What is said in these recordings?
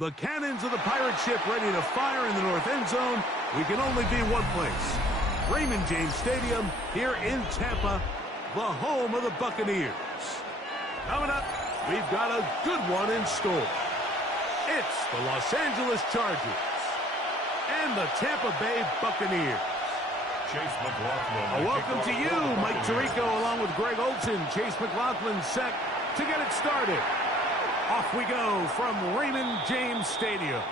The cannons of the pirate ship ready to fire in the north end zone. We can only be one place. Raymond James Stadium here in Tampa, the home of the Buccaneers. Coming up, we've got a good one in store. It's the Los Angeles Chargers and the Tampa Bay Buccaneers. Chase McLaughlin. Welcome to you, Mike Tirico, along with Greg Olson. Chase McLaughlin set to get it started. Off we go from Raymond James Stadium.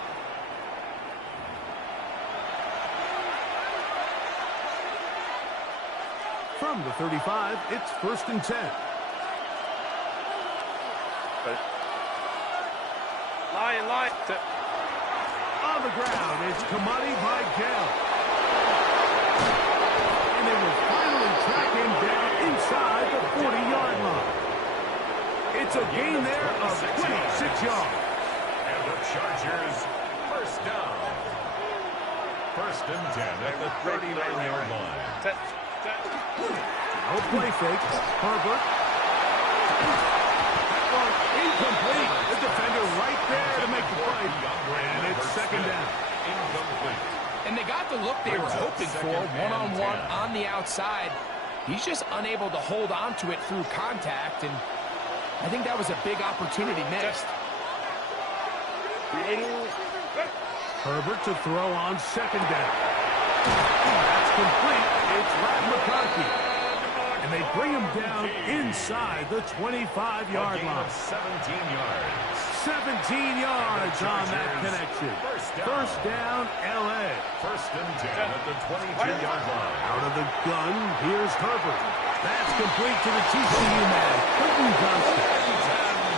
From the 35, it's 1st and 10. Line. On the ground, it's Kamani Vigel. And they will finally track him down inside the 40-yard line. It's a gain there of 26 yards. And the Chargers, first down. 1st and 10 at the 39-yard line. No play fake. Herbert. Well, incomplete. The defender right there to make the play. And it's 2nd down. Incomplete. And they got the look they were hoping for, one-on-one on the outside. He's just unable to hold on to it through contact, and I think that was a big opportunity missed. Herbert to throw on 2nd down. That's complete. It's Rat McConkey. And they bring him down inside the 25-yard line. 17 yards. 17 yards on that connection. First down, L.A. 1st and 10 at the 22-yard line. Out of the gun, here's Herbert. That's complete to the TCU man, Quentin Johnston.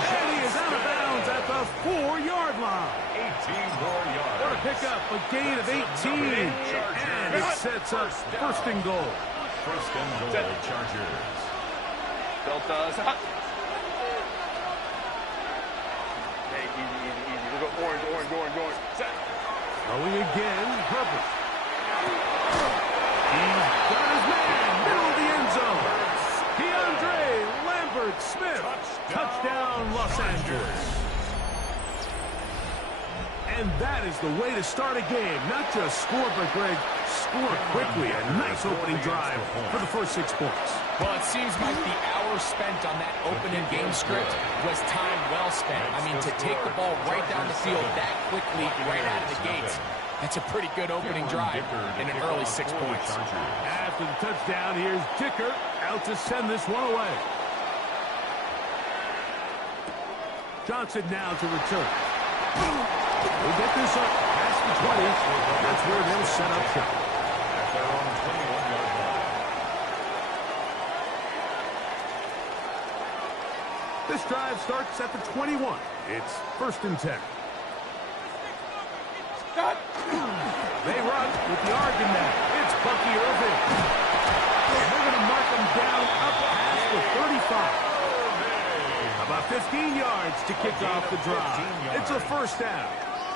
And he is out of bounds at the 4-yard line. 18 more yards. What a pickup, a gain of 18. And it sets up 1st and goal. 1st and goal, Chargers. Delta. Easy. We'll go orange. Set. Throwing again, Herbert. He's got his man, middle of the end zone. DeAndre Lambert Smith. Touchdown, Los Angeles. And that is the way to start a game. Not just score, but, Greg, score quickly. A nice opening drive for the first 6 points. Well, it seems like the hour spent on that opening game script was time well spent. I mean, to take the ball right down the field that quickly, right out of the gates, that's a pretty good opening drive in an early 6 points. After the touchdown, here's Dicker out to send this one away. Johnson now to return. We'll get this up past the 20. That's where they'll set up shop. At their own 21-yard line. This drive starts at the 21. It's 1st and 10. They run with the Argon now. It's Bucky Irving. And they're going to mark him down up past the 35. About 15 yards to kick off the drive. It's a 1st down.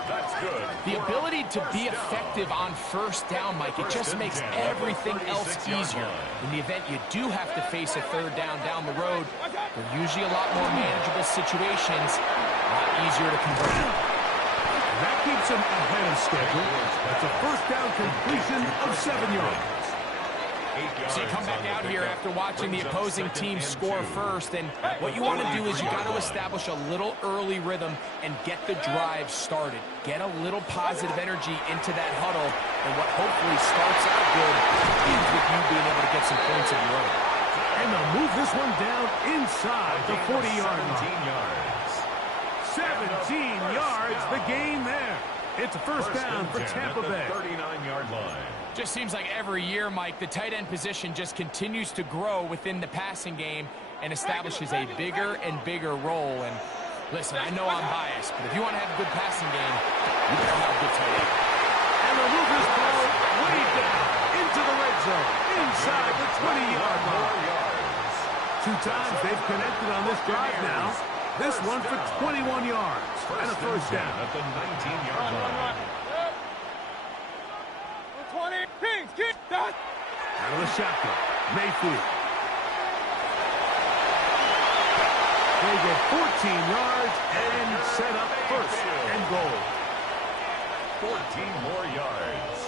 That's good. The ability to be effective on 1st down, Mike, it just makes everything else easier. In the event you do have to face a 3rd down the road, they're usually a lot more manageable situations, a lot easier to convert. That keeps him ahead of schedule. That's a 1st down completion of 7 yards. So you come back out here after watching the opposing team score first, and what you want to do is you got to establish a little early rhythm and get the drive started. Get a little positive energy into that huddle, and what hopefully starts out good ends with you being able to get some points of your own. And they'll move this one down inside the 40-yard line. 17 yards, the gain there. It's a 1st down for Tampa Bay. 39-yard line. Just seems like every year, Mike, the tight end position just continues to grow within the passing game and establishes a bigger and bigger role. And listen, I know I'm biased, but if you want to have a good passing game, you better have a good tight end. And they'll move this ball way down into the red zone, inside the 20-yard line. 2 times they've connected on this drive now. This one for 21 yards and a 1st down. At the 19-yard line. 20, Kings, kick that. Out of the shotgun, Mayfield. They get 14 yards and set up first and goal. 14 more yards.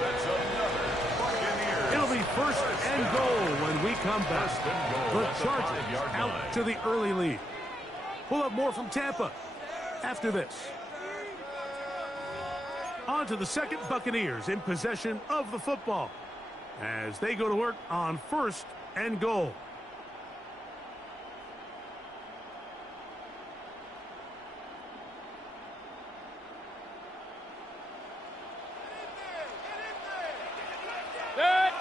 That's another Buccaneers. It'll be first and goal when we come back. First and goal The at the Chargers 5-yard line. out to the early lead. We'll have more from Tampa after this. On to the second. Buccaneers in possession of the football as they go to work on first and goal. Set.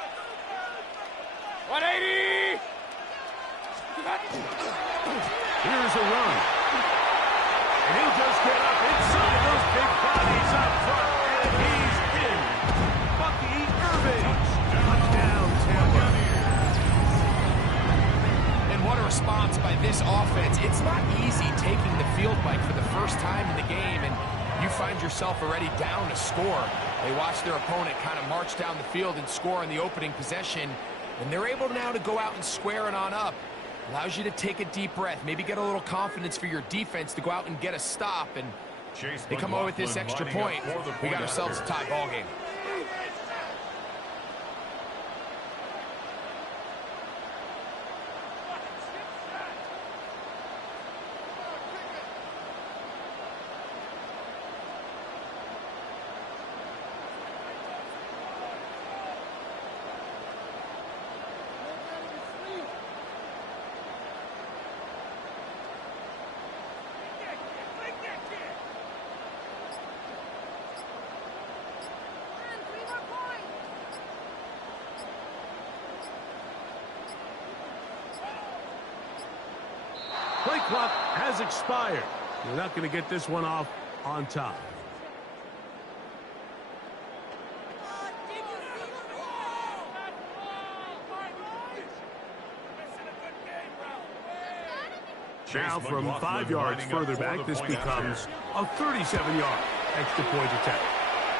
180. Here's a run. And he'll just get up inside those big bodies up front. And he's in. Bucky Irving. Touchdown, Tampa. And what a response by this offense. It's not easy taking the field, Mike, for the first time in the game, and you find yourself already down a score. They watch their opponent kind of march down the field and score in the opening possession, and they're able now to go out and square it on up. Allows you to take a deep breath, maybe get a little confidence for your defense to go out and get a stop, and they come away with this extra point. We got ourselves a tie ball game. Play clock has expired. You're not going to get this one off on top. Now from 5 yards further back, this becomes a 37-yard extra point attempt.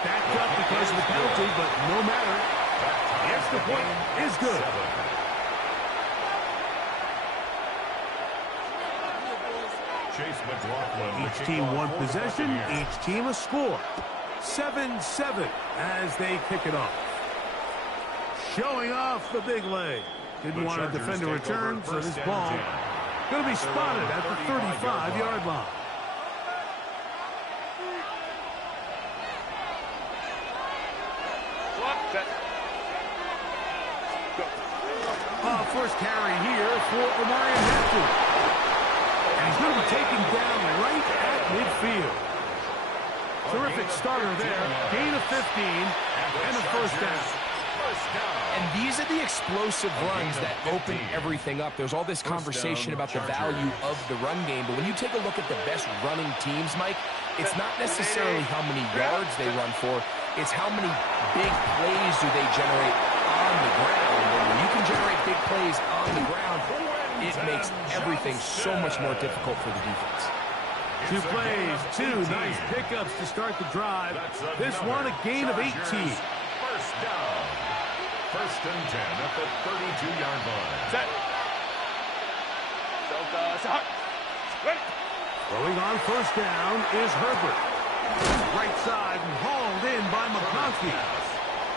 Backed up because of the penalty, but no matter. The extra point is good. Each team one possession, each team a score. 7-7 as they kick it off. Showing off the big leg. Didn't want to defend a return, so this ball going to be spotted at the 35-yard line. First carry here for Omarion Hampton. And he's going to be taken down right at midfield. Terrific starter there. Gain of 15 and a first down. And these are the explosive runs that open everything up. There's all this conversation about the value of the run game, but when you take a look at the best running teams, Mike, it's not necessarily how many yards they run for, it's how many big plays do they generate on the ground. And when you can generate big plays on the ground, it makes everything so much more difficult for the defense. 2 plays, 2 nice pickups to start the drive. This one a gain of 18. First down. First and 10 at the 32-yard line. Set. Going on first down is Herbert. Right side and hauled in by McConkey.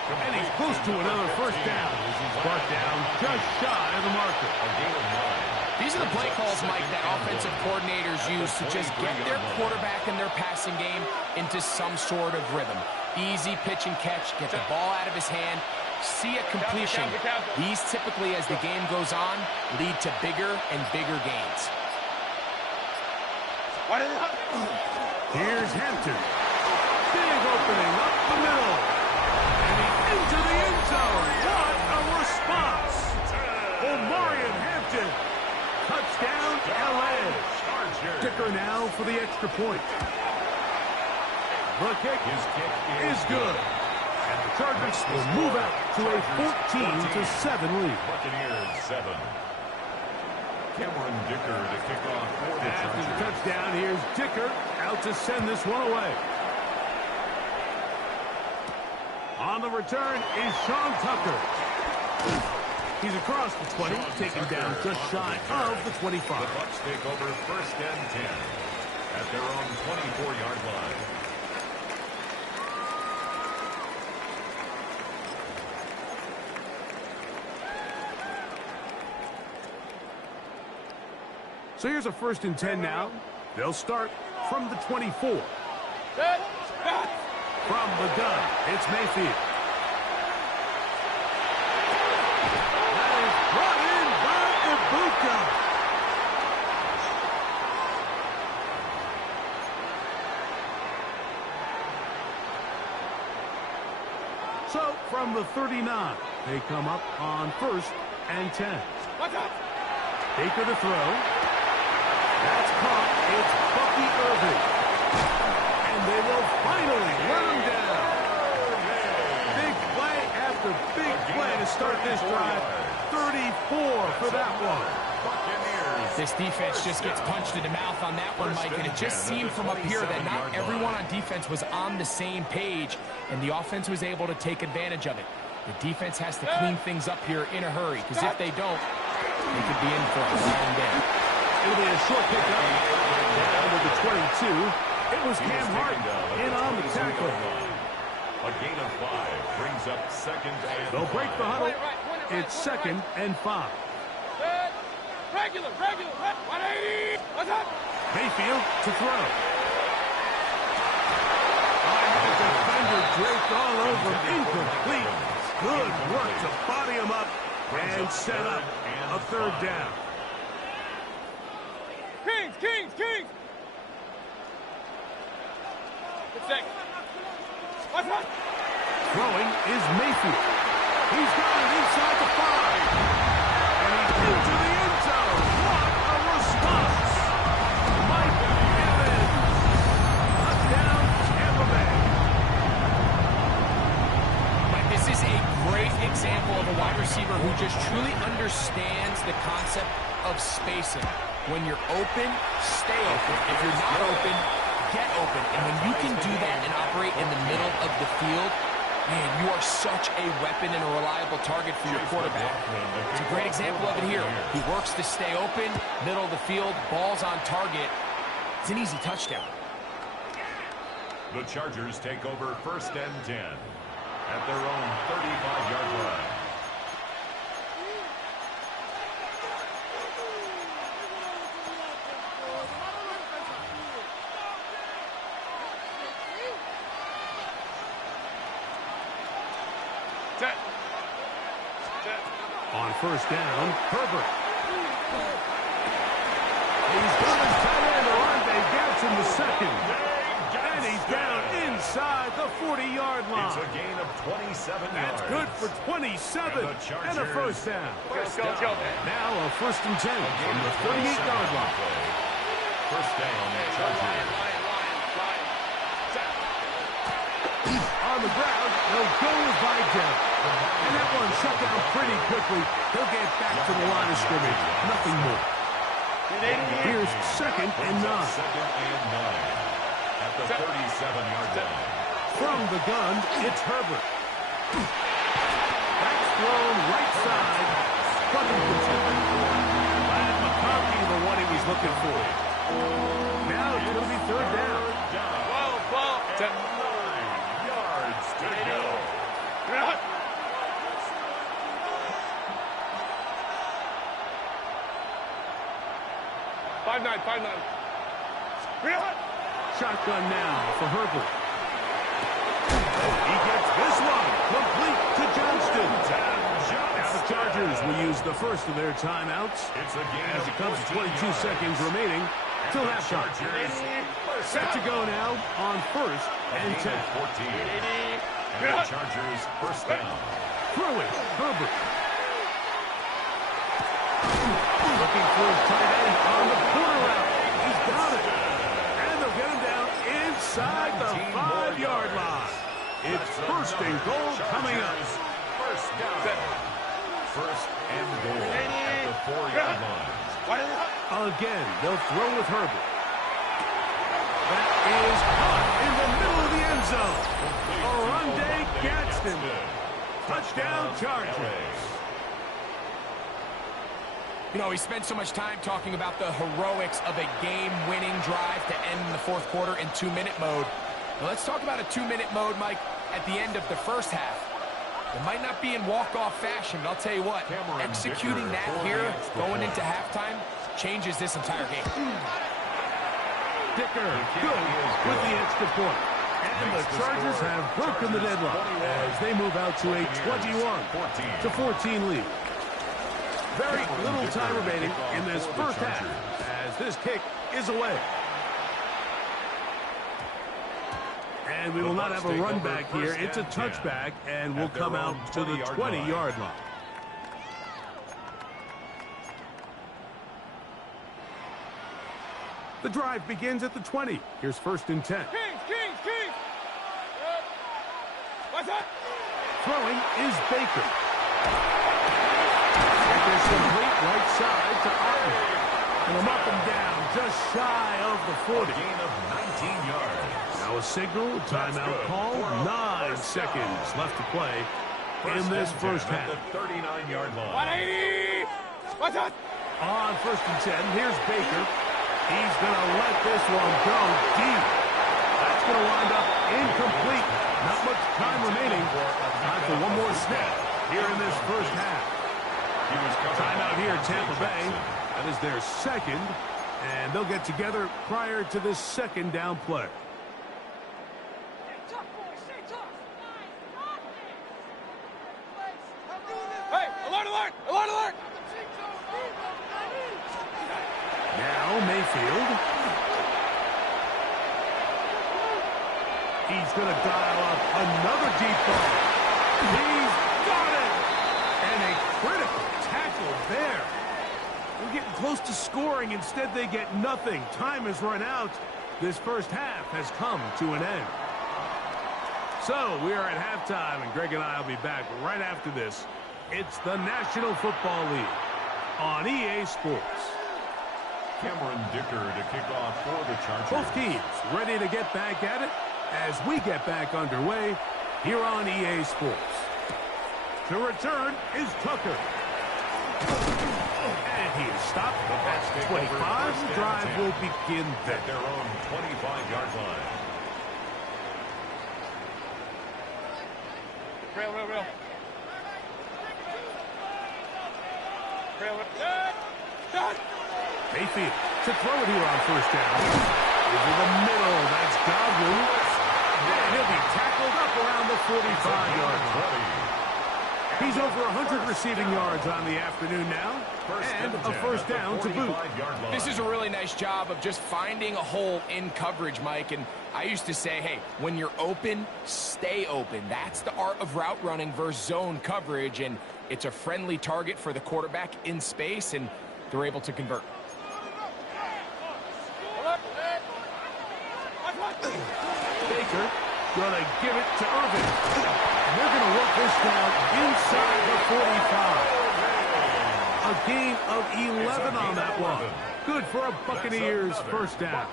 And he's close to another first down as he's brought down just shy of the marker. A gain of 9. These are the play calls, Mike, that offensive coordinators use to just get their quarterback and their passing game into some sort of rhythm. Easy pitch and catch, get the ball out of his hand, see a completion. These typically, as the game goes on, lead to bigger and bigger gains. Here's Hampton. Big opening up the middle. And he's into the end zone. What a response. Omarion Hampton. Touchdown, L.A. Dicker now for the extra point. The kick is good. And the Chargers will move out to a 14-7 lead. Buccaneers 7. Cameron Dicker to kick off for the After the Chargers. touchdown, here's Dicker out to send this one away. On the return is Sean Tucker. He's across the 20, taken down just shy of the 25. The Bucs take over 1st and 10 at their own 24-yard line. So here's a 1st and 10 now. They'll start from the 24. From the gun, it's Mayfield. That is brought in by Ibuka. So from the 39, they come up on 1st and 10. Baker to throw. That's caught. It's Bucky Irving. And they will finally let him down. Big play after big play to start this drive. 34 for that one. This defense just gets punched in the mouth on that one, Mike, and it just seemed from up here that not everyone on defense was on the same page, and the offense was able to take advantage of it. The defense has to clean things up here in a hurry, because if they don't, they could be in for a long day. It'll be a short pickup. Down to the 22. It was Cam Hart in on the tackle. A gain of 5 brings up 2nd and 5. They'll break the huddle. It's 2nd and 5. Regular. 180. What's up? Mayfield to throw. The defender draped all over him. Incomplete. Good work to body him up and set up a 3rd down. Kings. Good second. What's up? Throwing is Mayfield. He's got it inside the 5. And he's into the end zone. What a response. Mike Evans. Touchdown, Tampa Bay. But this is a great example of a wide receiver who just truly understands the concept of spacing. When you're open, stay open. If you're not open, get open. And when you can do that and operate in the middle of the field, man, you are such a weapon and a reliable target for your quarterback. It's a great example of it here. He works to stay open, middle of the field, ball's on target. It's an easy touchdown. The Chargers take over 1st and 10 at their own 35-yard line. On 1st down, Herbert. He's got his tight end, Orlando Gadsden the 2nd. And he's down inside the 40-yard line. It's a gain of 27 yards. That's good for 27 and a 1st down. Let's go. Now a 1st and 10 from the 38-yard line. 1st down, Chargers. On the ground, they'll go with Vidal. And that one shut down pretty quickly. He'll get back to the line of scrimmage. Nothing more. Here's 2nd and 9. 2nd and 9 at the 37-yard line. From the gun, it's Herbert. That's thrown right side. But incomplete. Glad McConkey, the one he was looking for. Now it's going to be 3rd down. 9 yards to go. 5-9. Shotgun now for Herbert. He gets this one complete to Johnston. Now the Chargers will use the first of their timeouts as it comes to 22 seconds remaining till halftime. Set to go now on 1st and 10. 14. And the Chargers 1st down. Throwing Herbert. Looking for his tight end on the corner route. He's got it. And they'll get him down inside the 5-yard line. It's 1st and goal coming up. 1st down. 1st and goal at the 4-yard line. Again, they'll throw with Herbert. That is caught in the middle of the end zone. Orlando Gadsden. Touchdown, Chargers. You know, we spent so much time talking about the heroics of a game-winning drive to end the fourth quarter in 2-minute mode. Now let's talk about a 2-minute mode, Mike, at the end of the first half. It might not be in walk-off fashion, but I'll tell you what, executing that here, going into halftime, changes this entire game. Dicker, good with the extra point. And the Chargers have broken the deadlock as they move out to a 21-14 lead. Very little time remaining in this first half as this kick is away. And we will not have a run back here. It's a touchback, and we'll come out to the 20-yard line. The drive begins at the 20. Here's 1st and 10. Kings! What's up? Throwing is Baker. Baker's complete right side to Arden. And I'm up and down, just shy of the 40. Gain of 19 yards. Now a signal, timeout call, 9 seconds left to play in this first half. At the 39-yard line. 180! What's up? On 1st and 10, here's Baker. He's going to let this one go deep. That's going to wind up incomplete. Not much time remaining. Time for one more snap here in this first half. Timeout here, Tampa Bay. That is their second, and they'll get together prior to this second down play. Hey, alert! Now Mayfield. He's going to dial up another deep ball. He's got it! And a critical tackle there. We're getting close to scoring. Instead, they get nothing. Time has run out. This first half has come to an end. So, we are at halftime, and Greg and I will be back right after this. It's the National Football League on EA Sports. Cameron Dicker to kick off for the Chargers. Both teams ready to get back at it as we get back underway here on EA Sports. The return is Tucker. And he is stopped at 25. The drive will begin there. At their own 25-yard line. Rail. Mayfield to throw it here on 1st down. Over the middle, that's Godwin. And he'll be tackled up around the 45-yard line. He's over 100 receiving yards on the afternoon now, and a 1st down to boot. This is a really nice job of just finding a hole in coverage, Mike. And I used to say, hey, when you're open, stay open. That's the art of route running versus zone coverage, and it's a friendly target for the quarterback in space, and they're able to convert. Baker going to give it to Irvin. And they're going to work this down inside the 45. A gain of 11 on that one. Good for a Buccaneers 1st down.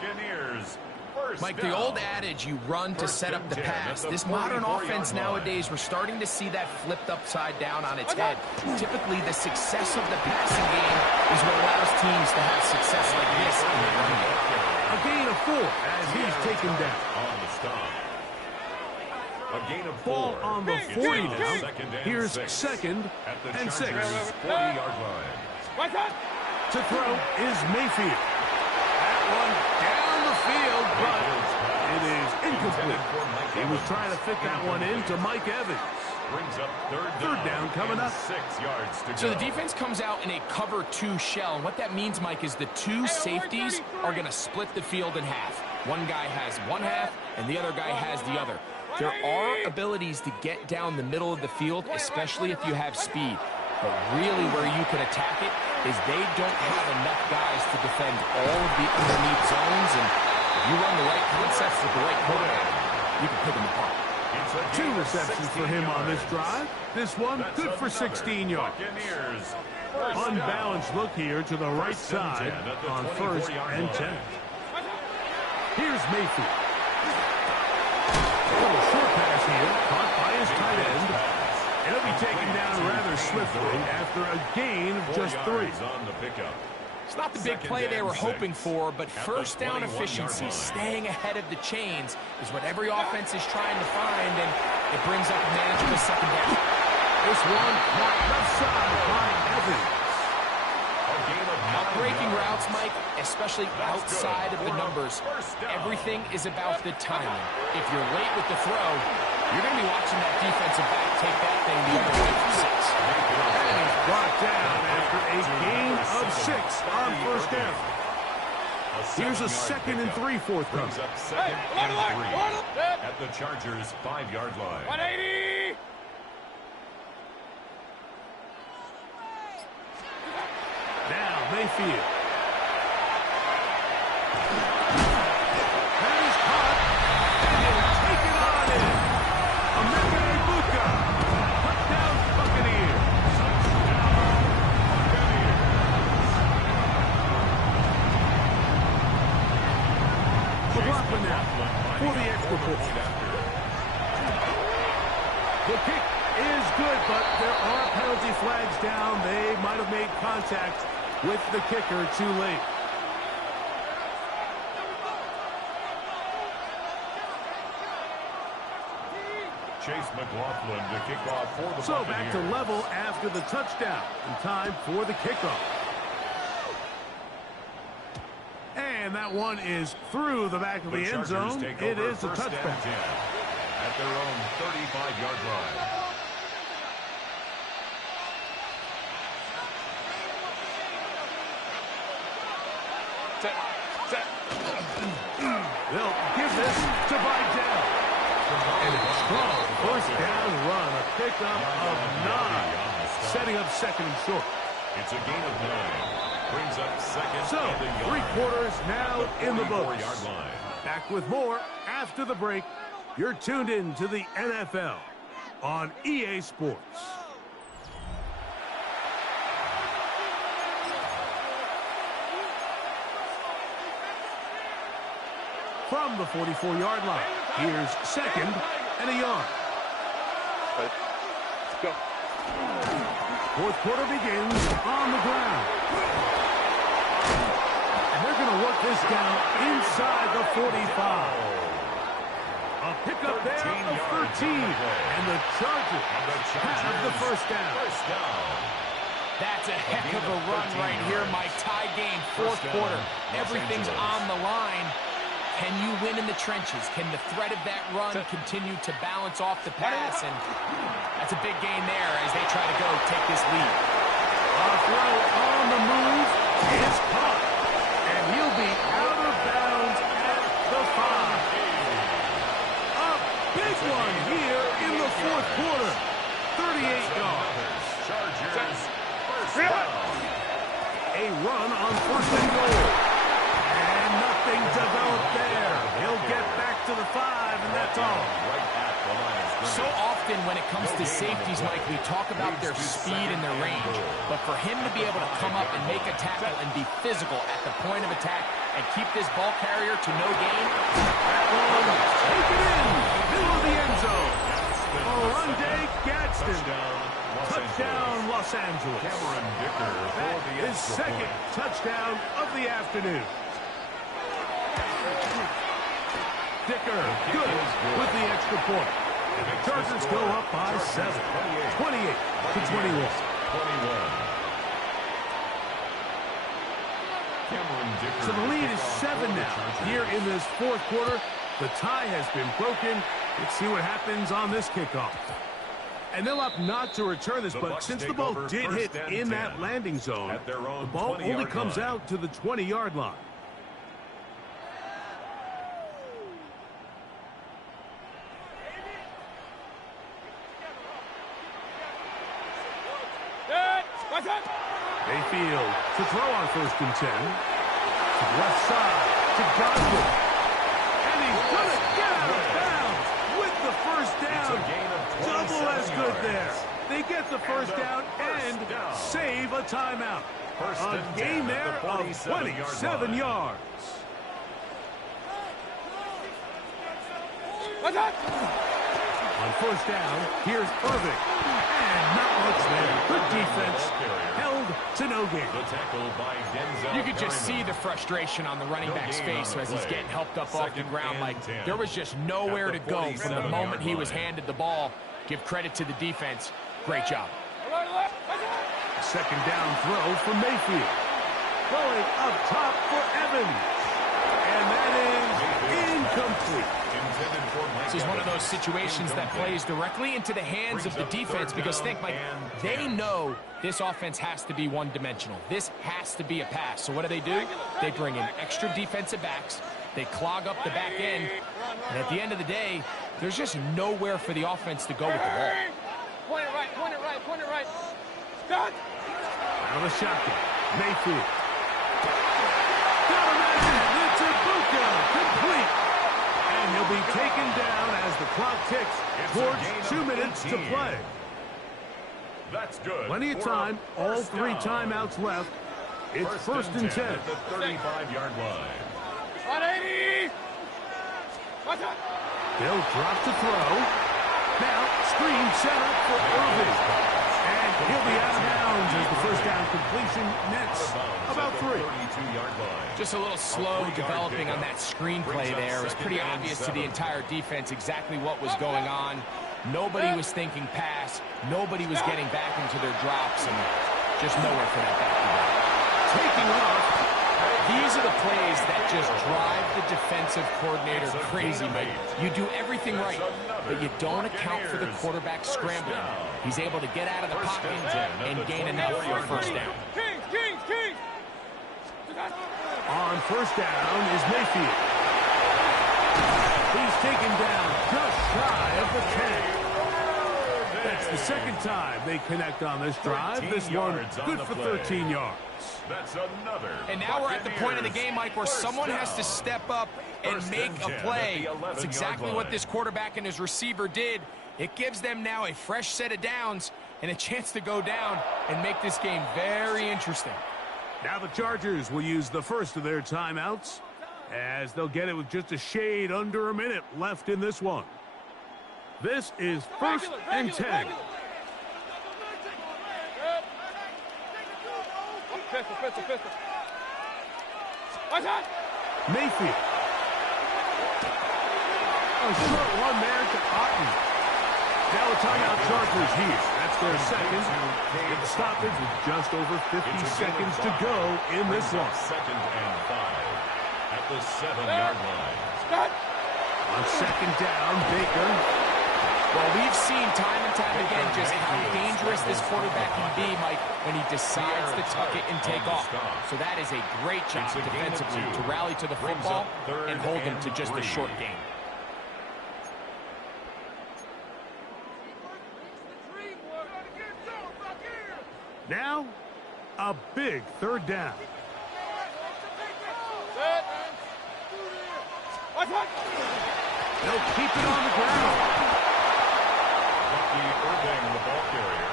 Mike, the old adage, you run to set up the pass. This modern offense nowadays, we're starting to see that flipped upside down on its head. Typically, the success of the passing game is what allows teams to have success like this in the running game. A gain of 4 as he's taken down. On the stop. A gain of 4. Ball on the 40 now. Here's 2nd and 6. 40-yard line. What's up? To throw is Mayfield. That one down the field, but it is incomplete. He was trying to fit that one into Mike Evans. Brings up Third down coming up. 6 yards to go. So the defense comes out in a cover 2 shell, and what that means, Mike, is the 2 safeties are going to split the field in half. One guy has one half, and the other guy has the other. There are abilities to get down the middle of the field, especially if you have speed. But really where you can attack it is they don't have enough guys to defend all of the underneath zones, and if you run the right concepts with the right quarterback, you can pick them apart. 2 receptions for him on this drive. This one good for 16 yards. Unbalanced look here to the right side on 1st and 10. Here's Mayfield. A little short pass here, caught by his tight end. It'll be taken down rather recovers swiftly after a gain of just 3. On the pickup. It's not the big play they were hoping for, but first down efficiency, staying ahead of the chains, is what every offense is trying to find, and it brings up a manageable second down. This one caught left side by Evans. Breaking routes, Mike, especially outside of the numbers, everything is about the timing. If you're late with the throw, you're going to be watching that defensive back take that thing the other way for 6. And he's brought down after a gain of 6 on first down. Here's a 2nd and 3 forthcoming. Hey, alert! At the Chargers' 5-yard line. 180! Now Mayfield. That is caught. And he'll take it on in. American Buka. Touchdown Buccaneers. McLaughlin now for the extra point. The kick is good, but there are penalty flags down. They might have made contact with the kicker too late. Chase McLaughlin to kick off for the So Buccaneers. back to level after the touchdown. And time for the kickoff. And that one is through the back of the end zone. It is a touchback. At their own 35-yard line. They'll give this to Vidal. And a strong first down run. A pickup of 9. Setting up 2nd and short. It's a gain of 9. Brings up 2nd So, and a yard. 3 quarters now in the books. 44-yard line. Back with more after the break. You're tuned in to the NFL on EA Sports. From the 44-yard line, here's 2nd and a yard. Let's go. 4th quarter begins on the ground. And they're going to work this down inside the 45. A pickup there of 13. And the Chargers have the first down. That's a heck of a run right here, Mike. Tie game, 4th quarter. Everything's on the line. Can you win in the trenches? Can the threat of that run continue to balance off the pass? And that's a big gain there as they try to go take this lead. A throw on the move is caught. And he'll be out of bounds at the 5. A big one here in the 4th quarter. 38 yards. Chargers first down. A run on 1st and goal. And nothing developed there. He'll get back to the 5, and that's all. Right at the line of scrimmage. So often when it comes to safeties, Mike, we talk about their speed and their range. But for him to be able to come up and make a tackle and be physical at the point of attack and keep this ball carrier to no gain. Take it in. Middle of the end zone. Oronde Gadsden. Touchdown, Los Angeles. Cameron Dicker for That the is extra 2nd point. touchdown of the afternoon. Dicker, good with the extra point. And the Chargers go up by 7. 28 to 21. So the lead is 7 now. Here in this 4th quarter, the tie has been broken. Let's see what happens on this kickoff. And they'll opt not to return this, but since the ball did hit in that landing zone, the ball only comes out to the 20-yard line. Mayfield to throw on 1st and 10. To the left side to Godwin. And he's going to get out of bounds with the first down. Double as good there. They get the first down and save a timeout. A gain there of 27 yards. On 1st down, here's Irving. And not much there. Good defense. Held to no gain. The tackle by Denzel. You could just see the frustration on the running back's face as he's getting helped up off the ground. Like, there was just nowhere to go from the moment he was handed the ball. Give credit to the defense. Great job. Second down throw for Mayfield. Going up top for Evans. And that is incomplete. This is one of those situations that plays directly into the hands of the defense because think, Mike, they know this offense has to be one-dimensional. This has to be a pass. So what do? They bring in extra defensive backs. They clog up the back end. And at the end of the day, there's just nowhere for the offense to go with the ball. Point it right, point it right, point it right. Scott! Out of the shotgun. Mayfield. Got him at it. It's a Buka. Complete. And he'll be taken down as the clock ticks towards 2 minutes to play. That's good. Plenty of time. All three timeouts left. It's first and 10. At the 35-yard line. 180! Watch out! They'll drop to throw. Now, screen set up for Irving. And he'll be out of bounds as the first down completion nets about 3. 32-yard line. Just a little slow developing on that screenplay there. It was pretty obvious to the entire defense exactly what was going on. Nobody was thinking pass. Nobody was getting back into their drops, and just nowhere for that back to go. Taking off. These are the plays that just drive the defensive coordinator crazy, Mike. You do everything right, but you don't account for the quarterback scrambling. He's able to get out of the pocket and gain enough for a first down. Kings! On first down is Mayfield. He's taken down just shy of the 10. That's the second time they connect on this drive. This one good for 13 yards. That's another. And now we're at the point of the game, Mike, where someone has to step up and make a play. That's exactly what this quarterback and his receiver did. It gives them now a fresh set of downs and a chance to go down and make this game very interesting. Now the Chargers will use the first of their timeouts as they'll get it with just a shade under a minute left in this one. This is first and 10. Pistol. Watch out! Mayfield. A short one there to Otten. Now a timeout Chargers here. That's their second. Get the stoppage with just over 50 seconds to go in this one. Second and 5 at the 7-yard line. Scott! On second down, Baker. Well, we've seen time and time again just how dangerous this quarterback can be, Mike, when he decides to tuck it and take off. So that is a great job defensively to rally to the football and hold them to just a short game. Now, a big third down. Watch out! They'll keep it on the ground. Irving, the ball carrier.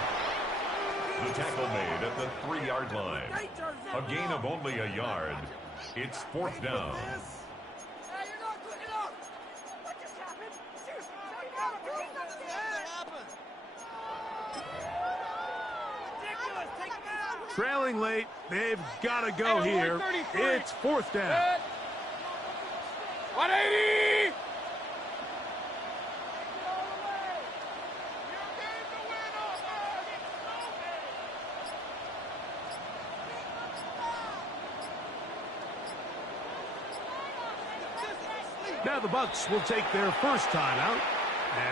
The tackle made at the 3-yard line. A gain of only a yard. It's fourth down. Trailing late, they've got to go here. It's fourth down. 180! Now the Bucs will take their first timeout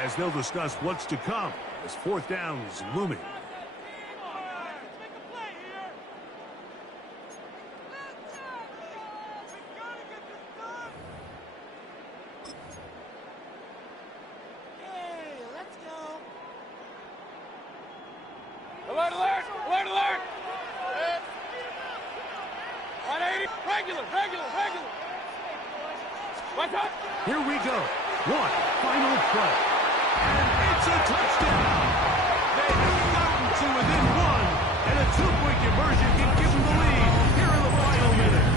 as they'll discuss what's to come as fourth down is looming. Alert! 180! Regular! Watch out! Here we go. One final play. And it's a touchdown. They have gotten to within one. And a two-point conversion can give them the lead here in the final minute.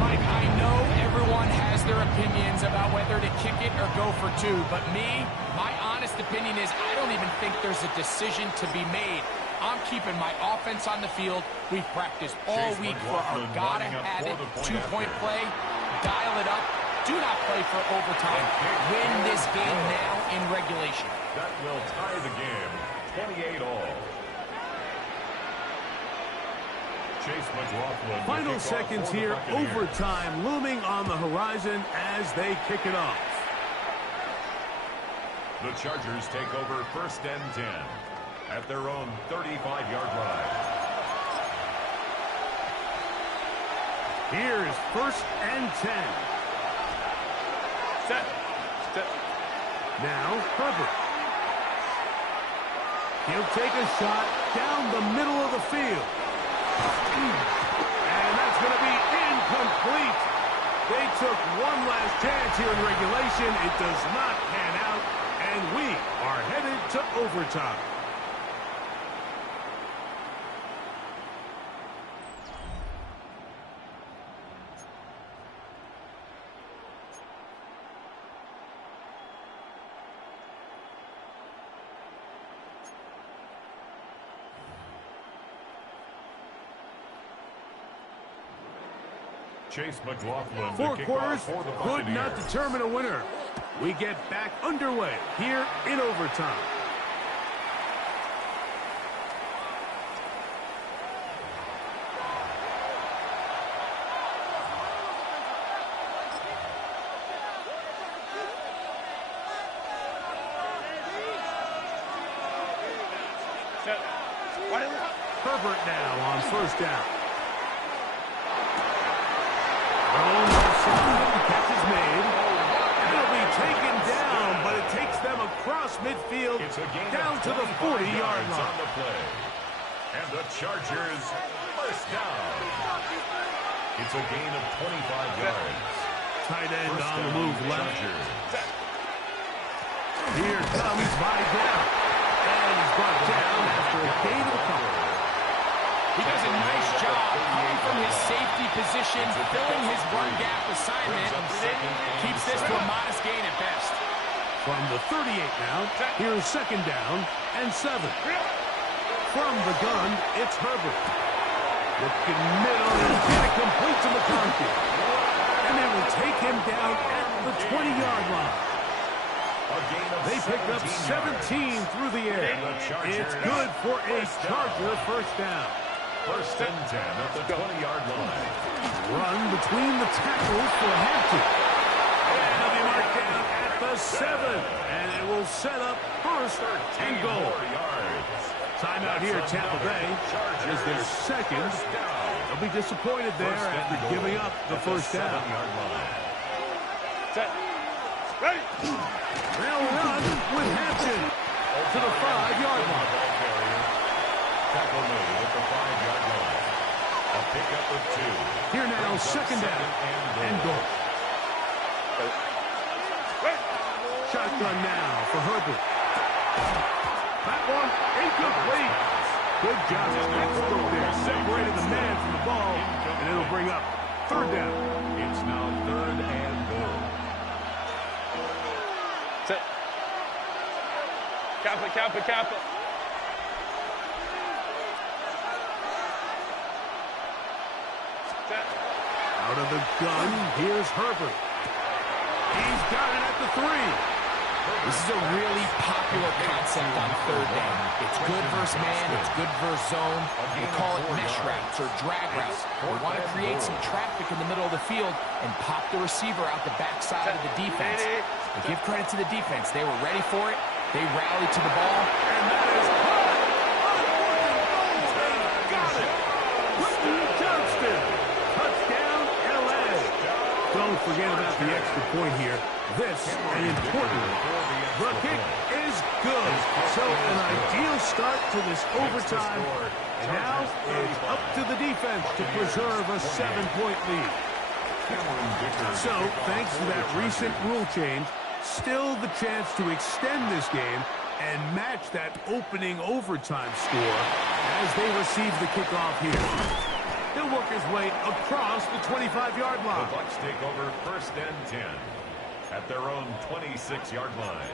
Mike, I know everyone has has their opinions about whether to kick it or go for two, but me, my honest opinion is I don't even think there's a decision to be made. I'm keeping my offense on the field. We've practiced all week for our gotta-have-it two-point play. Dial it up. Do not play for overtime. Win this game now in regulation. That will tie the game 28-all. Final seconds here, overtime looming on the horizon as they kick it off. The Chargers take over 1st and 10 at their own 35-yard line. Here's 1st and 10. Set. Now Herbert. He'll take a shot down the middle of the field. And that's going to be incomplete. They took one last chance here in regulation. It does not pan out, and we are headed to overtime. Chase McLaughlin. 4 quarters could not determine a winner. We get back underway here in overtime. Herbert now on 1st down. Catch is made. And it'll be taken down, but it takes them across midfield down to the 40-yard line. On the play. And the Chargers 1st down. It's a gain of 25 yards. Tight end on the move left. Here comes Vidal. And he's brought down after a gain of a couple. He does a nice job coming from his safety position, filling his run gap assignment. Keeps this to a modest gain at best. From the 38 now, here's 2nd down and 7. From the gun, it's Herbert. Looking middle and get it complete to McConkey. And they will take him down at the 20-yard line. They picked up 17 through the air. It's good for a Charger 1st down. 1st and 10 at the 20-yard line. Run between the tackles for Hampton. And they'll be marked down at the 7. And it will set up 1st and goal. Timeout here at Tampa Bay. Is their 2nd. They'll be disappointed there after giving up the 1st down. Set. Ready. They'll run with Hampton to the 5-yard line. Tackle made at the 5-yard line. A pickup of 2. Here now, 2nd down and goal. Shotgun now for Herbert. That one incomplete. Good job. Extra there. Separated the man from the ball, and it'll bring up 3rd down. It's now 3rd and goal. Set. Kappa. Out of the gun, here's Herbert. He's got it at the 3. This is a really popular concept on 3rd down. It's good versus man, it's good versus zone. We call it mesh routes or drag routes. We want to create some traffic in the middle of the field and pop the receiver out the backside of the defense. But give credit to the defense. They were ready for it. They rallied to the ball. And that is caught. Got it. Whitney Johnston. Touchdown, L.A. Don't forget about the extra point here. This, and importantly, the kick is good. So an ideal start to this overtime. And now it's up to the defense to preserve a 7-point lead. So, thanks to that recent rule change, still the chance to extend this game and match that opening overtime score as they receive the kickoff here. He'll work his way across the 25-yard line. The Bucs take over 1st and 10 at their own 26-yard line.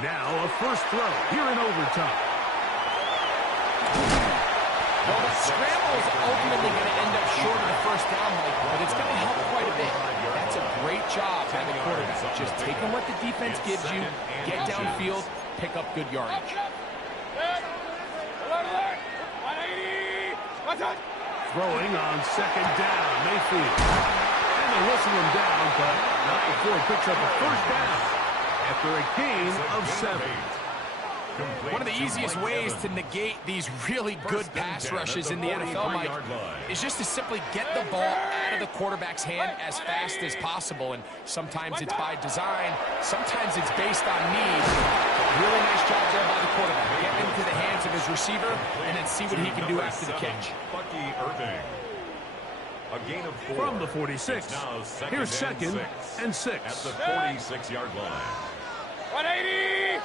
Now a first throw here in overtime. Well, the scramble is ultimately going to end up short of the first down, Mike, but it's going to help quite a bit. That's a great job by the quarterback. Just taking what the defense gives you, get downfield, pick up good yardage. Throwing on 2nd down, Mayfield. And they whistle him down, but not before he picks up a first down after a gain of 7. One of the easiest ways to negate these really good pass rushes in the NFL, Mike, is just to simply get the ball out of the quarterback's hand as fast as possible. And sometimes it's by design, sometimes it's based on need. Really nice job there by the quarterback. Get into the hands of his receiver and then see what he can do after the catch. A gain of 4. From the 46. Here's 2nd and 6. At the 46-yard line. 180!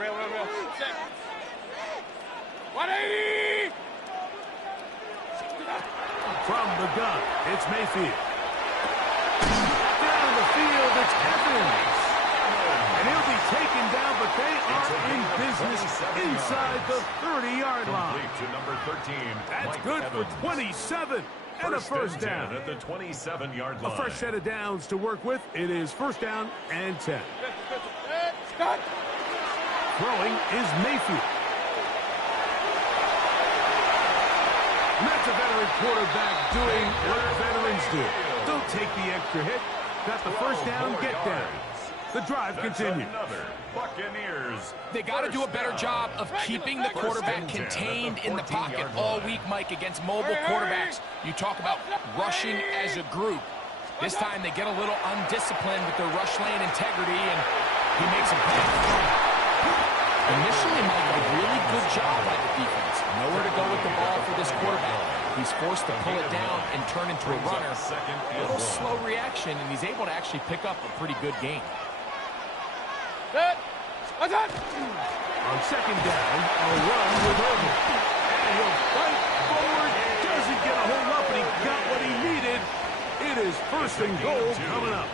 Real. 180! From the gun, it's Mayfield. Down the field, it's Evans. And he'll be taken down, but they are in business inside the 30-yard line. To number 13. That's good for 27 and a first down. At the 27-yard line. A fresh set of downs to work with. It is 1st down and 10. Throwing is Mayfield. And that's a veteran quarterback doing what veterans do. Don't take the extra hit. Got the first down, get down. The drive continues. Buccaneers. They got to do a better job of keeping the quarterback contained in the pocket all week, Mike, against mobile quarterbacks. You talk about rushing as a group. This time they get a little undisciplined with their rush lane integrity, and he makes a play. Initially, Mike, a really good job by the defense. Nowhere to go with the ball for this quarterback. He's forced to pull it down and turn into a runner. A little slow reaction, and he's able to actually pick up a pretty good gain. On 2nd down, a run with Irvin. And he'll fight forward. Doesn't get a hold up, and he got what he needed. It is 1st and goal coming up.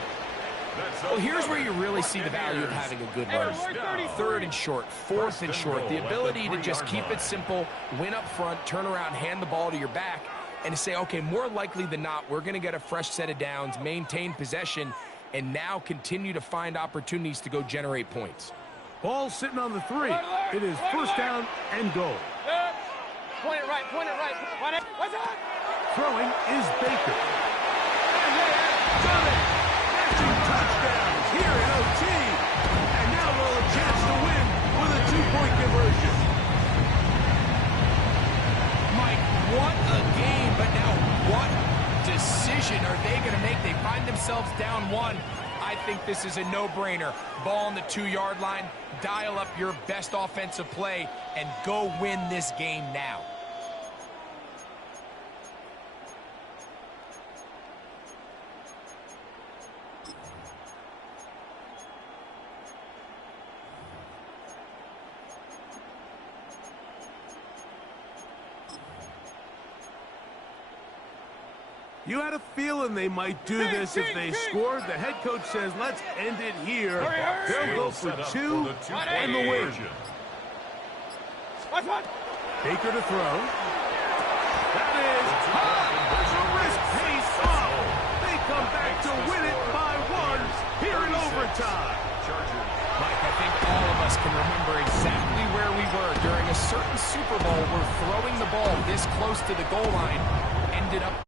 Well, here's where you really see the value of having a good run. 3rd and short, 4th and short. The ability to just keep it simple, win up front, turn around, hand the ball to your back, and to say, okay, more likely than not, we're going to get a fresh set of downs, maintain possession, and now continue to find opportunities to go generate points. Ball sitting on the 3. It is 1st down and goal. Point it right. What's that? Throwing is Baker. And they have done it. Touchdowns here in OT. And now they'll have a chance to win with a 2-point conversion. Mike, what a game, but now what decision are they going to make? They find themselves down 1. I think this is a no-brainer. Ball on the 2-yard line, dial up your best offensive play, and go win this game now. You had a feeling they might do this if they scored. The head coach says, let's end it here. They'll go for 2 and the win. Baker to throw. That is high. The risk pays off. They come back to win it by 1 here in overtime. Mike, I think all of us can remember exactly where we were during a certain Super Bowl where throwing the ball this close to the goal line ended up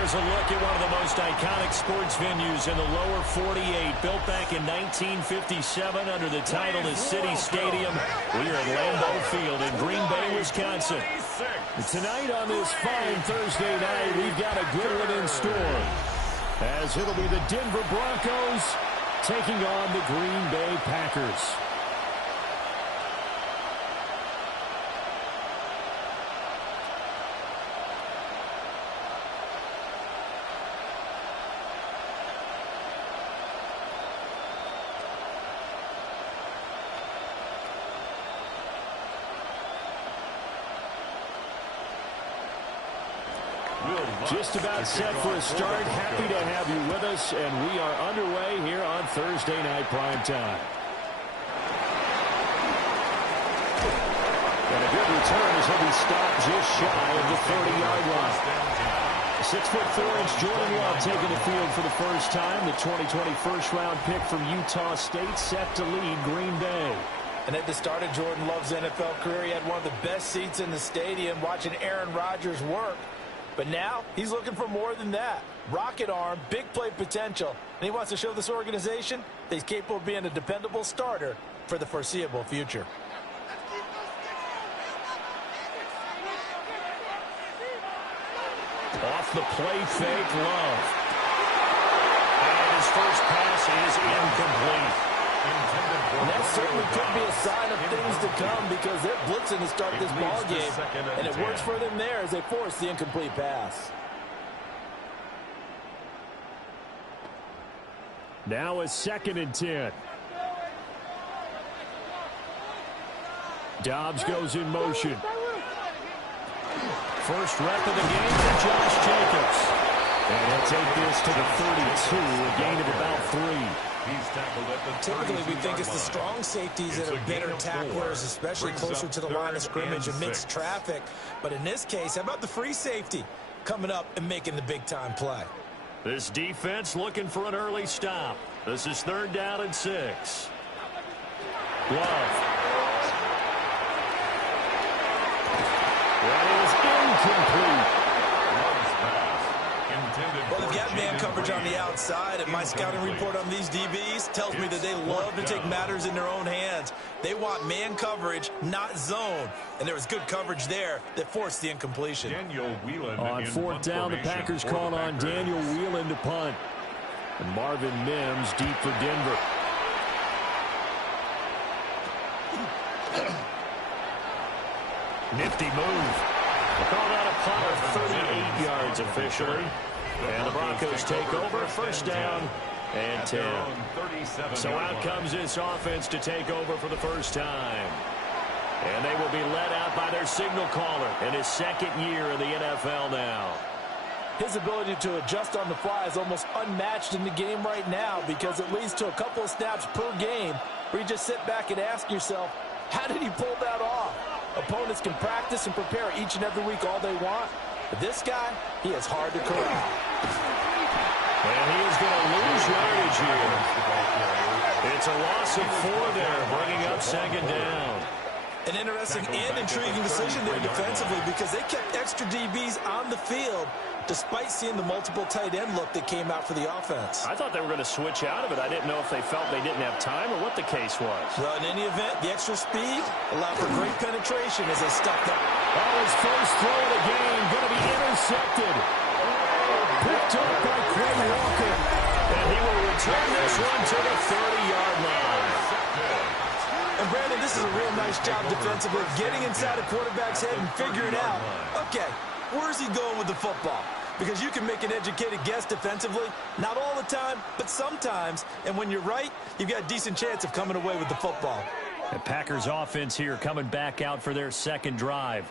Here's a look at one of the most iconic sports venues in the lower 48, built back in 1957 under the title of City Stadium. We are at Lambeau Field in Green Bay, Wisconsin. Tonight on this fine Thursday night, we've got a good one in store, as it'll be the Denver Broncos taking on the Green Bay Packers. Just about set for a start. Happy to have you with us, and we are underway here on Thursday Night Primetime. And a good return as he'll be stopped just shy of the 30-yard line. 6'4" Jordan Love taking the field for the first time. The 2020 first-round pick from Utah State set to lead Green Bay. And at the start of Jordan Love's NFL career, he had one of the best seats in the stadium watching Aaron Rodgers work. But now he's looking for more than that. Rocket arm, big play potential, and he wants to show this organization that he's capable of being a dependable starter for the foreseeable future. Off the play fake, Love. And his first pass is incomplete. And that certainly could be a sign of things to come, because they're blitzing to start this ball game, and it works for them there as they force the incomplete pass. Now a 2nd and 10. Dobbs goes in motion. First rep of the game for Josh Jacobs. And he'll take this to the 32, a gain of about 3. Typically, we think it's the strong safeties that are better tacklers, especially closer to the line of scrimmage amidst traffic. But in this case, how about the free safety coming up and making the big-time play? This defense looking for an early stop. This is 3rd down and 6. Love. That is incomplete. Well, they've got man coverage on the outside, and my scouting report on these DBs tells me that they love to take matters in their own hands. They want man coverage, not zone. And there was good coverage there that forced the incompletion. On 4th down, the Packers call on Daniel Whelan to punt. And Marvin Mims deep for Denver. Nifty move. We'll call that a punt of 38 yards officially. And the Broncos take over, 1st down and 10. So out comes this offense to take over for the first time. And they will be led out by their signal caller in his 2nd year in the NFL now. His ability to adjust on the fly is almost unmatched in the game right now, because it leads to a couple of snaps per game where you just sit back and ask yourself, how did he pull that off? Opponents can practice and prepare each and every week all they want. But this guy, he is hard to corral. And he is going to lose yardage here. It's a loss of 4 there, bringing up 2nd down. An interesting and intriguing decision there defensively, because they kept extra DBs on the field despite seeing the multiple tight end look that came out for the offense. I thought they were going to switch out of it. I didn't know if they felt they didn't have time or what the case was. Well, in any event, the extra speed allowed for great penetration as they stuck that. Oh, his first throw of the game going to be intercepted. Picked up by Quay Walker. And he will return this one to the 30-yard line. And Brandon, this is a real nice job defensively, getting inside a quarterback's head and figuring out, okay, where's he going with the football? Because you can make an educated guess defensively, not all the time, but sometimes. And when you're right, you've got a decent chance of coming away with the football. The Packers offense here coming back out for their 2nd drive.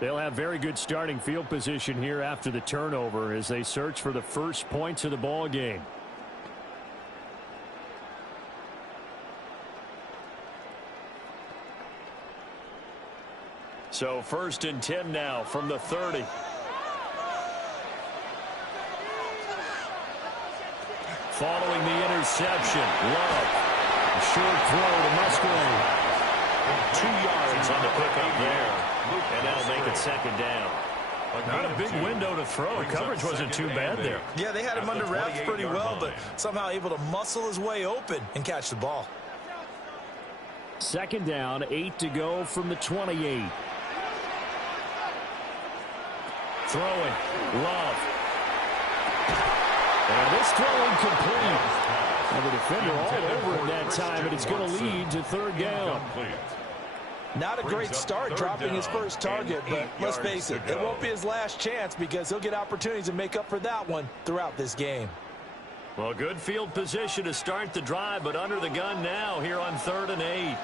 They'll have very good starting field position here after the turnover as they search for the first points of the ball game. So 1st and 10 now from the 30. Following the interception, Love. A short throw to Musgrave. 2 yards on the pickup there. And that'll make it 2nd down. Not a big window to throw. Coverage wasn't too bad there. Yeah, they had him under wraps pretty well, but somehow able to muscle his way open and catch the ball. Second down, 8 to go from the 28. Throwing. Love. And this throw incomplete. And the defender all over it that time, and it's going to lead to third down. Not a great start dropping his first target, but let's face it, it won't be his last chance because he'll get opportunities to make up for that one throughout this game. Well, good field position to start the drive, but under the gun now here on 3rd and 8.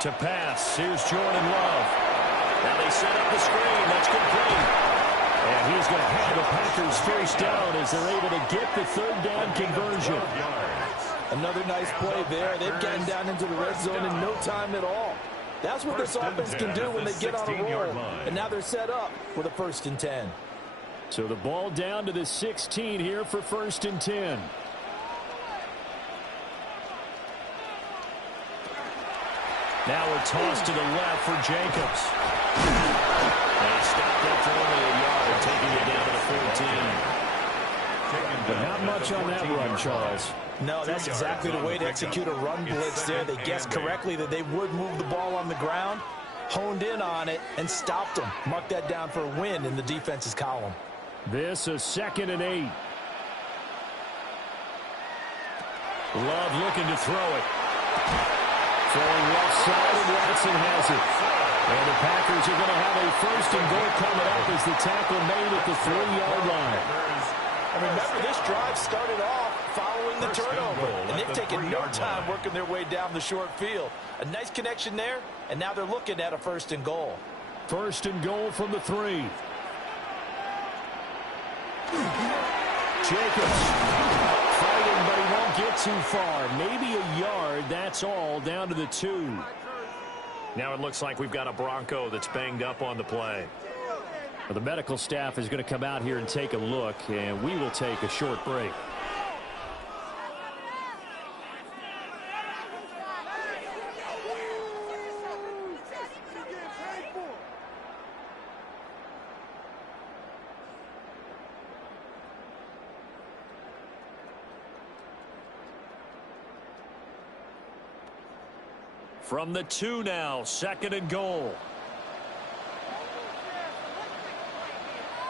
To pass, here's Jordan Love. Now they set up the screen. That's complete. And he's going to have the Packers first down as they're able to get the third down conversion. Another nice play there. They've gotten down into the red zone in no time at all. That's what this offense can do when they get on a roll. And now they're set up with a 1st and 10. So the ball down to the 16 here for 1st and 10. Now we're tossed to the left for Jacobs. And he stopped after only a yard, taking it down to 14. But not much on that run, Charles. No, that's exactly the way to execute a run blitz there. They guessed correctly that they would move the ball on the ground, honed in on it, and stopped them. Mark that down for a win in the defense's column. This is 2nd and 8. Love looking to throw it. Throwing left side, and Watson has it. And the Packers are going to have a 1st and goal coming up as the tackle made at the 3-yard line. And remember, this drive started off following the turnover, and they've taken no time working their way down the short field. A nice connection there, and now they're looking at a 1st and goal. 1st and goal from the 3. Jacobs fighting, but he won't get too far. Maybe a yard, that's all, down to the 2. Now it looks like we've got a Bronco that's banged up on the play. Well, the medical staff is going to come out here and take a look, and we will take a short break. From the 2 now, 2nd and goal.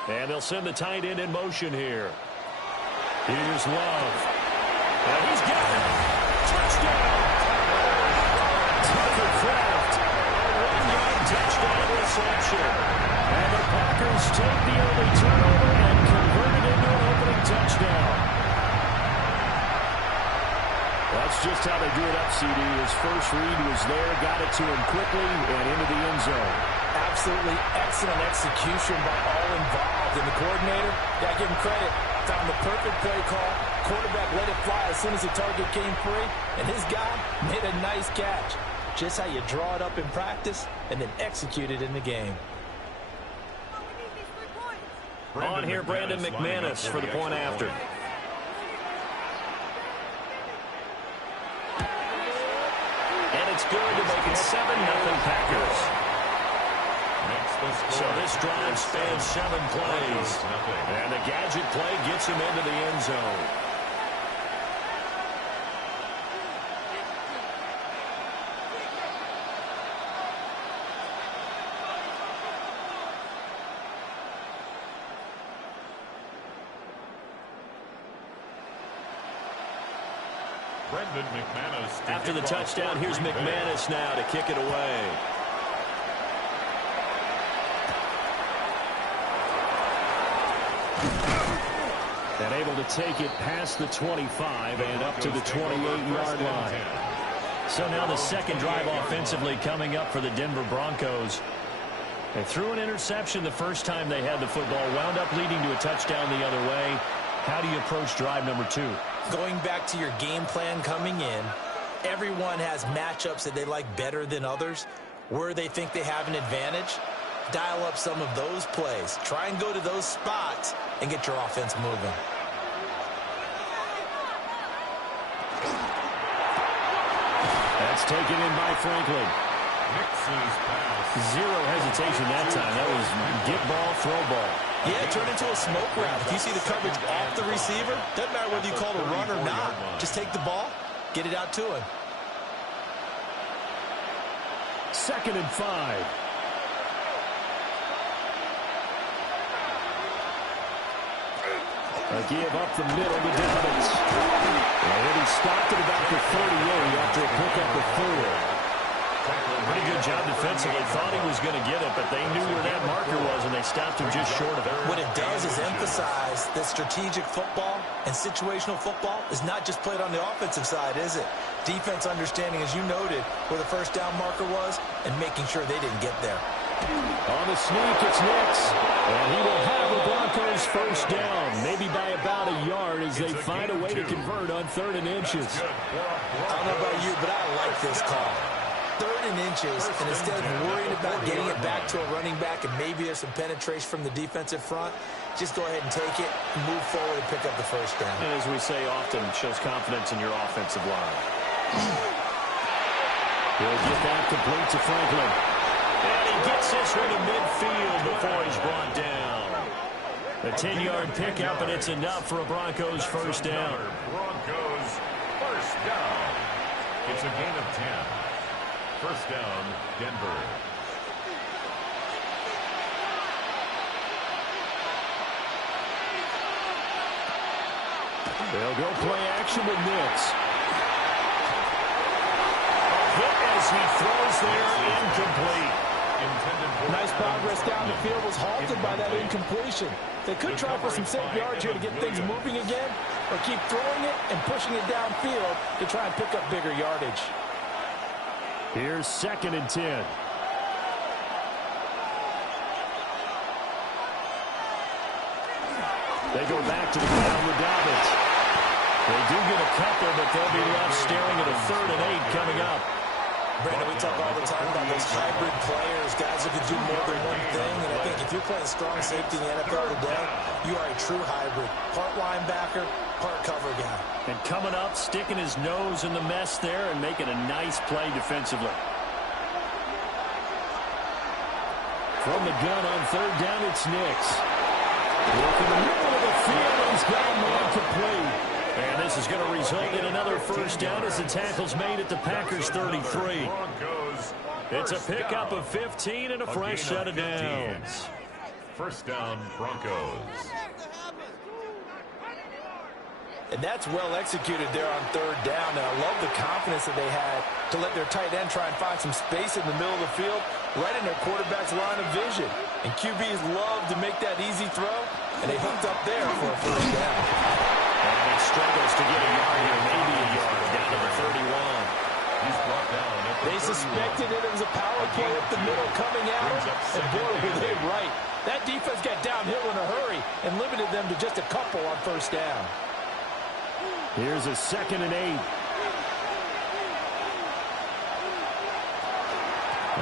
And they'll send the tight end in motion here. Here's Love. And he's got it. Touchdown. Tucker Kraft. A 1-yard touchdown reception. And the Packers take the early turnover and convert it into an opening touchdown. That's just how they do it up, CD. His first read was there, got it to him quickly, and into the end zone. Absolutely excellent execution by all involved. And the coordinator, gotta give him credit, found the perfect play call. Quarterback let it fly as soon as the target came free, and his guy made a nice catch. Just how you draw it up in practice and then execute it in the game. On here, Brandon McManus for the point after. And it's good to make it 7-0 Packers. So this drive spans 7 plays. And the gadget play gets him into the end zone. After the touchdown, here's McManus now to kick it away. And able to take it past the 25 and up to the 28-yard line. So now the second drive offensively coming up for the Denver Broncos. They threw an interception the first time they had the football, wound up leading to a touchdown the other way. How do you approach drive number 2? Going back to your game plan coming in, everyone has matchups that they like better than others. Where they think they have an advantage, dial up some of those plays. Try and go to those spots and get your offense moving. That's taken in by Franklin. Nix's pass Zero hesitation that time. That was get ball, throw ball. Yeah, turn into a smoke round. If you see the coverage off the receiver, doesn't matter whether you call it a run or not. Just take the ball, get it out to him. 2nd and 5. A give up the middle to Dobbins. And he stopped at about the 38 after a pickup of 4. Pretty good job defensively. Thought he was going to get it, but they knew where that marker was, and they stopped him just short of it. What it does is emphasize that strategic football and situational football is not just played on the offensive side, is it? Defense understanding, as you noted, where the first down marker was and making sure they didn't get there. On the sneak, it's Nix. And he will have the Broncos first down, maybe by about a yard as they find a way to convert on 3rd and inches. I don't know about you, but I like this call. 3rd and inches, and instead of worrying about getting it back to a running back and maybe there's some penetration from the defensive front, just go ahead and take it and move forward and pick up the first down. And as we say often, shows confidence in your offensive line. He'll get that complete to Franklin. And he gets this one to midfield before he's brought down. A 10-yard pickup, and it's enough for a Broncos first down. Broncos first down. It's a gain of 10. First down, Denver. They'll go play action with Nix. A hit as he throws there, incomplete. Nice progress down the field was halted by that incompletion. They could try for some safe yards here to get things moving again, or keep throwing it and pushing it downfield to try and pick up bigger yardage. Here's 2nd and 10. They go back to the ground with Dobbins. They do get a couple, but they'll be left staring at a 3rd and 8 coming up. Brandon, we talk all the time about those hybrid players, guys who can do more than one thing, and I think if you're playing strong safety in the NFL today, you are a true hybrid. Part linebacker, part cover guy. And coming up, sticking his nose in the mess there and making a nice play defensively. From the gun on 3rd down, it's Nix. Working the middle of the field, and he's got a man complete. And this is going to result in another first down as the tackle's made at the Packers 33. It's a pickup of 15 and a fresh set of downs. First down, Broncos. And that's well executed there on 3rd down. And I love the confidence that they had to let their tight end try and find some space in the middle of the field, right in their quarterback's line of vision. And QBs love to make that easy throw, and they hooked up there for a first down. And he struggles to get a yard here, maybe a yard, down to the 31. He's brought down at the They 31. suspected it was a power play up the middle coming at them, and boy, were they right. That defense got downhill in a hurry and limited them to just a couple on first down. Here's a 2nd and 8.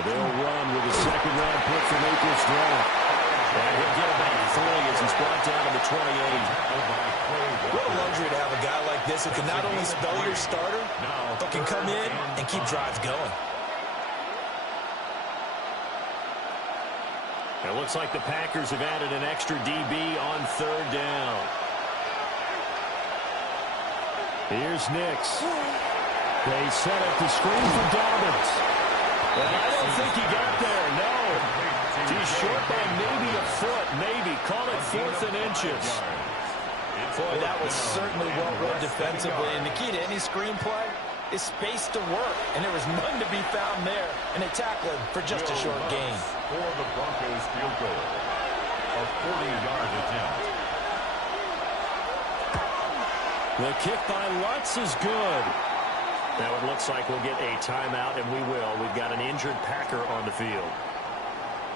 They'll run with a 2nd-round pick from April's draft. And he'll get about 3 as he's brought down to the 28. What a luxury to have a guy like this who can not only spell your starter, but can come in and keep drives going. It looks like the Packers have added an extra DB on 3rd down. Here's Nix. They set up the screen for Dobbins. And I don't think he got there, no. He's short by maybe a foot, maybe. Call it 4th and inches. Boy, that was certainly well read defensively. And the key to any screenplay is space to work. And there was none to be found there. And they tackled him for just a short gain. For the Broncos field goal. A 40-yard attempt. The kick by Lutz is good. Now it looks like we'll get a timeout, and we will. We've got an injured Packer on the field.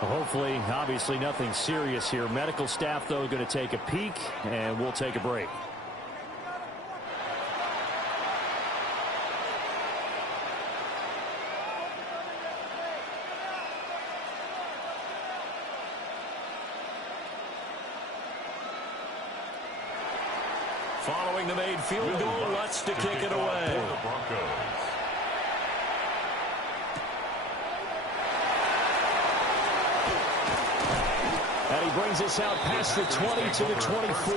Hopefully, obviously nothing serious here. Medical staff, though, going to take a peek, and we'll take a break. Following the made field goal, Lutz to kick it away. For the Broncos. And he brings us out past the 20 to the 24.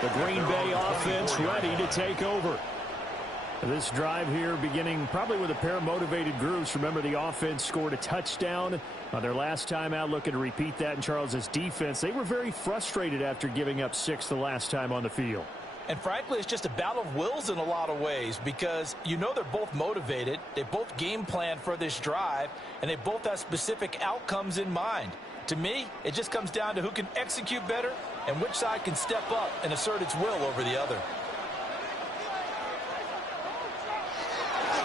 The Green Bay offense ready to take over. This drive here beginning probably with a pair of motivated groups. Remember, the offense scored a touchdown on their last time out, looking to repeat that in Charles' defense. They were very frustrated after giving up 6 the last time on the field. And frankly, it's just a battle of wills in a lot of ways because you know they're both motivated. They both game plan for this drive, and they both have specific outcomes in mind. To me, it just comes down to who can execute better and which side can step up and assert its will over the other.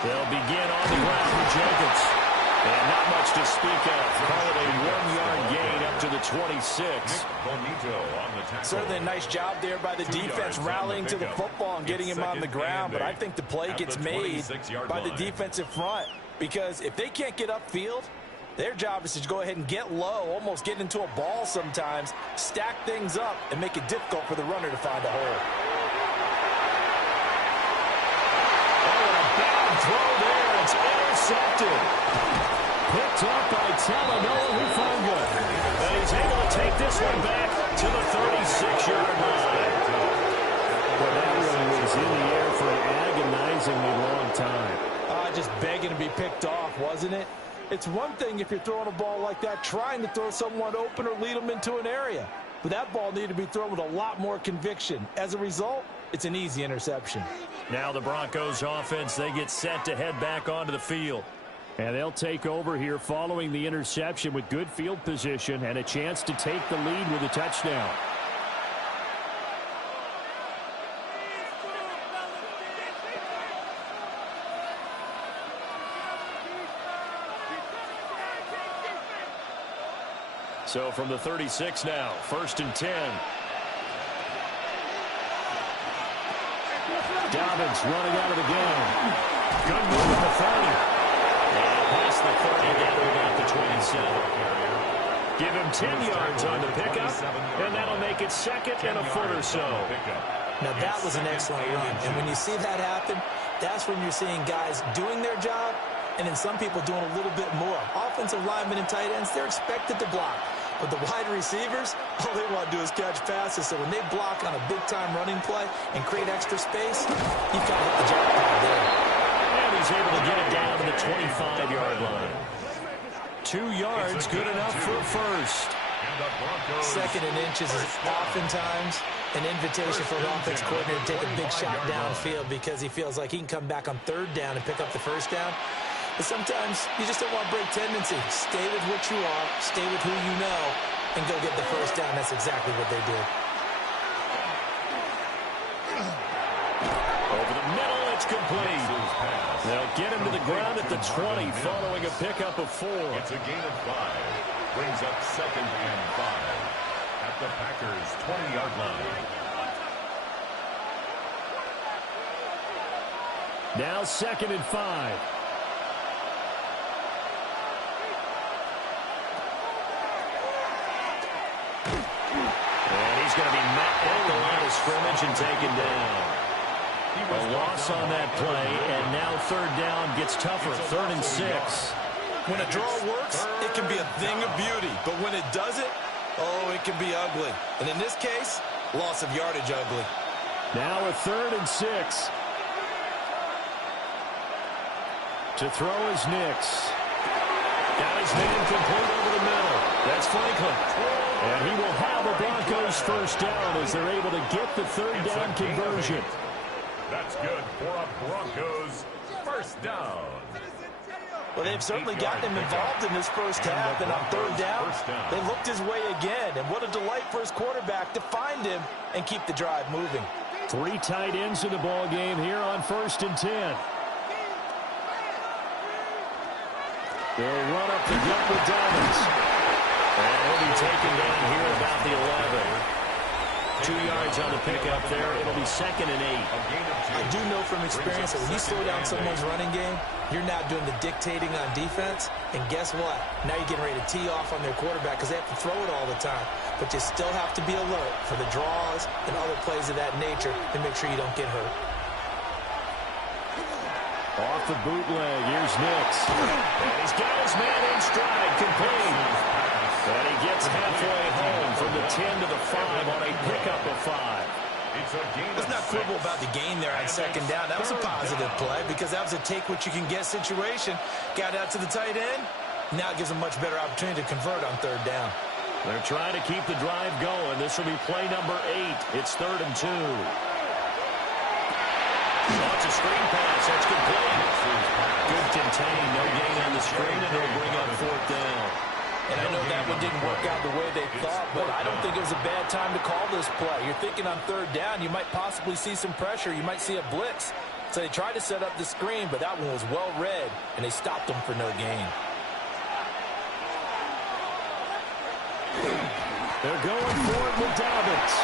They'll begin on the ground with Jacobs. And not much to speak of. Call it a 1-yard gain up to the 26. Certainly a nice job there by the defense rallying to the football and getting him on the ground. But I think the play gets made by the defensive front. Because if they can't get upfield, their job is to go ahead and get low, almost get into a ball sometimes, stack things up, and make it difficult for the runner to find a hole. Throw there, it's intercepted. Picked up by Talanoa Hufanga. And he's able to take this one back to the 36-yard line. Well, that one was in the air for an agonizingly long time. Just begging to be picked off, wasn't it? It's one thing if you're throwing a ball like that, trying to throw someone open or lead them into an area. But that ball needed to be thrown with a lot more conviction. As a result, it's an easy interception. Now the Broncos offense, they get set to head back onto the field. And they'll take over here following the interception with good field position and a chance to take the lead with a touchdown. So from the 36 now, 1st and 10. Dobbins running out of the game. Good move at the 30. And past the 30 down to about the 27. Give him 10 yards on the pickup, and that'll make it 2nd and a foot or so. Now that was an excellent run, and when you see that happen, that's when you're seeing guys doing their job, and then some people doing a little bit more. Offensive linemen and tight ends, they're expected to block. But the wide receivers, all they want to do is catch passes. So when they block on a big-time running play and create extra space, you've got to hit the jackpot there. And he's able to get it down to the 25-yard line. 2 yards, good enough for a first. 2nd and inches is oftentimes an invitation for an offense coordinator to take a big shot downfield because he feels like he can come back on 3rd down and pick up the first down. But sometimes you just don't want to break tendency. Stay with what you are, stay with who you know, and go get the first down. That's exactly what they did. Over the middle, it's complete. They'll get him to the ground at the 20 following a pickup of 4. It's a gain of 5. Brings up 2nd and 5 at the Packers' 20-yard line. Now 2nd and 5. And he's going to be met at the line of scrimmage and taken down. A loss on that play, and now 3rd down gets tougher. 3rd and 6. When a draw works, it can be a thing of beauty. But when it doesn't, oh, it can be ugly. And in this case, loss of yardage ugly. Now a 3rd and 6. To throw is Nix. Got his man complete over the middle. That's Franklin. And he will have a Broncos first down as they're able to get the 3rd down conversion. That's good for a Broncos first down. Well, they've certainly gotten him involved in this first half, and on 3rd down, they looked his way again. And what a delight for his quarterback to find him and keep the drive moving. 3 tight ends in the ball game here on 1st and 10. They'll run up the gut with Dobbins. And he'll be taken down here about the 11. 2 yards on the pickup there. It'll be 2nd and 8. I do know from experience that when you slow down someone's running game, you're not doing the dictating on defense. And guess what? Now you're getting ready to tee off on their quarterback because they have to throw it all the time. But you still have to be alert for the draws and other plays of that nature to make sure you don't get hurt. Off the bootleg, here's Nix. And he's got his man in stride, complete. And he gets halfway 10 to the 5 on a pickup of 5. Let's not quibble about the gain there on second down. That was a positive play because that was a take-what-you-can-get situation. Got out to the tight end. Now it gives them a much better opportunity to convert on third down. They're trying to keep the drive going. This will be play number 8. It's 3rd and 2. It's a screen pass. That's complete. Good contain. No gain on the screen, and they'll bring up 4th down. And I know that one didn't work out the way they thought, but I don't think it was a bad time to call this play. You're thinking on third down, you might possibly see some pressure. You might see a blitz. So they tried to set up the screen, but that one was well read, and they stopped them for no gain. They're going for it with Dobbins.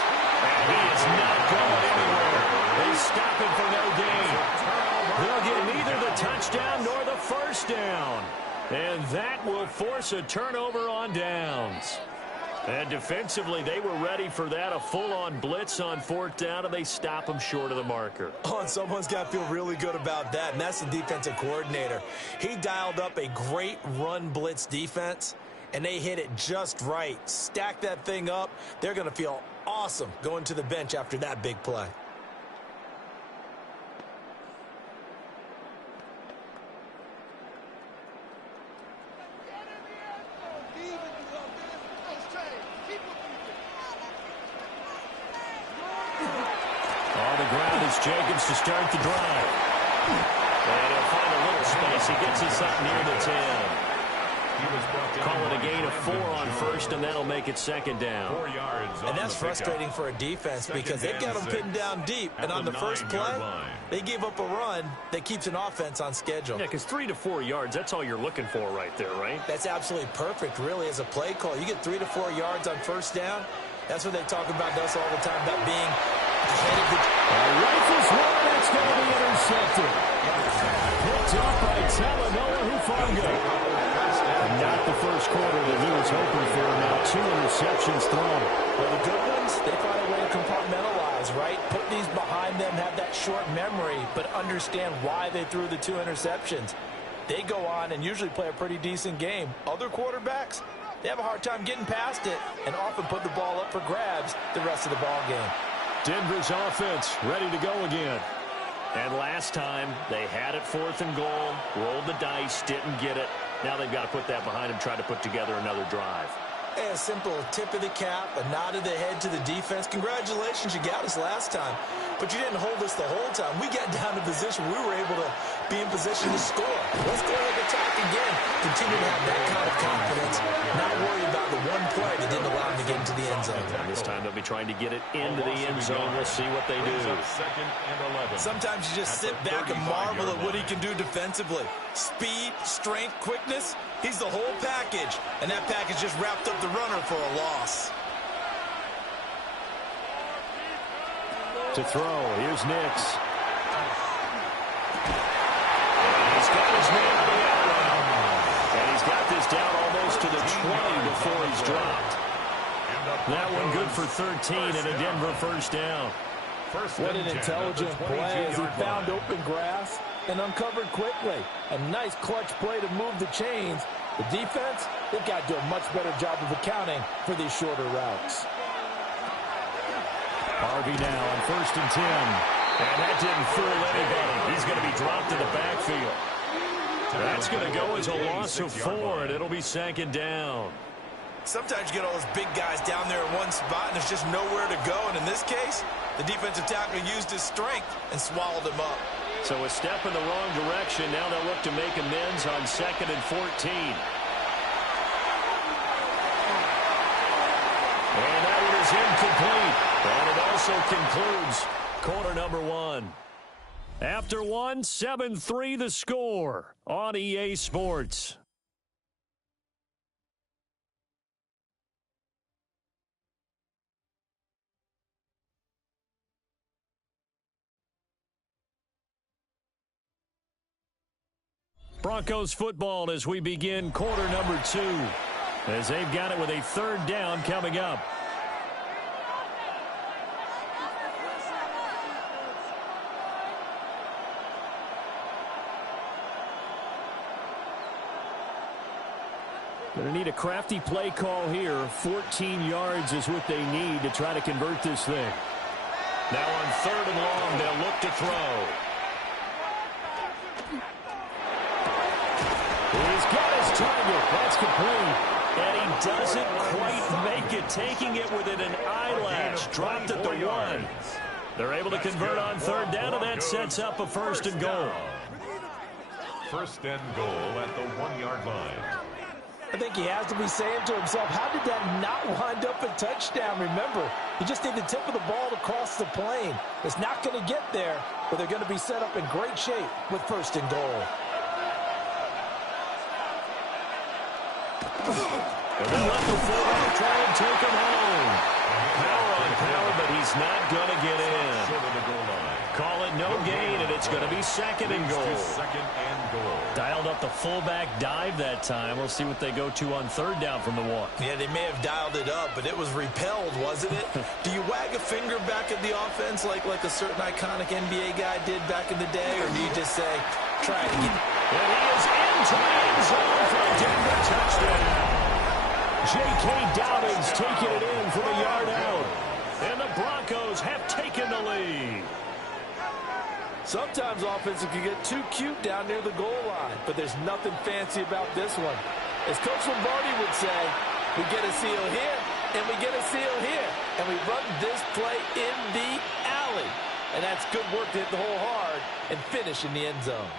And he is not going anywhere. They stop him for no gain. They'll get neither the touchdown nor the first down. And that will force a turnover on downs. And defensively, they were ready for that, a full-on blitz on 4th down, and they stop them short of the marker. Oh, and someone's got to feel really good about that, and that's the defensive coordinator. He dialed up a great run blitz defense, and they hit it just right. Stack that thing up. They're going to feel awesome going to the bench after that big play. Jacobs to start the drive. And he'll find a little space. He gets us up near the 10. Call it a gain of 4 on first, and that'll make it 2nd down. And that's frustrating for a defense because they've got them pinned down deep. And on the first play, they gave up a run that keeps an offense on schedule. Yeah, because 3 to 4 yards, that's all you're looking for right there, right? That's absolutely perfect, really, as a play call. You get 3 to 4 yards on first down. That's what they talk about to us all the time, about being ahead of the... Rifles one, that's going to be intercepted. Picked up by Talanoa Hufanga. Not the first quarter that he was hoping for. Now 2 interceptions thrown. Well, the good ones, they find a way to compartmentalize, right? Put these behind them, have that short memory, but understand why they threw the 2 interceptions. They go on and usually play a pretty decent game. Other quarterbacks, they have a hard time getting past it and often put the ball up for grabs the rest of the ball game. Denver's offense ready to go again. And last time, they had it 4th and goal, rolled the dice, didn't get it. Now they've got to put that behind them, try to put together another drive. A simple tip of the cap, a nod of the head to the defense. Congratulations, you got us last time. But you didn't hold us the whole time. We got down to position. We were able to be in position to score. Let's go ahead and attack again. Continue to have that kind of confidence. Not worry about the one play that didn't allow them to get into the end zone. And this time they'll be trying to get it into the end zone. We'll see what they do. Sometimes you just sit back and marvel at what he can do defensively. Speed, strength, quickness. He's the whole package. And that package just wrapped up the runner for a loss. To throw, here's Nix. He's got his man on the outrun. And he's got this down almost to the 20 before he's dropped. That one good for 13 and a Denver first down. What an intelligent play as he found open grass and uncovered quickly. A nice clutch play to move the chains. The defense, they've got to do a much better job of accounting for these shorter routes. Harvey now on 1st and 10. And that didn't fool anybody. He's going to be dropped in the backfield. That's going to go as a loss of 4, and it'll be 2nd down. Sometimes you get all those big guys down there in one spot, and there's just nowhere to go. And in this case, the defensive tackle used his strength and swallowed him up. So a step in the wrong direction. Now they'll look to make amends on 2nd and 14. And that one is incomplete. And it also concludes quarter number 1. After 1, 7-3 the score on EA Sports. Broncos football as we begin quarter number 2. As they've got it with a 3rd down coming up. Going to need a crafty play call here. 14 yards is what they need to try to convert this thing. Now on 3rd and long, they'll look to throw. He's got his target. That's complete. And he doesn't quite make it, taking it within an eyelash. Dropped at the 1. They're able to convert on 3rd down, and that sets up a 1st and goal. 1st and goal at the 1-yard line. I think he has to be saying to himself, how did that not wind up a touchdown? Remember, you just need the tip of the ball to cross the plane. It's not going to get there, but they're going to be set up in great shape with 1st and goal. And then let the fullback try and take him home. Power on power, but he's not going to get in. Call it no gain, and it's going to be 2nd and goal. 2nd and goal. Dialed up the fullback dive that time. We'll see what they go to on 3rd down from the walk. Yeah, they may have dialed it up, but it was repelled, wasn't it? Do you wag a finger back at the offense like a certain iconic NBA guy did back in the day, or do you just say, try it again? And he is into the end zone for a Denver touchdown. J.K. Dobbins taking it in from a yard out. And the Broncos have taken the lead. Sometimes offenses can get too cute down near the goal line, but there's nothing fancy about this one. As Coach Lombardi would say, we get a seal here, and we get a seal here, and we run this play in the alley. And that's good work to hit the hole hard and finish in the end zone.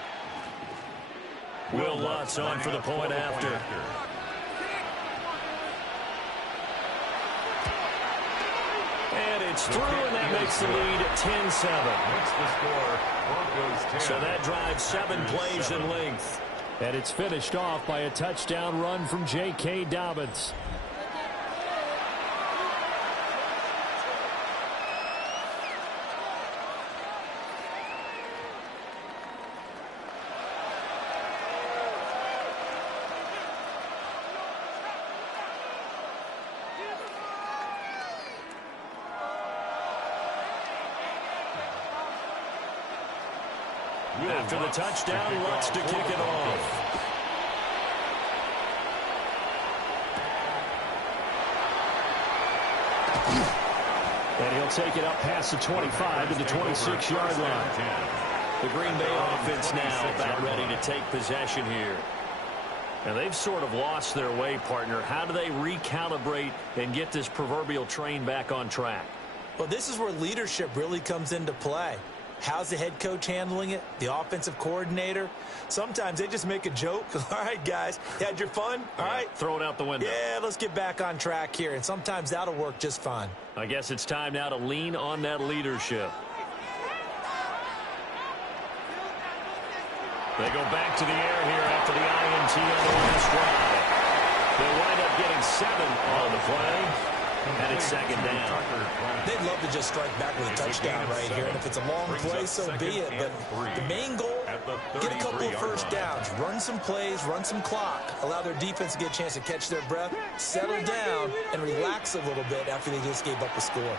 Will Lutz on for the point after. And it's through, and that makes the lead 10-7. What's the score? Broncos 10. So that drives 7 plays in length. And it's finished off by a touchdown run from J.K. Dobbins. After the touchdown, Lutz to kick it off. And he'll take it up past the 25 to the 26-yard line. The Green Bay offense now about ready to take possession here. And they've sort of lost their way, partner. How do they recalibrate and get this proverbial train back on track? Well, this is where leadership really comes into play. How's the head coach handling it? The offensive coordinator? Sometimes they just make a joke. All right, guys, you had your fun? All right. Throw it out the window. Yeah, let's get back on track here. And sometimes that'll work just fine. I guess it's time now to lean on that leadership. They go back to the air here after the INT on the last drive. They'll wind up getting 7 on the play. And it's 2nd down. They'd love to just strike back with a touchdown right here. And if it's a long play, so be it. But the main goal, get a couple of 1st downs. Run some plays, run some clock. Allow their defense to get a chance to catch their breath, settle down, and relax a little bit after they just gave up a score.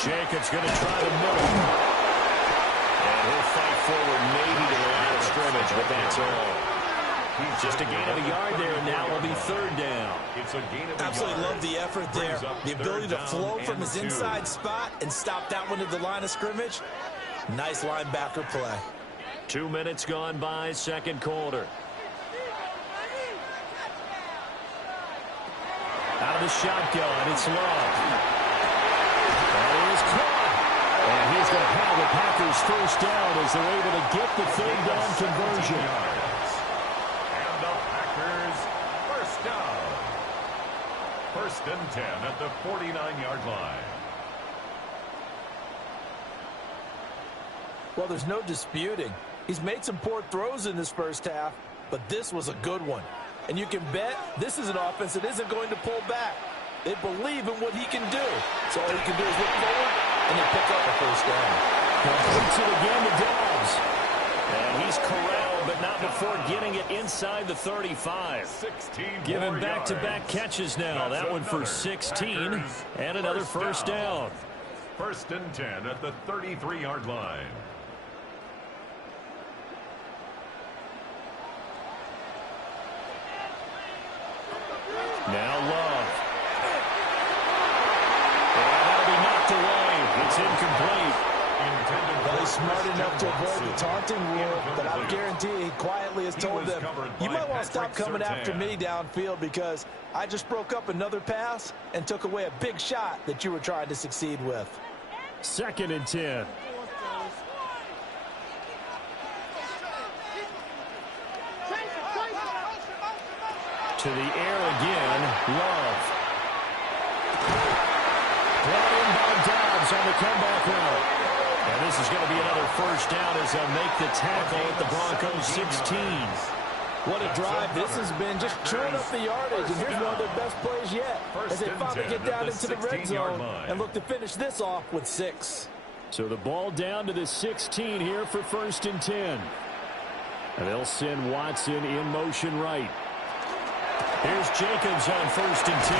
Jacobs going to try the middle. And he'll fight forward maybe to the line of scrimmage, but that's all. Just a gain of a yard there, and now will be 3rd down. It's a gain of a Absolutely yard. love the effort there. The ability to flow from his inside spot and stop that one at the line of scrimmage. Nice linebacker play. 2 minutes gone by, 2nd quarter. Out of the shotgun, it's Love. That is caught. And he's going to have the Packers 1st down as they're able to get the 3rd down conversion. Down. 1st and 10 at the 49-yard line. Well, there's no disputing. He's made some poor throws in this 1st half, but this was a good one. And you can bet this is an offense that isn't going to pull back. They believe in what he can do. So all he can do is look forward and then pick up a 1st down. Completes it again to Dobbs. And he's corralled, but not before getting it inside the 35. Given back-to-back catches now. That one for 16 and another 1st down. 1st and 10 at the 33-yard line. Now Love. And that'll be knocked away. It's incomplete. Well, he's smart enough to avoid the taunting rule, but I guarantee he quietly has told them, you might want to stop coming after me downfield because I just broke up another pass and took away a big shot that you were trying to succeed with. 2nd and 10. To the air again, Love. Brought in by Dobbs on the comeback route. And this is going to be another first down as they'll make the tackle at the Broncos 16. What a drive this has been, just chewing up the yardage. And here's one of their best plays yet as they finally get down into the red zone and look to finish this off with 6. So the ball down to the 16 here for 1st and 10. And they'll send Watson in motion right. Here's Jacobs on 1st and 10.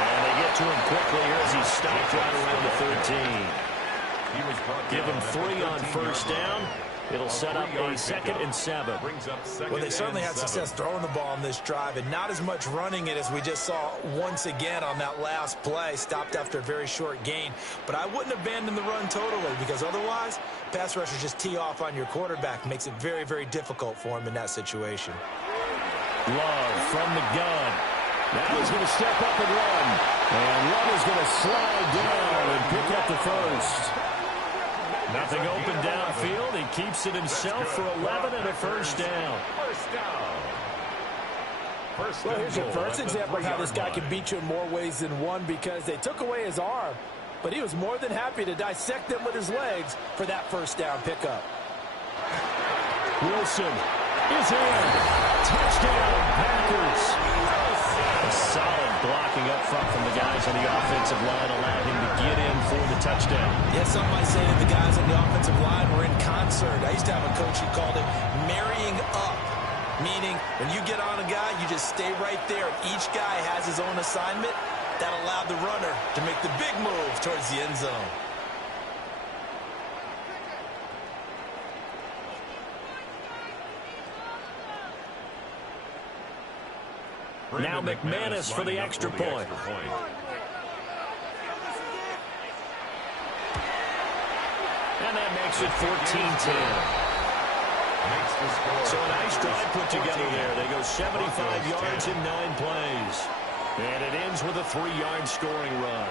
And they get to him quickly here as he stopped right around the 13. Give him 3 on first down. It'll set up a 2nd and 7. Well, they certainly had success throwing the ball on this drive and not as much running it as we just saw once again on that last play. Stopped after a very short gain. But I wouldn't abandon the run totally because otherwise, pass rushers just tee off on your quarterback. Makes it very, very difficult for him in that situation. Love from the gun. Now he's going to step up and run. And Love is going to slide down and pick up the first. Nothing open downfield. He keeps it himself for 11 and a first down. Well, here's your first example of how this guy can beat you in more ways than one because they took away his arm, but he was more than happy to dissect them with his legs for that first down pickup. Wilson is in. Touchdown, Packers. Solid blocking up front from the guys on the offensive line allowed him to get in for the touchdown. Yeah, some might say that the guys on the offensive line were in concert. I used to have a coach who called it marrying up, meaning when you get on a guy, you just stay right there. Each guy has his own assignment. That allowed the runner to make the big move towards the end zone. Now McManus for the extra point. And that makes it 14-10. So a nice drive put together there. They go 75 yards in 9 plays. And it ends with a 3-yard scoring run.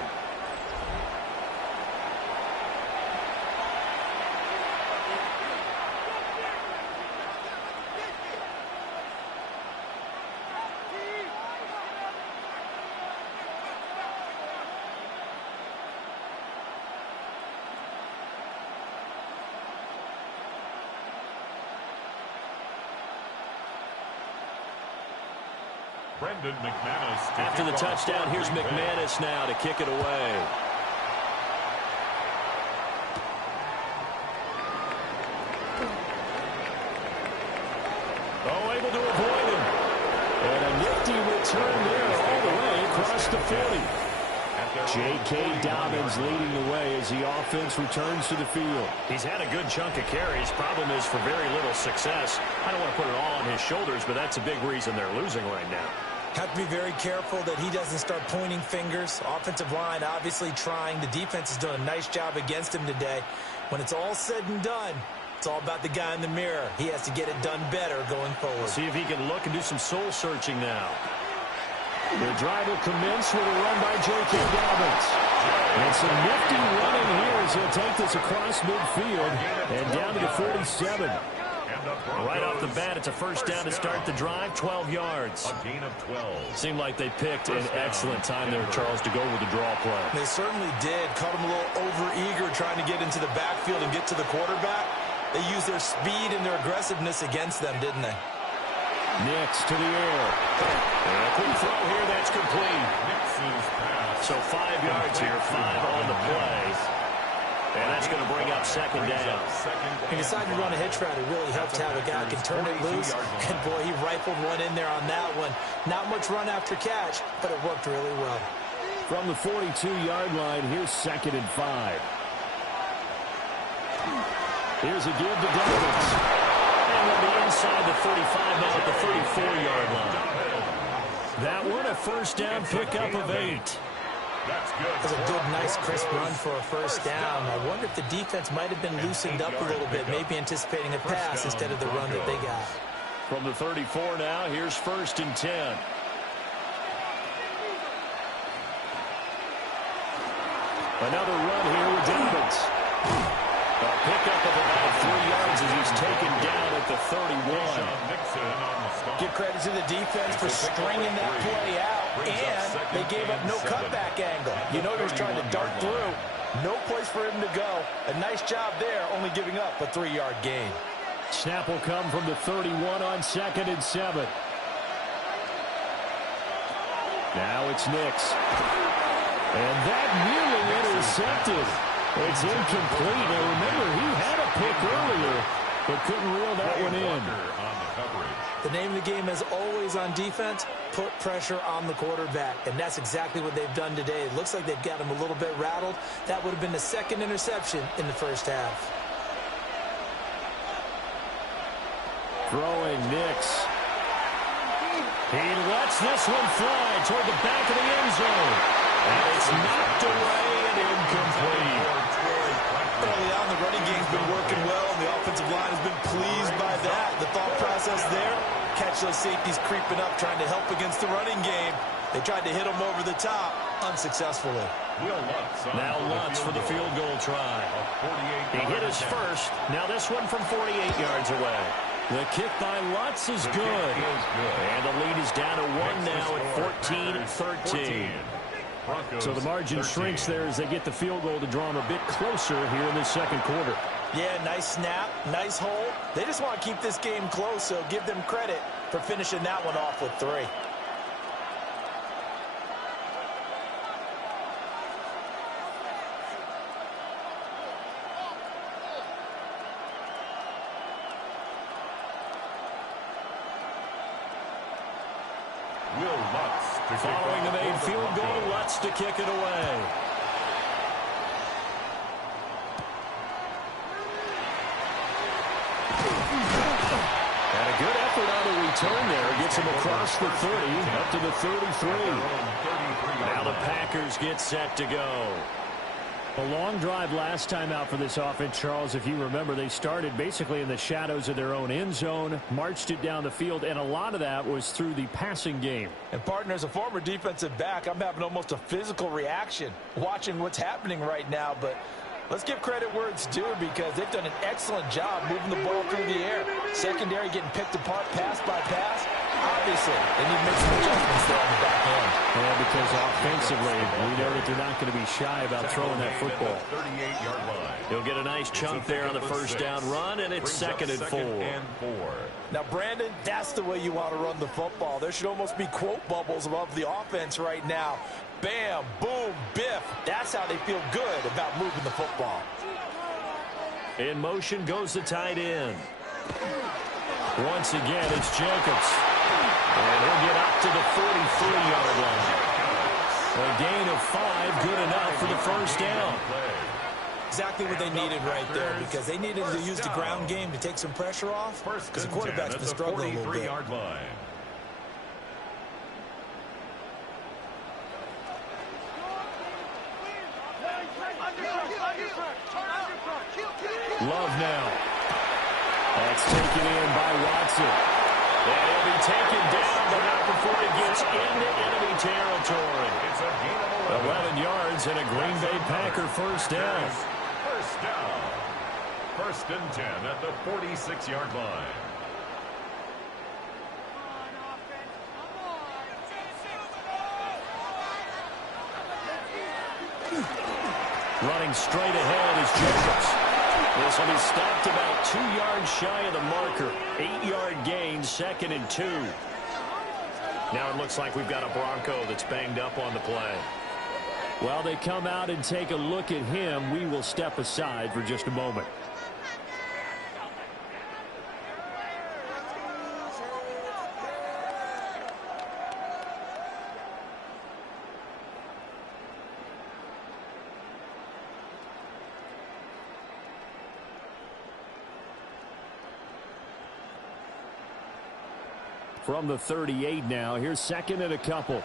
After the touchdown, here's McManus now to kick it away. Oh, able to avoid him. And a nifty return there all the way across the 40. J.K. Dobbins leading the way as the offense returns to the field. He's had a good chunk of carries. Problem is for very little success. I don't want to put it all on his shoulders, but that's a big reason they're losing right now. Have to be very careful that he doesn't start pointing fingers. Offensive line obviously trying. The defense has done a nice job against him today. When it's all said and done, it's all about the guy in the mirror. He has to get it done better going forward. See if he can look and do some soul searching now. The drive will commence with a run by J.K. Dobbins. And some nifty running here as he'll take this across midfield and down to the 47. Right off the bat, it's a first down to start the drive, 12 yards. A gain of 12. Seemed like they picked an excellent time there, Charles, to go with the draw play. They certainly did. Caught him a little over-eager trying to get into the backfield and get to the quarterback. They used their speed and their aggressiveness against them, didn't they? Nix to the air. And a quick throw here, that's complete. So 5 yards here, 5 on the play. And that's going to bring up second down. He decided to run a hitch route. It really helped to have a guy who can turn it loose. And, boy, he rifled one in there on that one. Not much run after catch, but it worked really well. From the 42-yard line, here's 2nd and 5. Here's a give to Dobbins. And we'll be inside the 35 now at the 34-yard line. That one a first down pickup of 8. That's good. That's a good, nice, crisp run for a first down. I wonder if the defense might have been loosened up a little bit, maybe anticipating a pass instead of the run that they got. From the 34 now, here's 1st and 10. Another run here with Dobbins. A pickup of about 3 yards as he's taken down at the 31. Give credit to the defense for stringing that play out, and they gave up no cutback angle. You know he was trying to dart through. No place for him to go. A nice job there, only giving up a 3-yard gain. Snap will come from the 31 on 2nd and 7. Now it's Nix. And that nearly intercepted. It's incomplete. Now remember, he had a pick earlier, but couldn't reel that one in. The name of the game is always on defense, put pressure on the quarterback. And that's exactly what they've done today. It looks like they've got him a little bit rattled. That would have been the 2nd interception in the first half. Throwing Nix. He lets this one fly toward the back of the end zone. And it's knocked away and incomplete. Early on, the running game's been working well, and the offensive line has been pleased by that. The thought process there, catch those safeties creeping up, trying to help against the running game. They tried to hit them over the top, unsuccessfully. Now Lutz for the field goal try. He hit his first. Now this one from 48 yards away. The kick by Lutz is good. And the lead is down to 1 now at 14-13. So the margin shrinks there as they get the field goal to draw them a bit closer here in the 2nd quarter. Yeah, nice snap, nice hold. They just want to keep this game close, so give them credit for finishing that one off with 3. Following the made field goal, Lutz to kick it away. And a good effort on the return there. Gets him across the 30, up to the 33. Now the Packers get set to go. A long drive last time out for this offense, Charles. If you remember, they started basically in the shadows of their own end zone, marched it down the field, and a lot of that was through the passing game. And, partner, as a former defensive back, I'm having almost a physical reaction watching what's happening right now. But let's give credit where it's due because they've done an excellent job moving the ball through the air. Secondary getting picked apart pass by pass. Obviously, they need to make some adjustments there on the back end. Yeah, because offensively, we know that they're not going to be shy about throwing that football. He'll get a nice chunk there on the first down run, and it's 2nd and 4. Now, Brandon, that's the way you want to run the football. There should almost be quote bubbles above the offense right now. Bam, boom, biff. That's how they feel good about moving the football. In motion goes the tight end. Once again, it's Jacobs. And he'll get up to the 43-yard line. A gain of 5, good enough for the first down. Exactly what they needed right there because they needed to use the ground game to take some pressure off because the quarterback's been struggling a little bit. Love now. That's taken in by Watson. And he'll be taken down, but not before he gets into enemy territory. 11 yards and a Green Bay Packer first down. First down. 1st and 10 at the 46-yard line. Running straight ahead is Jacobs. This will be stopped about 2 yards shy of the marker. 8-yard gain, 2nd and 2. Now it looks like we've got a Bronco that's banged up on the play. While they come out and take a look at him, we will step aside for just a moment. from the 38 now. Here's second and a couple.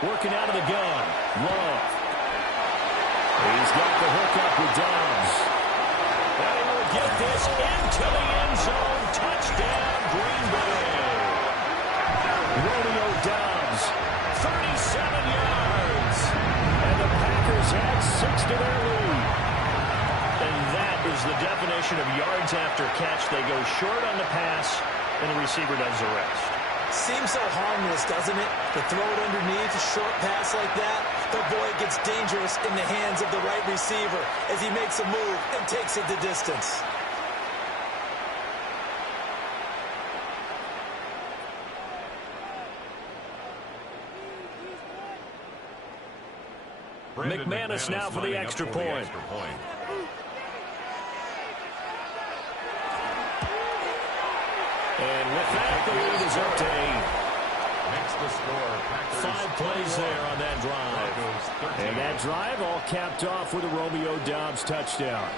Working out of the gun. Love. He's got the hook up with Dobbs. And he will get this into the end zone. Touchdown, Green Bay. Romeo Dobbs, 37 yards. And the Packers add 6 to their lead. And that is the definition of yards after catch. They go short on the pass, and the receiver does the rest. Seems so harmless, doesn't it? To throw it underneath, a short pass like that. But boy, it gets dangerous in the hands of the right receiver as he makes a move and takes it the distance. McManus now for the extra point. And with that, the lead is up to 8. Makes the score. Packers 5 plays there on that drive. And that drive all capped off with a Romeo Dobbs touchdown.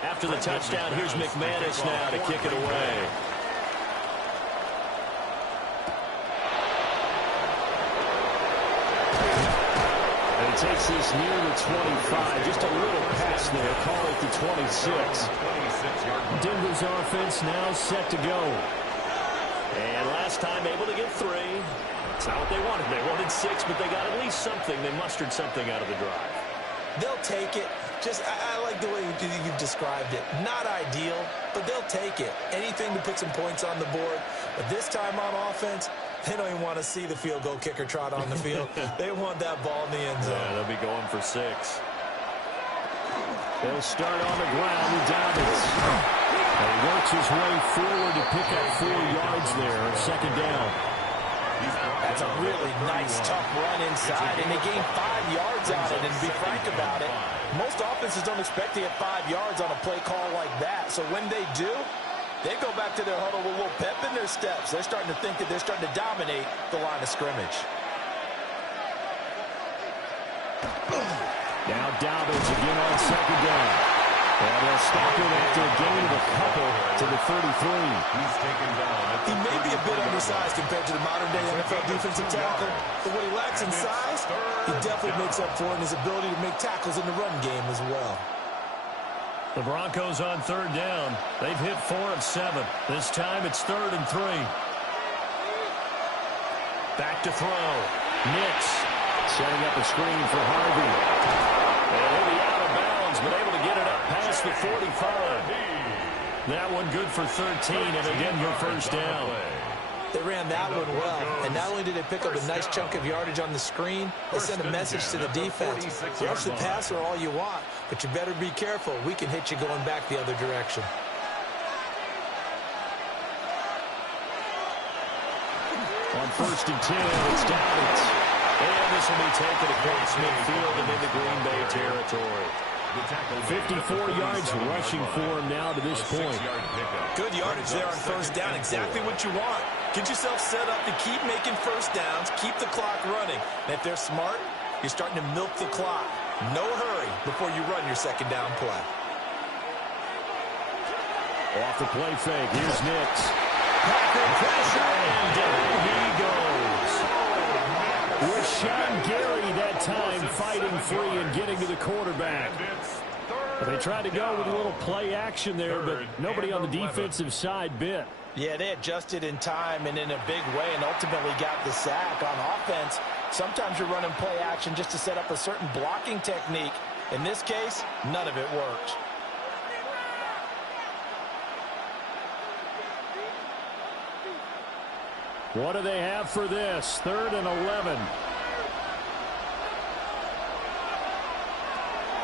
After the touchdown, here's McManus now to kick it away. And he takes this near the 25. Just a little pass there. Call it the 26. Denver's offense now set to go. And last time able to get 3. That's not what they wanted. They wanted 6, but they got at least something. They mustered something out of the drive. They'll take it. I like the way you've described it. Not ideal, but they'll take it. Anything to put some points on the board. But this time on offense, they don't even want to see the field goal kicker trot on the field. They want that ball in the end zone. Yeah, they'll be going for 6. They'll start on the ground with Dobbins. And he works his way forward to pick up 4 yards there. Second down. That's a really nice, tough run inside, and they gain 5 yards on it. And to be frank about it, most offenses don't expect to get 5 yards on a play call like that. So when they do, they go back to their huddle with a little pep in their steps. They're starting to think that they're starting to dominate the line of scrimmage. Now Dobbins again on second down. And they'll stop it after a gain of a couple to the 33. He's taken down. He may be a bit undersized compared to the modern-day NFL defensive tackle, but what he lacks in size, he definitely makes up for in his ability to make tackles in the run game as well. The Broncos on third down. They've hit 4 of 7. This time it's 3rd and 3. Back to throw. Nix setting up a screen for Harvey. And he'll be out of bounds, but able to get it up past the 45. That one good for 13 and a Denver first down. They ran that one well, and not only did they pick up a nice chunk of yardage on the screen, they sent a message to the defense. Rush the passer all you want, but you better be careful. We can hit you going back the other direction. On 1st and 10, it's Dobbins. And this will be taken across midfield and into Green Bay territory. 54 yards rushing for him now to this point. Good yardage there on first down. Exactly what you want. Get yourself set up to keep making first downs, keep the clock running. And if they're smart, you're starting to milk the clock. No hurry before you run your second down play. Off the play fake. Here's Nix. Packer pressure, and down he goes. Rashawn Gary that time fighting free and getting to the quarterback. But they tried to go with a little play action there, but nobody on the defensive side bit. Yeah, they adjusted in time and in a big way and ultimately got the sack. On offense, sometimes you're running play action just to set up a certain blocking technique. In this case, none of it worked. What do they have for this? 3rd and 11.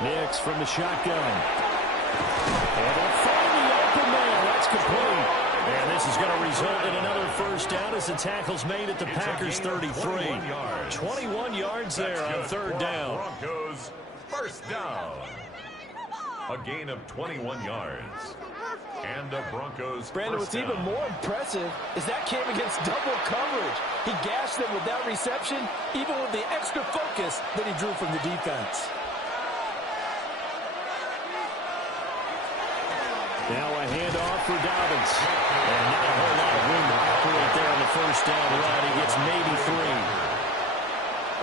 Nix from the shotgun. And they'll find the open man. That's complete. And this is going to result in another first down as the tackle's made at the Packers' 33. 21 yards there on third down. Broncos first down. A gain of 21 yards. And the Broncos Brandon, what's even more impressive is that came against double coverage. He gashed them with that reception, even with the extra focus that he drew from the defense. Now a handoff for Dobbins. And not a whole lot of room to operate there on the first down run. He gets maybe 3.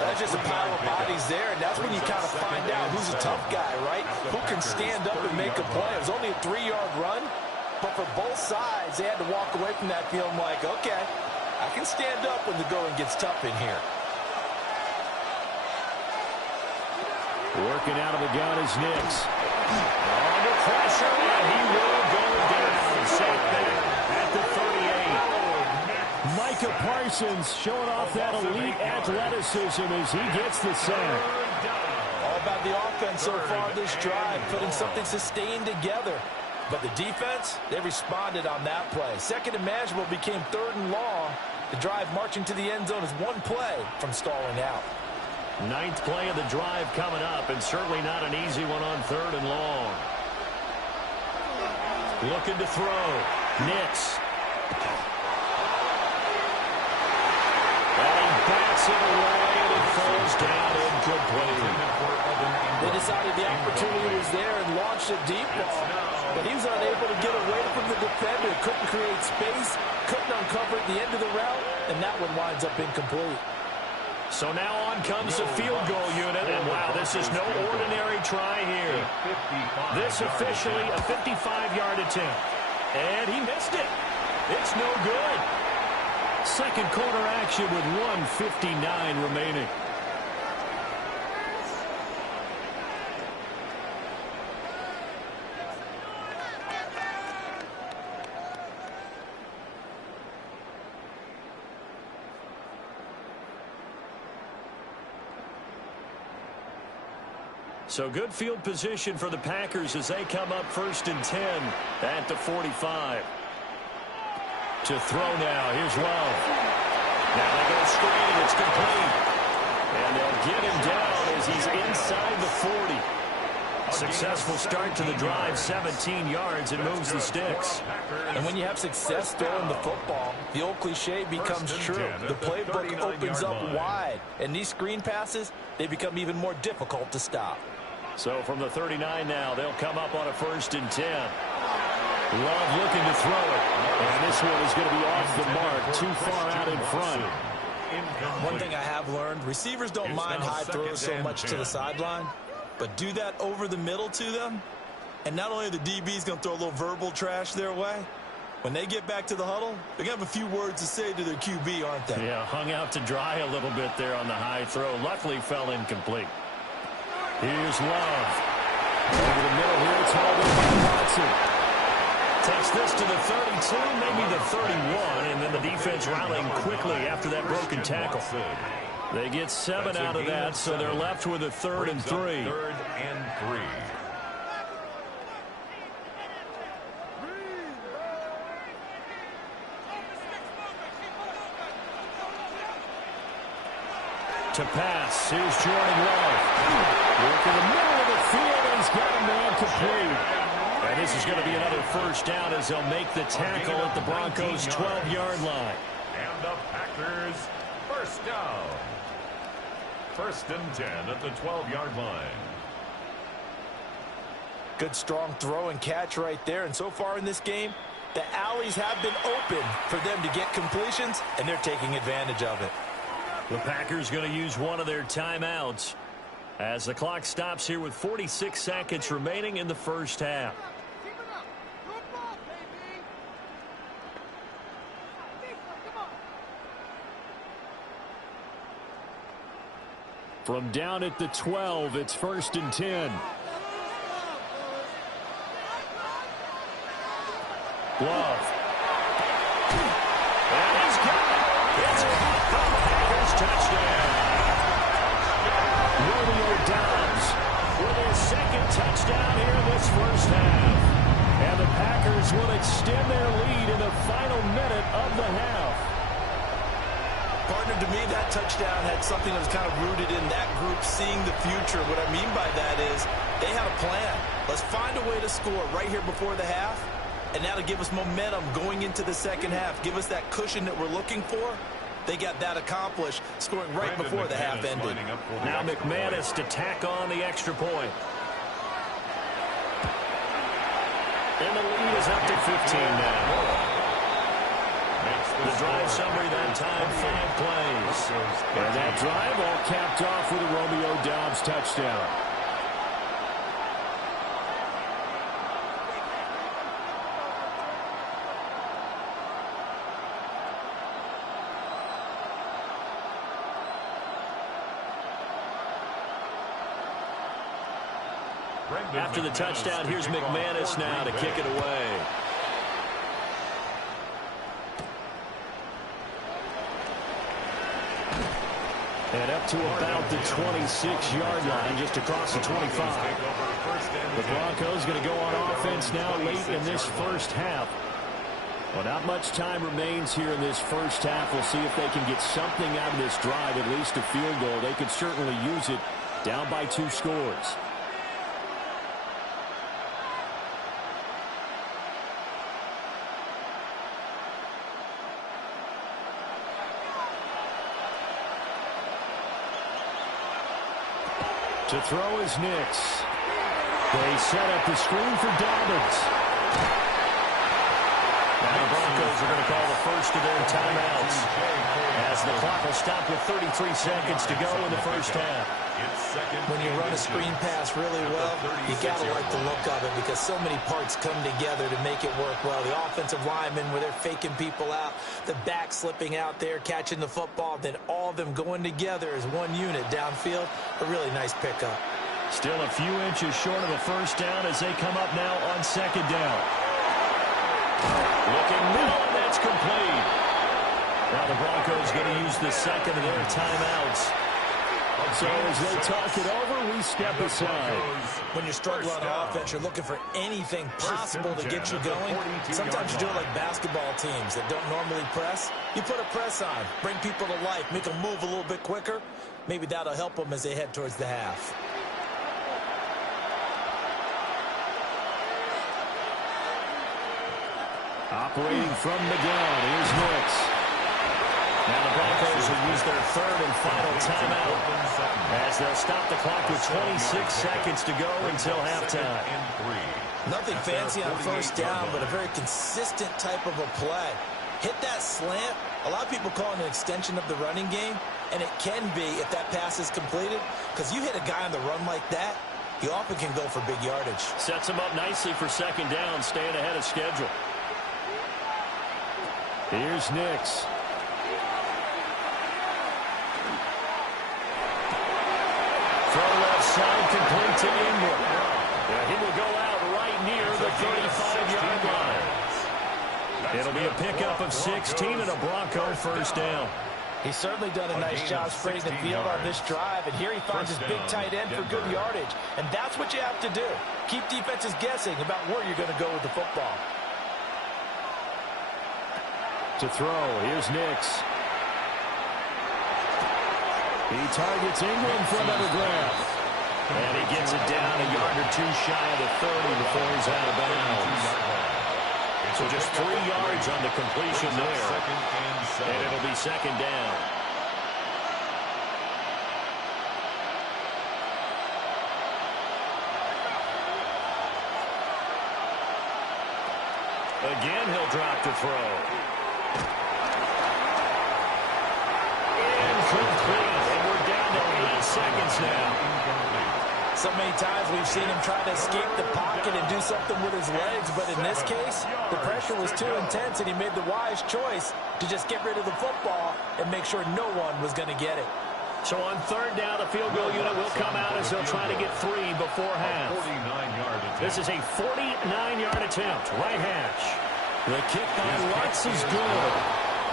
That's just a pile of bodies there, and that's when you kind of find out who's a tough guy, right? Who can stand up and make a play. It was only a 3-yard run, but for both sides, they had to walk away from that feeling like, okay, I can stand up when the going gets tough in here. Working out of the gun is Nix. Under pressure, and he will go down. Safe back at the 38. Micah Parsons showing off that elite athleticism as he gets the sack. All about the offense so far this drive, putting something sustained together. But the defense, they responded on that play. Second and manageable became third and long. The drive marching to the end zone is one play from stalling out. 9th play of the drive coming up, and certainly not an easy one on third and long. Looking to throw. Nix. And he bats it away, and it falls down incomplete. They decided the opportunity was there and launched a deep ball, but he was unable to get away from the defender. Couldn't create space, couldn't uncover at the end of the route, and that one winds up incomplete. So now on comes the field goal unit, and wow, this is no ordinary try here. This officially a 55-yard attempt, and he missed it. It's no good. Second quarter action with 1:59 remaining. So good field position for the Packers as they come up 1st and 10 at the 45. To throw now. Here's Love. Now they go straight, and it's complete. And they'll get him down as he's inside the 40. Successful start to the drive, 17 yards, and moves the sticks. And when you have success throwing the football, the old cliche becomes true. The playbook opens up wide, and these screen passes, they become even more difficult to stop. So from the 39 now, they'll come up on a 1st and 10. Love looking to throw it. And this one is going to be off the mark, too far out in front. One thing I have learned, receivers don't mind high throws so much to the sideline, but do that over the middle to them, and not only are the DBs going to throw a little verbal trash their way, when they get back to the huddle, they're going to have a few words to say to their QB, aren't they? Yeah, hung out to dry a little bit there on the high throw. Luckily fell incomplete. Here's Love. Over the middle here, it's hauled in by Watson. Takes this to the 32, maybe the 31, and then the defense rallying quickly after that broken tackle. They get 7 out of that, so they're left with a 3rd and 3. 3rd and 3. To pass, here's Jordan Love. Work in the middle of the field, and he's got a man complete. And this is going to be another first down as they'll make the tackle at the Broncos' 12-yard line. And the Packers first down. 1st and 10 at the 12-yard line. Good strong throw and catch right there, and so far in this game, the alleys have been open for them to get completions, and they're taking advantage of it. The Packers going to use one of their timeouts as the clock stops here with 46 seconds remaining in the first half. From down at the 12, it's 1st and 10. Love. And he's got it. It's caught for the Packers touchdown. Romeo Dobbs with his 2nd touchdown here this first half. And the Packers Broncos will extend their lead in the final minute of the half. Partner, to me, that touchdown had something that was kind of rooted in that group seeing the future. What I mean by that is they had a plan. Let's find a way to score right here before the half, and that'll give us momentum going into the second half. Give us that cushion that we're looking for. They got that accomplished, scoring right before the half ended. Now McManus to tack on the extra point. And the lead is up to 15 now. The drive summary that time, 5 plays. And that drive all capped off with a Romeo Doubs touchdown. After the touchdown, here's McManus now to kick it away. And up to about the 26-yard line, just across the 25. The Broncos going to go on offense now late in this first half. Well, not much time remains here in this first half. We'll see if they can get something out of this drive, at least a field goal. They could certainly use it down by 2 scores. To throw is Nix. They set up the screen for Dobbins. Now the Broncos are going to call the first of their timeouts as the clock will stop with 33 seconds to go in the first half. When you run a screen pass really well, you got to like the look of it because so many parts come together to make it work well. The offensive linemen, where they're faking people out, the back slipping out there, catching the football, then all of them going together as one unit downfield. A really nice pickup. Still a few inches short of a first down as they come up now on second down. Looking middle, and that's complete. Now the Broncos going to use the second of their timeouts. So as they talk it over, we step aside. When you're struggling on offense, you're looking for anything possible to get you going. Sometimes you do it like basketball teams that don't normally press. You put a press on, bring people to life, make them move a little bit quicker. Maybe that'll help them as they head towards the half. Operating from the gun, here's Nix. Now the Broncos will use their third and final timeout as they'll stop the clock with 26 seconds to go until halftime. Nothing fancy on first down, but a very consistent type of a play. Hit that slant. A lot of people call it an extension of the running game, and it can be if that pass is completed, because you hit a guy on the run like that, you often can go for big yardage. Sets him up nicely for second down, staying ahead of schedule. Here's Nix. Throw left side, complete to Ingram. And he will go out right near the 35-yard line. It'll be a pickup of 16 and a Bronco first down. He's certainly done a nice job spreading the field on this drive, and here he finds his big tight end for good yardage. And that's what you have to do. Keep defenses guessing about where you're going to go with the football. To throw, here's Nix. He targets Ingram for another grab. And he gets it down a yard or two shy of the 30 before he's out of bounds. So just 3 yards on the completion there. And it'll be second down. Again, he'll drop to throw. Incomplete. And we're down to 8 seconds now. So many times we've seen him try to escape the pocket and do something with his legs, but in this case, the pressure was too intense, and he made the wise choice to just get rid of the football and make sure no one was going to get it. So on third down, the field goal unit will come out as they'll try to get 3 before half. This is a 49-yard attempt, right hash. The kick by Lutz is good.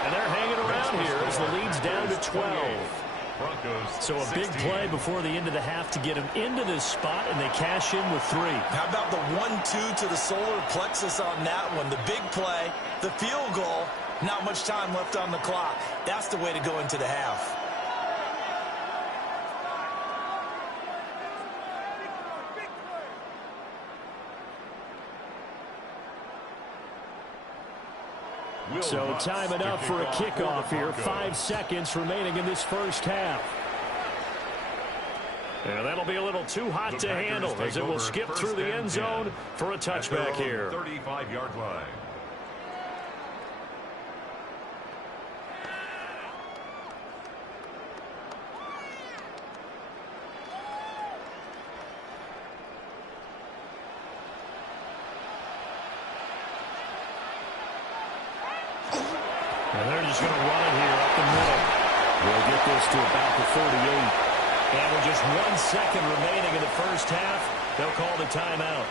And they're hanging around here as the lead's down to 12. Broncos. So a big 16. play before the end of the half to get them into this spot, and they cash in with 3. How about the 1-2 to the solar plexus on that one? The big play, the field goal, not much time left on the clock. That's the way to go into the half. So time enough for a kickoff here. 5 seconds remaining in this first half. And that'll be a little too hot to handle as it will skip through the end zone for a touchback here. 35-yard line. And they're just going to run it here up the middle. We'll get this to about the 38. And with just 1 second remaining in the first half, they'll call the timeout.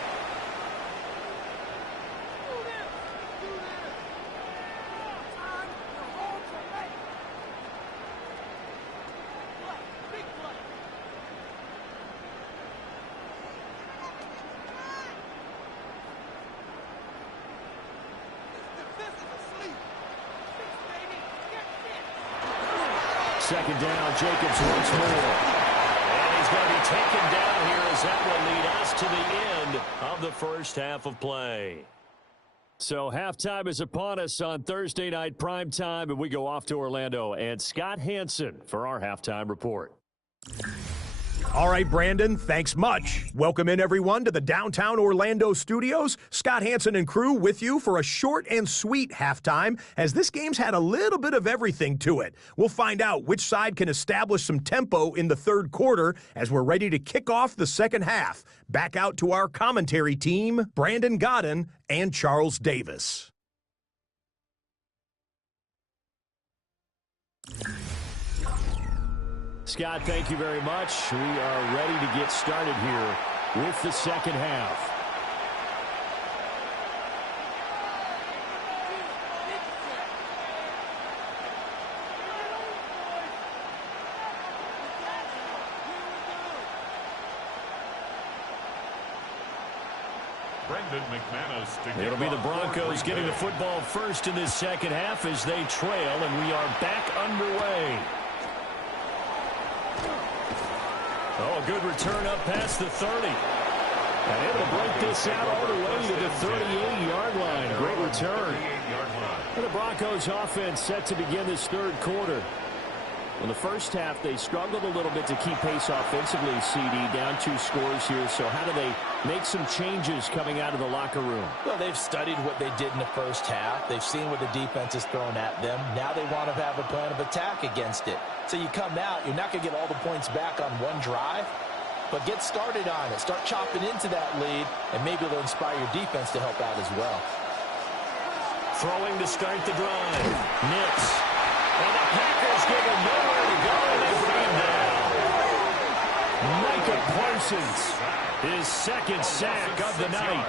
Second down, Jacobs once more. And he's going to be taken down here as that will lead us to the end of the first half of play. So halftime is upon us on Thursday night primetime, and we go off to Orlando. And Scott Hansen for our halftime report. All right, Brandon, thanks much. Welcome in, everyone, to the downtown Orlando studios. Scott Hansen and crew with you for a short and sweet halftime, as this game's had a little bit of everything to it. We'll find out which side can establish some tempo in the third quarter as we're ready to kick off the second half. Back out to our commentary team, Brandon Godden and Charles Davis. Scott, thank you very much. We are ready to get started here with the second half. It'll be the Broncos getting the football first in this second half as they trail, and we are back underway. Oh, a good return up past the 30. And able to break this out all the way to the 38-yard line. Great return. And the Broncos offense set to begin this third quarter. In the first half, they struggled a little bit to keep pace offensively, CD, down 2 scores here. So how do they make some changes coming out of the locker room? Well, they've studied what they did in the first half. They've seen what the defense is throwing at them. Now they want to have a plan of attack against it. So you come out, you're not going to get all the points back on one drive, but get started on it. Start chopping into that lead, and maybe it'll inspire your defense to help out as well. Throwing to start the drive. Nix. And the Packers give him nowhere to go, and they bring him down. Micah Parsons, his second sack of the night.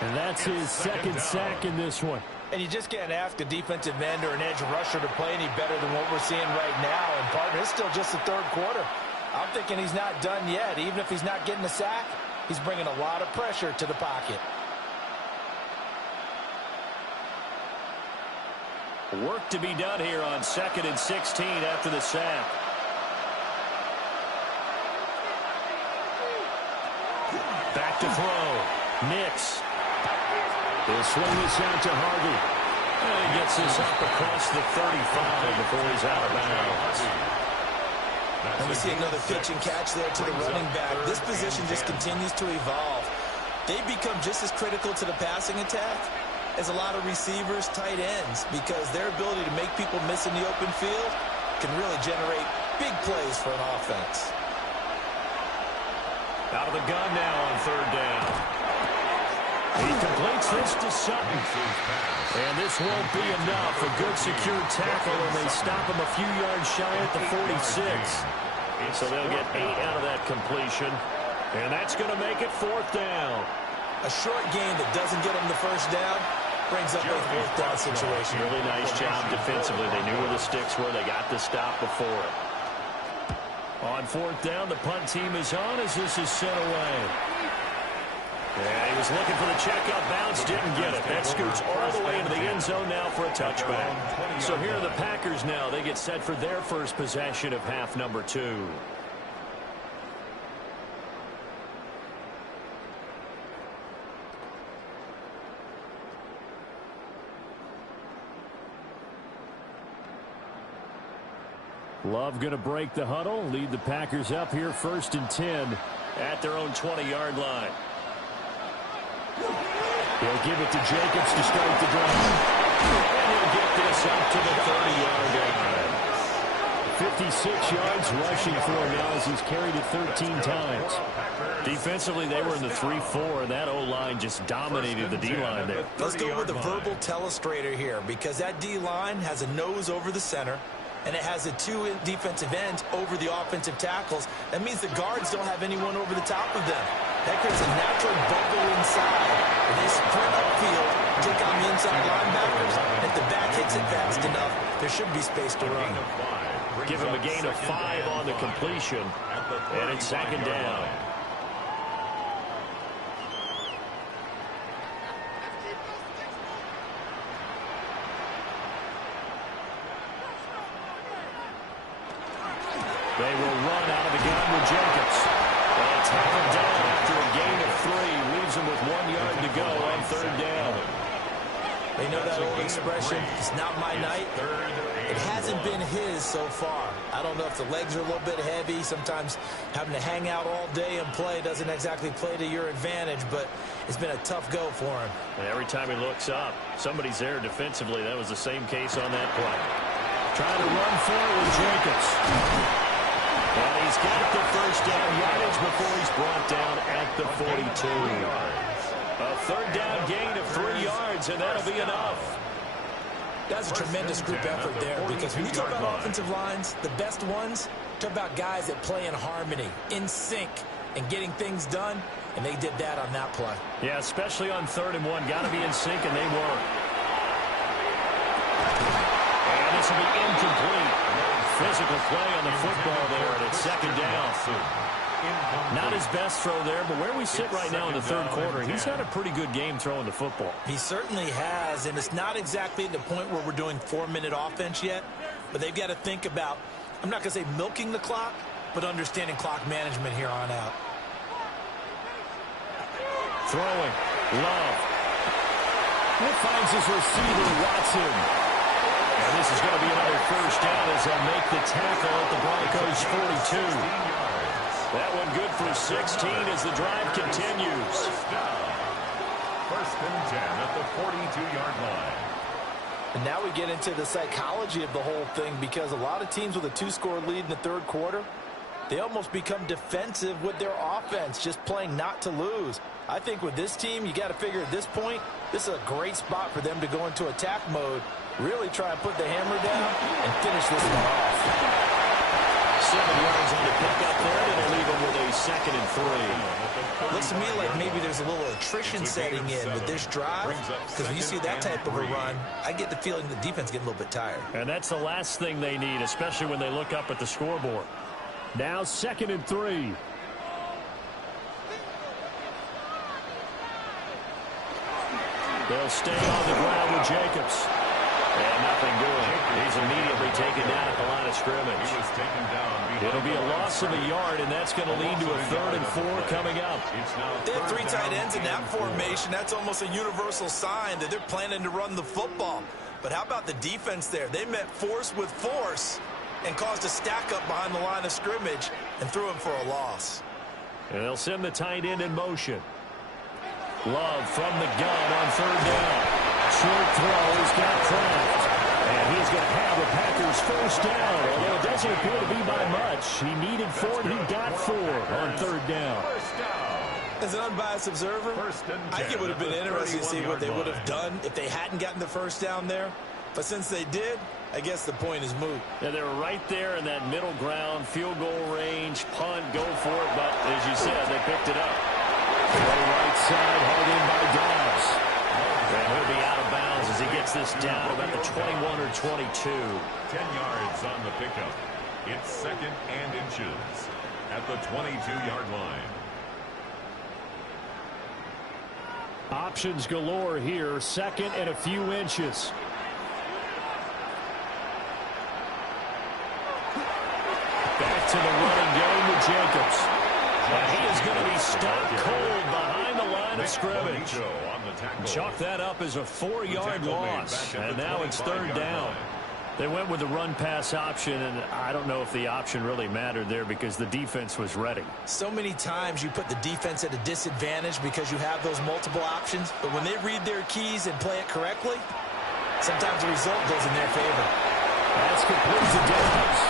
And that's his second sack in this one. And you just can't ask a defensive end or an edge rusher to play any better than what we're seeing right now. And, partner, it's still just the third quarter. I'm thinking he's not done yet. Even if he's not getting a sack, he's bringing a lot of pressure to the pocket. Work to be done here on 2nd and 16 after the sack. Back to throw. Nix. He'll swing this out to Harvey. And he gets this up across the 35 before he's out of bounds. And we see another pitch and catch there to the running back. This position just continues to evolve. They become just as critical to the passing attack as a lot of receivers, tight ends, because their ability to make people miss in the open field can really generate big plays for an offense. Out of the gun now on third down. He completes this to Sutton. And this won't be enough. A good secure tackle, and they stop him a few yards shy at the 46. So they'll get 8 out of that completion. And that's going to make it 4th down. A short gain that doesn't get them the first down brings up a 4th down situation. Really nice job defensively. They knew where the sticks were. They got the stop before it. On fourth down, the punt team is on as this is sent away. And he was looking for the checkout bounce, didn't get it. That scoots all the way into the end zone now for a touchback. So here are the Packers now. They get set for their first possession of half number 2. Love going to break the huddle, lead the Packers up here 1st and 10 at their own 20-yard line. He'll give it to Jacobs to start the drive. And he'll get this up to the 30-yard line. 56 yards rushing for him now as he's carried it 13 times. Defensively, they were in the 3-4, and that O-line just dominated the D-line there. Let's go with a verbal telestrator here because that D-line has a nose over the center, and it has a 2 defensive ends over the offensive tackles. That means the guards don't have anyone over the top of them. That creates a natural bubble inside. When they sprint upfield, take on the inside linebackers. If the back hits it fast enough, there should be space to run. Give him a gain of 5 on the completion, and it's 2nd down. They will run out of the gun with Jacobs. They'll tack him down after a gain of 3. Leaves him with 1 yard to go on 3rd down. They know that old expression, it's not my night. It hasn't been his so far. I don't know if the legs are a little bit heavy. Sometimes having to hang out all day and play doesn't exactly play to your advantage, but it's been a tough go for him. And every time he looks up, somebody's there defensively. That was the same case on that play. Trying to run forward with Jacobs. And he's got the 1st down yardage before he's brought down at the 42. A 3rd down gain of 3 yards, and that'll be enough. That's a tremendous group effort there because when you talk about offensive lines, the best ones, talk about guys that play in harmony, in sync, and getting things done, and they did that on that play. Yeah, especially on 3rd and 1. Got to be in sync, and they were. And this will be incomplete. Physical play on the football there, and it's 2nd down. Not his best throw there, but where we sit right now in the 3rd quarter, he's had a pretty good game throwing the football. He certainly has, and it's not exactly the point where we're doing 4-minute offense yet, but they've got to think about, I'm not going to say milking the clock, but understanding clock management here on out. Throwing. Love. He finds his receiver, Watson. And this is going to be another 1st down as they'll make the tackle at the Broncos' 42. That one good for 16 as the drive continues. 1st and 10 at the 42-yard line. And now we get into the psychology of the whole thing because a lot of teams with a 2-score lead in the 3rd quarter, they almost become defensive with their offense, just playing not to lose. I think with this team, you got to figure at this point, this is a great spot for them to go into attack mode, really try and put the hammer down and finish this one off. 7 yards on the pickup there, and they leave him with a 2nd and 3. Looks to me like maybe there's a little attrition setting in with this drive, because when you see that type of a run, I get the feeling the defense getting a little bit tired. And that's the last thing they need, especially when they look up at the scoreboard. Now 2nd and 3. They'll stay on the ground with Jacobs. And nothing doing. He's immediately taken down at the line of scrimmage. It'll be a loss of a yard, and that's going to lead to a 3rd and 4 coming up. They have 3 tight ends in that formation. That's almost a universal sign that they're planning to run the football. But how about the defense there? They met force with force and caused a stack up behind the line of scrimmage and threw him for a loss. And they'll send the tight end in motion. Love from the gun on 3rd down. Short throw, he's got Kraft. And he's going to have the Packers' 1st down, although it doesn't appear to be by much. He needed 4, and he got 4 on 3rd down. As an unbiased observer, I think it would have been interesting to see what they would have done if they hadn't gotten the 1st down there. But since they did, I guess the point is moot. Yeah, they were right there in that middle ground, field goal range, punt, go for it. But as you said, they picked it up. Right side, hauled in by Dobbs. And he'll be out of bounds as he gets this down about the 21 or 22. 10 yards on the pickup. It's 2nd and inches at the 22-yard line. Options galore here. 2nd and a few inches. Back to the running game with Jacobs. And he is going to be stopped cold behind the line of scrimmage. Chalk that up as a 4-yard loss. And now it's 3rd down. They went with the run-pass option, and I don't know if the option really mattered there because the defense was ready. So many times you put the defense at a disadvantage because you have those multiple options, but when they read their keys and play it correctly, sometimes the result goes in their favor. That's complete to Davis.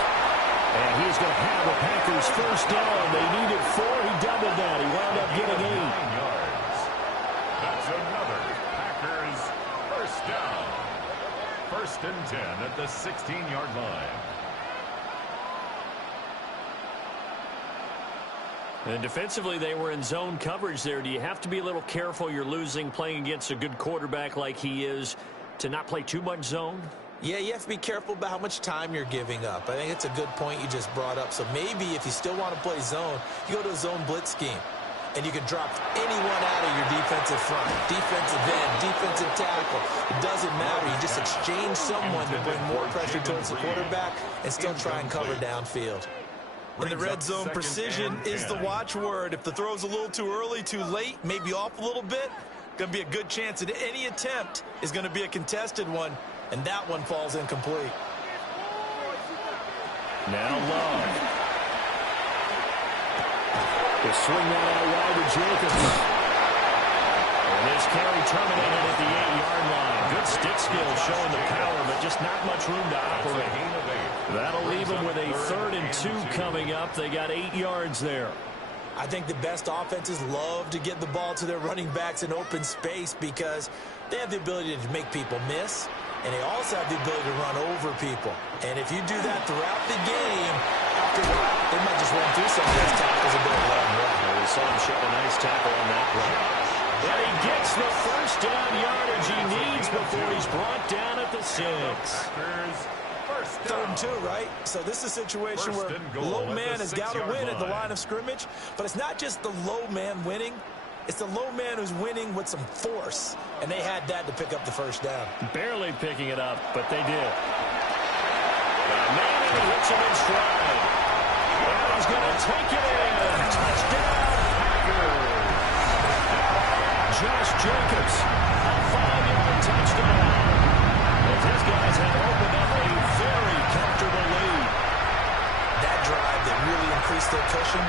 And he's going to have a Packers first down. They needed 4. He doubled that. He wound up getting 8. Yards. That's another Packers first down. 1st and 10 at the 16-yard line. And defensively, they were in zone coverage there. Do you have to be a little careful? You're losing playing against a good quarterback like he is to not play too much zone? Yeah, you have to be careful about how much time you're giving up. I think it's a good point you just brought up. So maybe if you still want to play zone, you go to a zone blitz scheme. And you can drop anyone out of your defensive front, defensive end, defensive tackle. It doesn't matter. You just exchange someone to bring more pressure towards the quarterback and still try and cover downfield. In the red zone, precision is the watchword. If the throw's a little too early, too late, maybe off a little bit, going to be a good chance that any attempt is going to be a contested one, and that one falls incomplete. Now Love. They swing that out wide to Jacobs. And this carry terminated at the 8-yard line. Good stick skill showing the power, but just not much room to operate. That'll leave them with a 3rd and 2 coming up. They got 8 yards there. I think the best offenses love to get the ball to their running backs in open space because they have the ability to make people miss, and they also have the ability to run over people. And if you do that throughout the game, after a while, they might just run through some of those tackles a bit. We saw him show a nice tackle on that play. And he gets the first down yardage he needs before he's brought down at the 6. 3rd and 2, right? So this is a situation where the low man has got to win at the line of scrimmage, but it's not just the low man winning. It's the low man who's winning with some force, and they had that to pick up the first down. Barely picking it up, but they did. Manning hits him in stride. And he's going to take it in. Touchdown, Packers. Josh Jacobs, a 5-yard touchdown. As his guys have opened up a very comfortable lead. That drive that really increased their cushion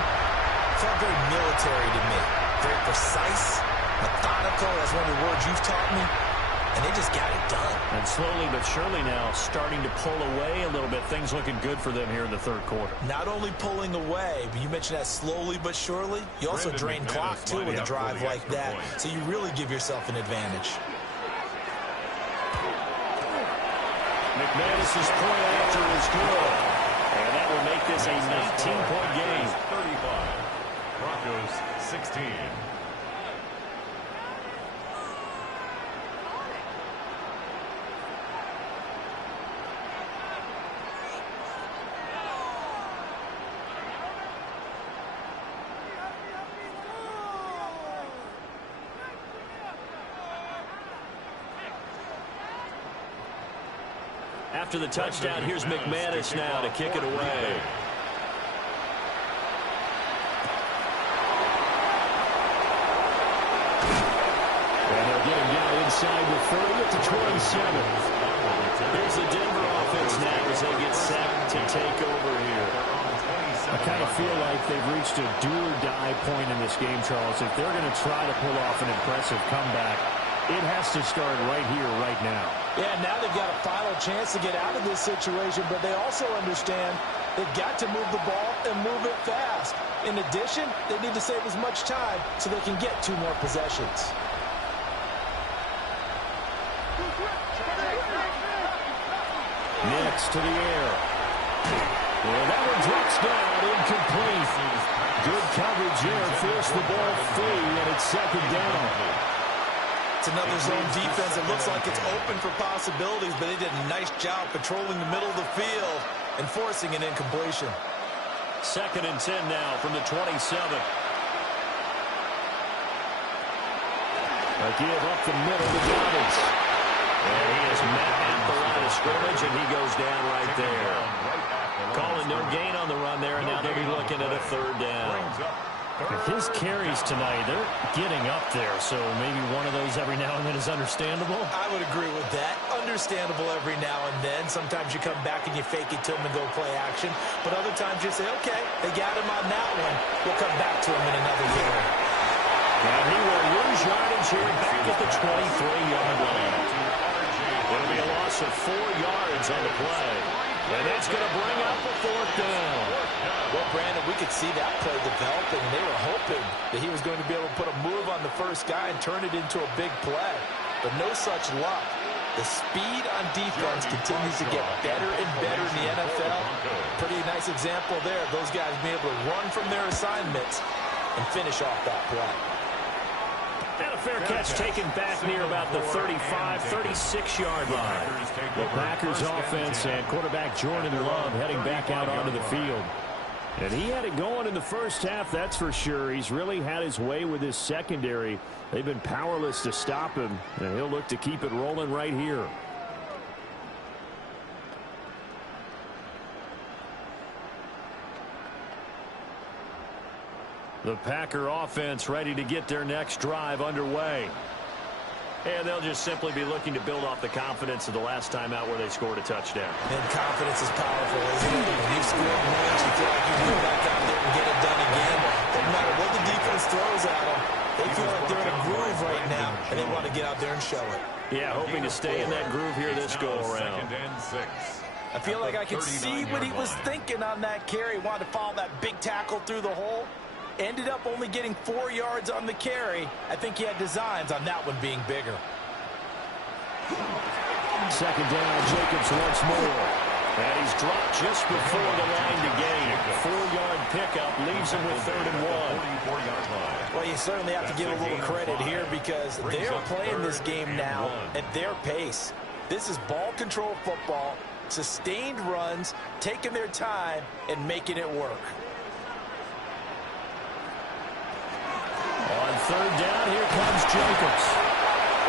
felt very military to me. Very precise, methodical. That's one of the words you've taught me. And they just got it done. And slowly but surely now starting to pull away a little bit. Things looking good for them here in the 3rd quarter. Not only pulling away, but you mentioned that slowly but surely. You also drain clock, too, with a drive like that. So you really give yourself an advantage. McManus's point after is good. And that will make this a 19-point game. 35. Broncos 16. After the touchdown, here's McManus now to kick it away. And they'll get him down inside the 30 at the 27. Here's the Denver offense now as they get set to take over here. I kind of feel like they've reached a do-or-die point in this game, Charles. If they're going to try to pull off an impressive comeback, it has to start right here, right now. Yeah, now they've got a final chance to get out of this situation, but they also understand they've got to move the ball and move it fast. In addition, they need to save as much time so they can get 2 more possessions. Next to the air. Well, that one drops down, incomplete. Good coverage here, forced the ball free, and it's 2nd down. It's another zone defense. It looks like it's open for possibilities, but they did a nice job patrolling the middle of the field and forcing an incompletion. 2nd and 10 now from the 27. A give up the middle to Dobbins. And he is met at the line of scrimmage, and he goes down right there. Calling no gain on the run there, and now they'll be looking at a 3rd down. His carries tonight, they're getting up there, so maybe one of those every now and then is understandable. I would agree with that. Understandable every now and then. Sometimes you come back and you fake it to him and go play action. But other times you say, okay, they got him on that one. We'll come back to him in another game. And he will lose yardage here back at the 23-yard line. It'll be a loss of 4 yards on the play. And that's going to bring up a 4th down. Well, Brandon, we could see that play develop, and they were hoping that he was going to be able to put a move on the first guy and turn it into a big play. But no such luck. The speed on defense continues to get better and better in the NFL. Pretty nice example there of those guys being able to run from their assignments and finish off that play. And a fair catch taken back near about the 35, 36-yard line. The Packers offense and quarterback Jordan Love heading back out onto the field. And he had it going in the first half, that's for sure. He's really had his way with his secondary. They've been powerless to stop him, and he'll look to keep it rolling right here. The Packer offense ready to get their next drive underway. And they'll just simply be looking to build off the confidence of the last time out where they scored a touchdown. And confidence is powerful, isn't it? When you've scored once, you feel like you can go back out there and get it done again. Doesn't matter what the defense throws at them. They feel like they're in a groove right now, and they want to get out there and show it. Yeah, hoping to stay in that groove here this go-around. I feel like I could see what he was thinking on that carry. Wanted to follow that big tackle through the hole. Ended up only getting 4 yards on the carry. I think he had designs on that one being bigger. 2nd down, Jacobs once more. And he's dropped just before the line to gain. 4-yard pickup leaves him with 3rd and 1. Well, you certainly have to give a little credit here because they're playing this game now at their pace. This is ball control football, sustained runs, taking their time, and making it work. On 3rd down, here comes Jacobs.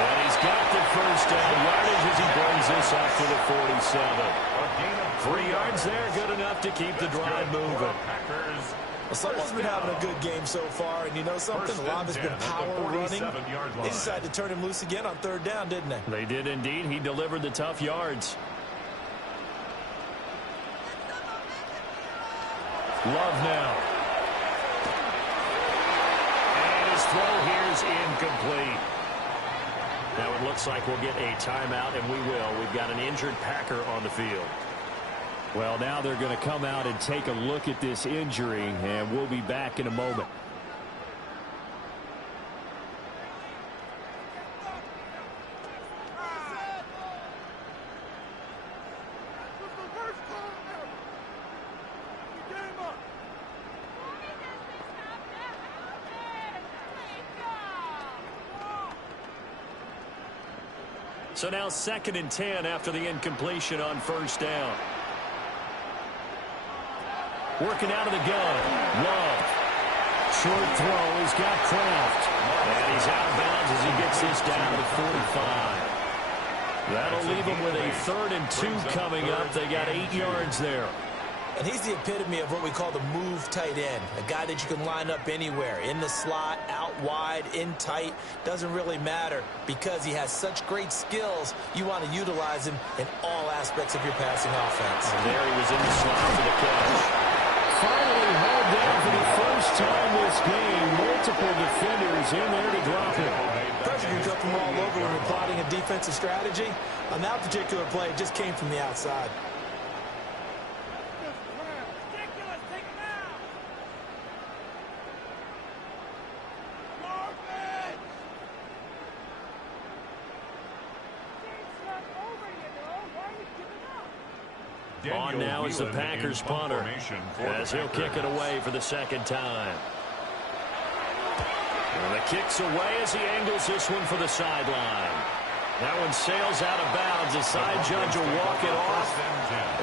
And he's got the 1st down yardage as he brings this up to the 47. 3 yards there, good enough to keep the drive moving. Well, someone's been having a good game so far, and you know something? A lot of it's been power running. They decided to turn him loose again on 3rd down, didn't they? They did indeed. He delivered the tough yards. Love now. Throw here's incomplete. Now it looks like we'll get a timeout, and we will. We've got an injured Packer on the field. Well, now they're going to come out and take a look at this injury, and we'll be back in a moment. So now 2nd and 10 after the incompletion on 1st down. Working out of the gun. Love. Short throw. He's got Kraft. And he's out of bounds as he gets this down to the 45. That'll leave him with a 3rd and 2 coming up. They got 8 yards there. And he's the epitome of what we call the move tight end. A guy that you can line up anywhere. In the slot, out wide, in tight. Doesn't really matter because he has such great skills. You want to utilize him in all aspects of your passing offense. And there he was in the slot for the catch. Finally hauled down for the first time this game. Multiple defenders in there to drop him. Pressure can come from all over when you're plotting a defensive strategy. On that particular play, it just came from the outside. On now is the Packers punter as he'll kick it away for the 2nd time. And the kick's away as he angles this one for the sideline. That one sails out of bounds. The side judge will walk it off.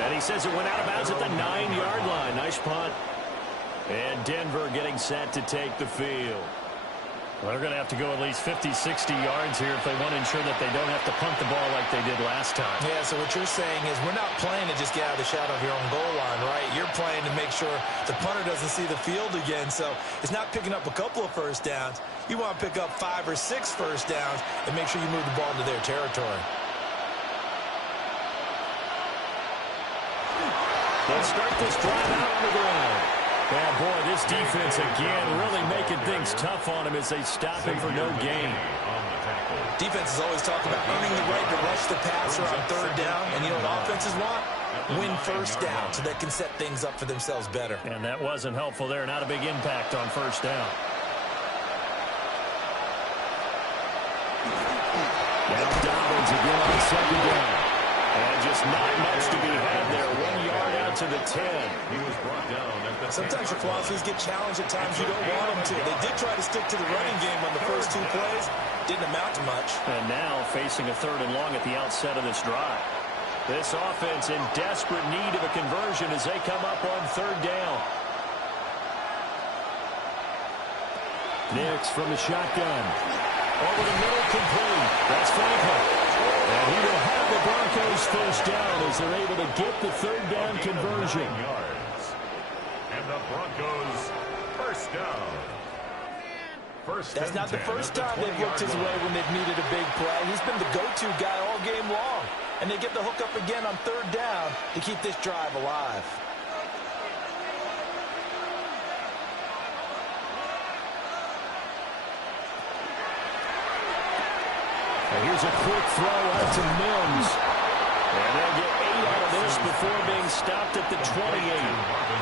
And he says it went out of bounds at the 9-yard line. Nice punt. And Denver getting set to take the field. Well, they're going to have to go at least 50, 60 yards here if they want to ensure that they don't have to punt the ball like they did last time. Yeah, so what you're saying is we're not playing to just get out of the shadow of your own goal line, right? You're playing to make sure the punter doesn't see the field again. So it's not picking up a couple of first downs. You want to pick up 5 or 6 first downs and make sure you move the ball into their territory. They'll start this drive out on the ground. Yeah, boy, this defense again really making things tough on him as they stop him for no gain. Defense is always talking about earning the right to rush the passer on third down. And you know what offenses want? Win first down so they can set things up for themselves better. And that wasn't helpful there. Not a big impact on first down. Now Dobbins again on second down. And just not much to be had there. 1 yard out to the 10. He was brought down at the Sometimes your philosophies get challenged at times you don't want them to. They did try to stick to the running game on the first 2 plays. Didn't amount to much. And now facing a 3rd and long at the outset of this drive. This offense in desperate need of a conversion as they come up on 3rd down. Nix from the shotgun. Over the middle, complete. That's Franklin. And he will have the Broncos first down as they're able to get the 3rd down conversion. And the Broncos first down. That's not the first time they've looked his way when they've needed a big play. He's been the go-to guy all game long. And they get the hook up again on 3rd down to keep this drive alive. And here's a quick throw out to Mims. And they'll get 8 out of this before being stopped at the 28.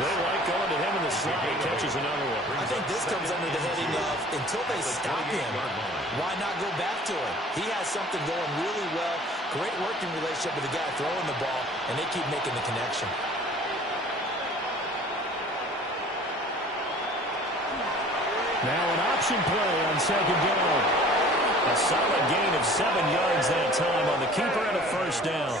They like going to him in the slot. He catches another one. I think this comes under the heading of until they stop him, why not go back to him? He has something going really well. Great working relationship with the guy throwing the ball, and they keep making the connection. Now an option play on 2nd down. A solid gain of 7 yards that time on the keeper and a first down.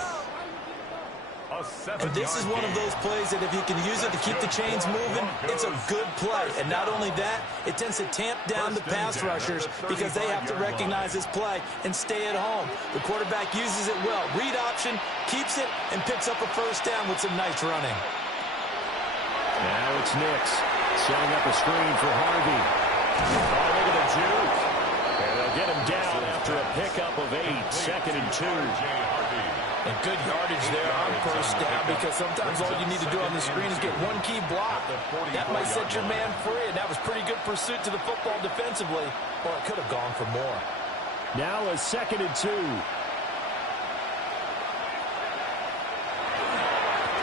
And this is one of those plays that if you can use it to keep the chains moving, it's a good play. And not only that, it tends to tamp down the pass rushers because they have to recognize this play and stay at home. The quarterback uses it well. Read option, keeps it, and picks up a first down with some nice running. Now it's Nix setting up a screen for Harvey. Oh, look at the juke. And they'll get him down after a pickup of 8, 2nd and 2. And good yardage there on first down because sometimes all you need to do on the screen is get one key block. That might set your man free, and that was pretty good pursuit to the football defensively, or it could have gone for more. Now a 2nd and 2.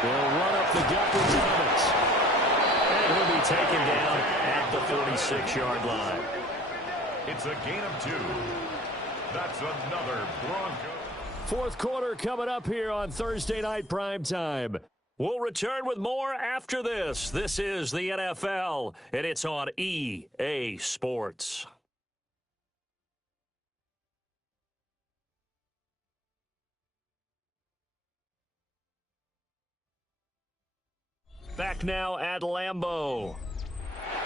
They'll run up the gut with Dobbins. And he'll be taken down at the 46-yard line. It's a gain of 2. That's another Bronco. 4th quarter coming up here on Thursday Night Primetime. We'll return with more after this. This is the NFL, and it's on EA Sports. Back now at Lambeau.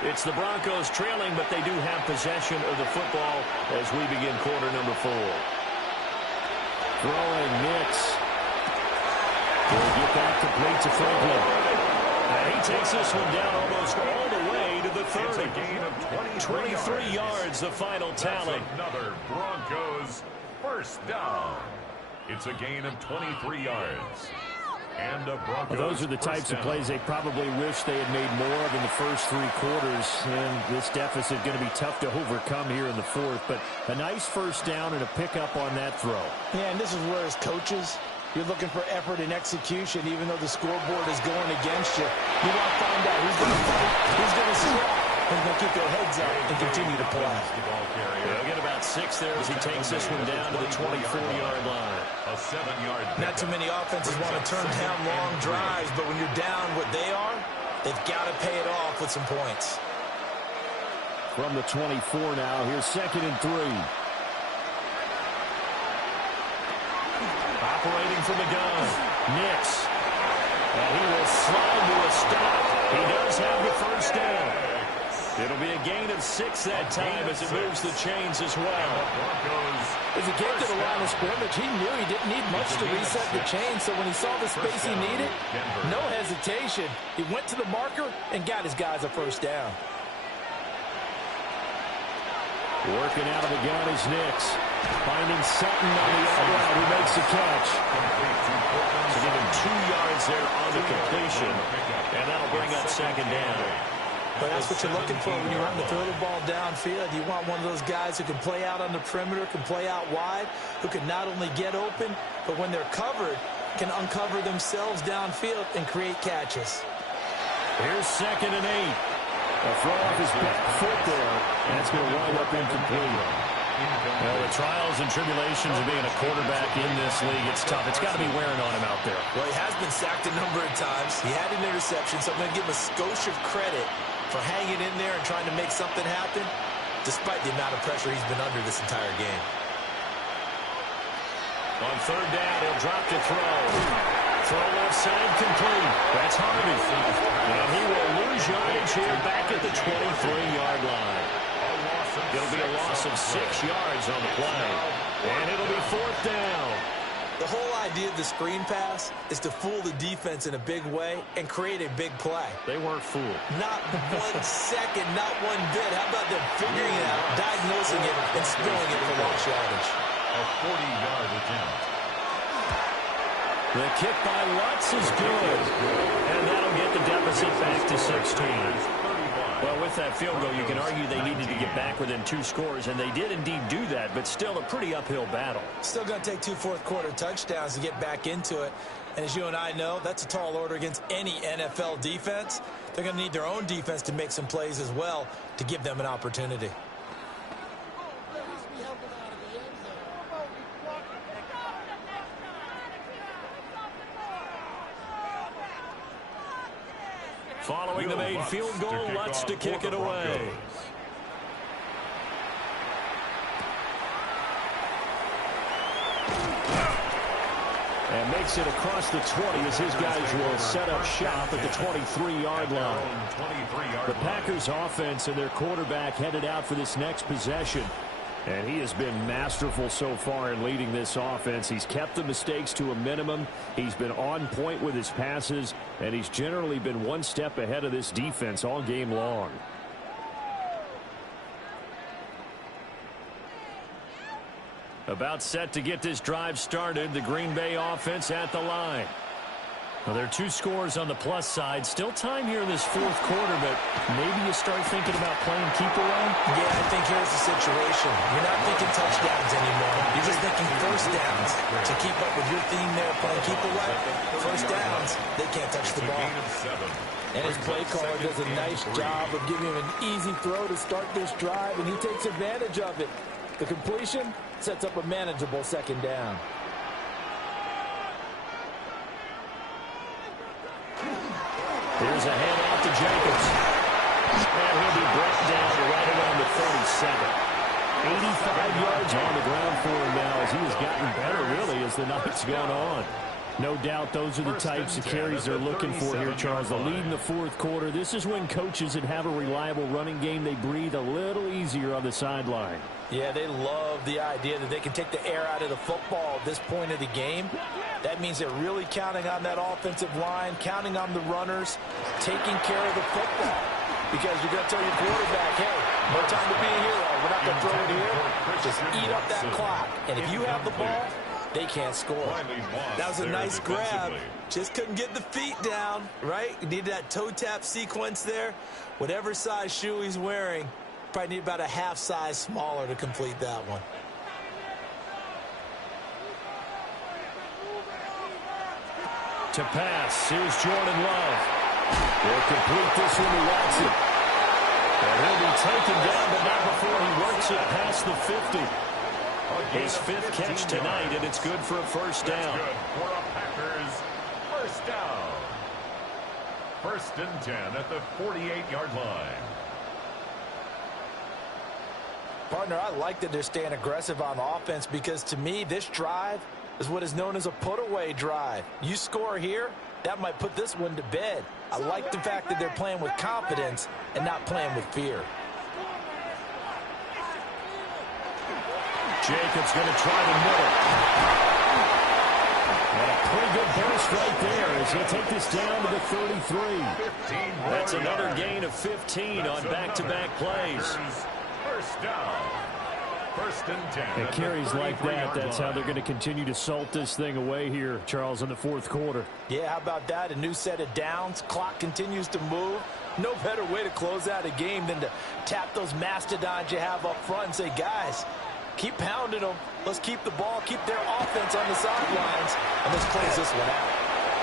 It's the Broncos trailing, but they do have possession of the football as we begin quarter number 4. Throwing Nix. He'll get back complete to Franklin. And he takes this one down almost all the way to the 30. It's a gain of 23 yards, the final tally. That's another Broncos first down. It's a gain of 23 yards. And a Broncos those are the types of plays they probably wish they had made more of in the first 3 quarters. And this deficit going to be tough to overcome here in the 4th. But a nice first down and a pickup on that throw. Yeah, and this is where as coaches, you're looking for effort and execution, even though the scoreboard is going against you. You want to find out who's going to fight, who's going to scrap, who's going to keep their heads up and continue to play. They'll get about 6 there as he takes this one down to the 24-yard line. A 7-yard pickup. Not too many offenses want to turn down long drives, but when you're down what they are, they've got to pay it off with some points. From the 24 now, here's 2nd and 3. Operating from the gun, Nix. And he will slide to a stop. He does have the first down. It'll be a gain of 6 that time as it moves the chains as well. As he came to the line of scrimmage, he knew he didn't need much to reset the chain, so when he saw the space he needed, no hesitation. He went to the marker and got his guys a first down. Working out of the gun is Nix. Finding Sutton on the outright who makes the catch. So give him 2 yards there on the completion, and that'll bring up second down. But that's what you're looking for when you're running to throw the ball downfield. You want one of those guys who can play out on the perimeter, can play out wide, who can not only get open, but when they're covered, can uncover themselves downfield and create catches. Here's 2nd and 8. A throw off his back foot there, and it's going to wind up incomplete. Well, the trials and tribulations of being a quarterback in this league, it's tough. It's got to be wearing on him out there. Well, he has been sacked a number of times. He had an interception, so I'm going to give him a skosh of credit for hanging in there and trying to make something happen, despite the amount of pressure he's been under this entire game. On 3rd down, he'll drop to throw. Throw left side complete. That's Harvey. And he will lose yardage here back at the 23-yard line. It'll be a loss of 6 yards on the play. And it'll be 4th down. The whole idea of the screen pass is to fool the defense in a big way and create a big play. They weren't fooled. Not 1 second, not 1 bit. How about them figuring it out, diagnosing it, and spilling it for lost yardage? A 40-yard attempt. The kick by Lutz is good. And that'll get the deficit back to 16. Well, with that field goal, you can argue they needed to get back within 2 scores, and they did indeed do that, but still a pretty uphill battle. Still going to take 2 fourth-quarter touchdowns to get back into it. And as you and I know, that's a tall order against any NFL defense. They're going to need their own defense to make some plays as well to give them an opportunity. Following the made field goal, Lutz to kick it away. And makes it across the 20 as his guys will set up shop at the 23-yard line. The Packers offense and their quarterback headed out for this next possession. And he has been masterful so far in leading this offense. He's kept the mistakes to a minimum. He's been on point with his passes, and he's generally been 1 step ahead of this defense all game long. About set to get this drive started. The Green Bay offense at the line. Well, there are 2 scores on the plus side. Still time here in this 4th quarter, but maybe you start thinking about playing keep away? Yeah, I think here's the situation. You're not thinking touchdowns anymore. You're just thinking first downs. To keep up with your theme there, playing keep away, first downs, they can't touch the ball. And his play caller does a nice job of giving him an easy throw to start this drive, and he takes advantage of it. The completion sets up a manageable 2nd down. Here's a handoff to Jacobs. And he'll be brought down right around the 37. 85 yards on the ground for him now as he has gotten better, really, as the night's gone on. No doubt those are the types of carries they're looking for here, Charles. The lead in the 4th quarter. This is when coaches that have a reliable running game, they breathe a little easier on the sideline. Yeah, they love the idea that they can take the air out of the football at this point of the game. That means they're really counting on that offensive line, counting on the runners, taking care of the football. Because you're going to tell your quarterback, hey, no time to be a hero. We're not going to throw it here. Just eat up that clock. And if you have the ball, they can't score. That was a nice grab. Just couldn't get the feet down, right? You needed that toe tap sequence there. Whatever size shoe he's wearing, probably need about a half size smaller to complete that one. To pass, here's Jordan Love. They'll complete this one to Watson. And he'll be taken down, but not before he works it past the 50. His 5th catch tonight, and it's good for a first down. Good for a Packers first down. 1st and 10 at the 48-yard line. Partner, I like that they're staying aggressive on offense because to me, this drive is what is known as a put-away drive. You score here, that might put this one to bed. I like the fact that they're playing with confidence and not playing with fear. Jacobs going to try the middle. And a pretty good burst right there as he'll take this down to the 33. That's another gain of 15 on back-to-back plays. First down. First and 10. At carries like that, that's how they're going to continue to salt this thing away here, Charles, in the fourth quarter. Yeah, how about that? A new set of downs. Clock continues to move. No better way to close out a game than to tap those mastodons you have up front and say, guys, keep pounding them. Let's keep the ball, keep their offense on the sidelines, and let's close this one out.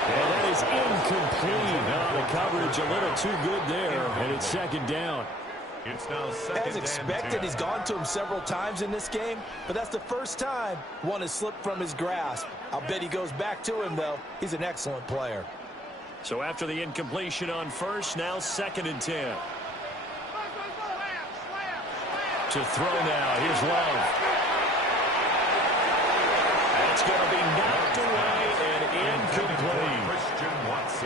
And that is incomplete. The coverage a little too good there, and it's second down. It's now second. As expected, he's gone to him several times in this game, but that's the first time one has slipped from his grasp. I'll bet he goes back to him, though. He's an excellent player. So after the incompletion on first, now second and 10. To throw now, here's Love. That's going to be knocked away and incomplete.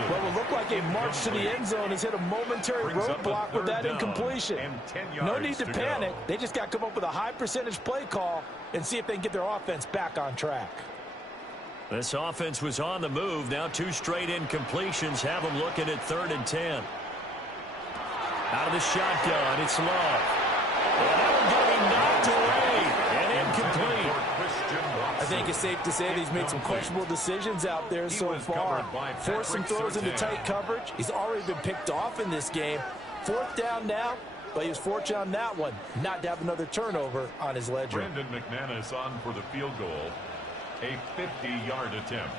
Well, it looked like a march to the end zone has hit a momentary roadblock with that incompletion. No need to panic. They just got to come up with a high percentage play call and see if they can get their offense back on track. This offense was on the move. Now 2 straight incompletions have them looking at 3rd and 10. Out of the shotgun, it's Love. And that one going to be knocked away and incomplete. I think it's safe to say that he's made some questionable decisions out there so far. Forced some throws into tight coverage. He's already been picked off in this game. 4th down now, but he was fortunate on that one not to have another turnover on his ledger. Brandon McManus on for the field goal. A 50-yard attempt.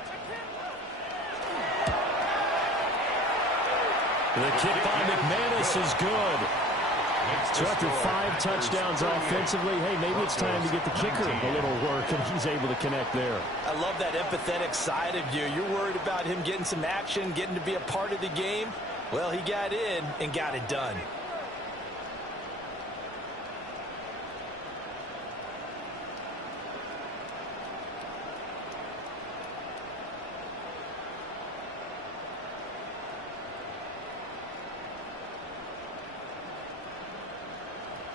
The kick by McManus is good. So after 5 touchdowns offensively, hey, maybe it's time to get the kicker a little work, and he's able to connect there. I love that empathetic side of you. You're worried about him getting some action, getting to be a part of the game. Well, he got in and got it done.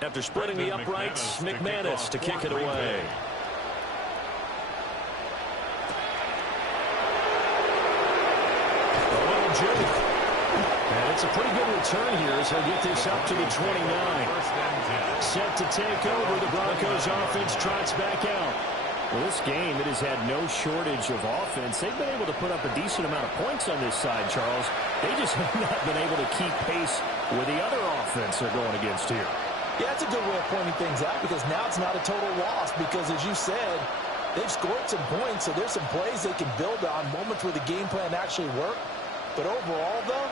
After splitting the uprights, McManus to kick it away. A little juke. And it's a pretty good return here as he'll get this up to the 29. Set to take over, the Broncos offense trots back out. Well, this game, it has had no shortage of offense. They've been able to put up a decent amount of points on this side, Charles. They just have not been able to keep pace with the other offense they're going against here. Yeah, that's a good way of pointing things out because now it's not a total loss because, as you said, they've scored some points, so there's some plays they can build on, moments where the game plan actually worked. But overall, though,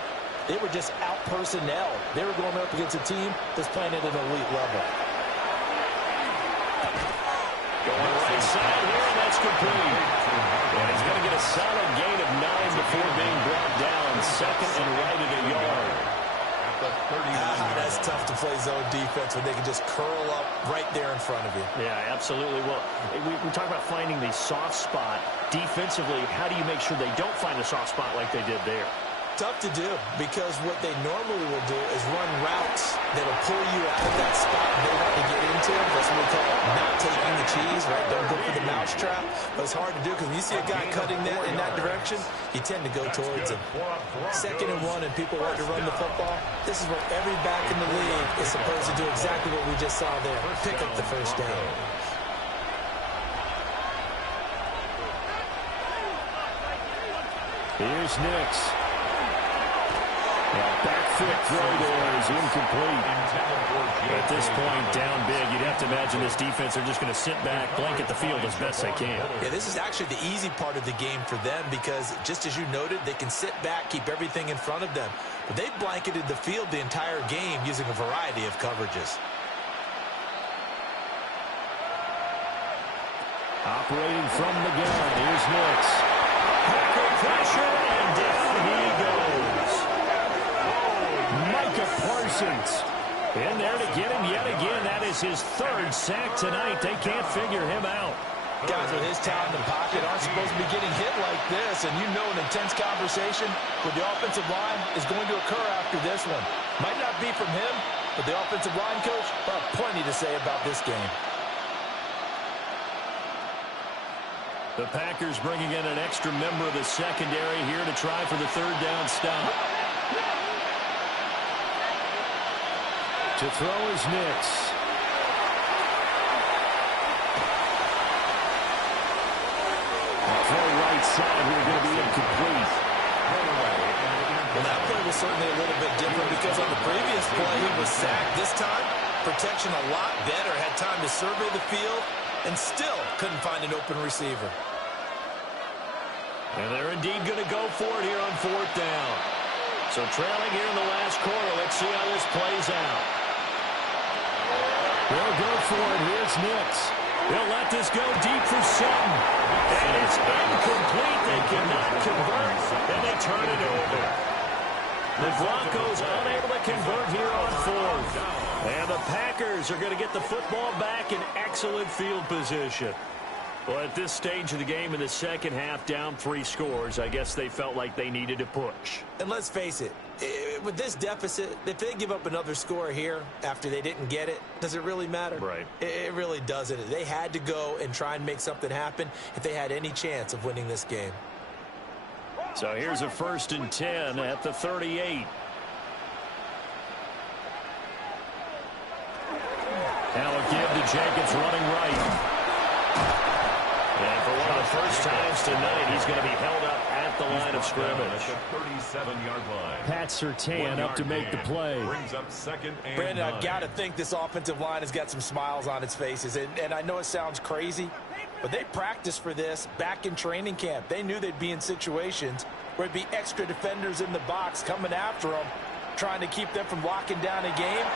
they were just out personnel. They were going up against a team that's playing at an elite level. Going right side here, and that's complete. And he's going to get a solid gain of 9 before being brought down. Second and right at a yard. That's tough to play zone defense when they can just curl up right there in front of you. Yeah, absolutely. Well, we talk about finding the soft spot. Defensively, how do you make sure they don't find a soft spot like they did there? Tough to do because what they normally will do is run routes that will pull you out of that spot they want to get into. That's what we call not taking the cheese, right? Don't go for the mousetrap. But it's hard to do because when you see a guy cutting that in that direction, you tend to go towards it. 2nd and 1 and people want to run the football. This is where every back in the league is supposed to do exactly what we just saw there. Pick up the first down. Here's Nix. Back foot throw there is incomplete. At this point, down big, you'd have to imagine this defense are just going to sit back, blanket the field as best they can. Yeah, this is actually the easy part of the game for them because, just as you noted, they can sit back, keep everything in front of them. But they've blanketed the field the entire game using a variety of coverages. Operating from the gun, here's Nix. Packer pressure, and down he goes. Micah Parsons. In there to get him yet again. That is his 3rd sack tonight. They can't figure him out. Guys with his talent in the pocket aren't supposed to be getting hit like this, and you know an intense conversation with the offensive line is going to occur after this one. Might not be from him, but the offensive line coach will have plenty to say about this game. The Packers bringing in an extra member of the secondary here to try for the third down stop. To throw is Nix. Throw right side here going to be incomplete. Well, that play was certainly a little bit different because on the previous play he was sacked. This time, protection a lot better. Had time to survey the field and still couldn't find an open receiver. And they're indeed going to go for it here on fourth down. So trailing here in the last quarter. Let's see how this plays out. They'll go for it. Here's Nix. They'll let this go deep for Sutton. And it's incomplete. They cannot convert. And they turn it over. The Broncos unable to convert here on fourth. And the Packers are going to get the football back in excellent field position. Well, at this stage of the game in the second half, down 3 scores, I guess they felt like they needed to push. And let's face it, with this deficit, if they give up another score here after they didn't get it, does it really matter? Right. It really doesn't. They had to go and try and make something happen if they had any chance of winning this game. So here's a 1st and 10 at the 38. Now a give to Jacobs running right. And for one of the first times tonight, he's going to be held up at the line of scrimmage. 37-yard line. Pat Surtain up to make the play. Brings up 2nd and Brandon, 9. I've got to think this offensive line has got some smiles on its faces. And I know it sounds crazy, but they practiced for this back in training camp. They knew they'd be in situations where it'd be extra defenders in the box coming after them, trying to keep them from locking down a game.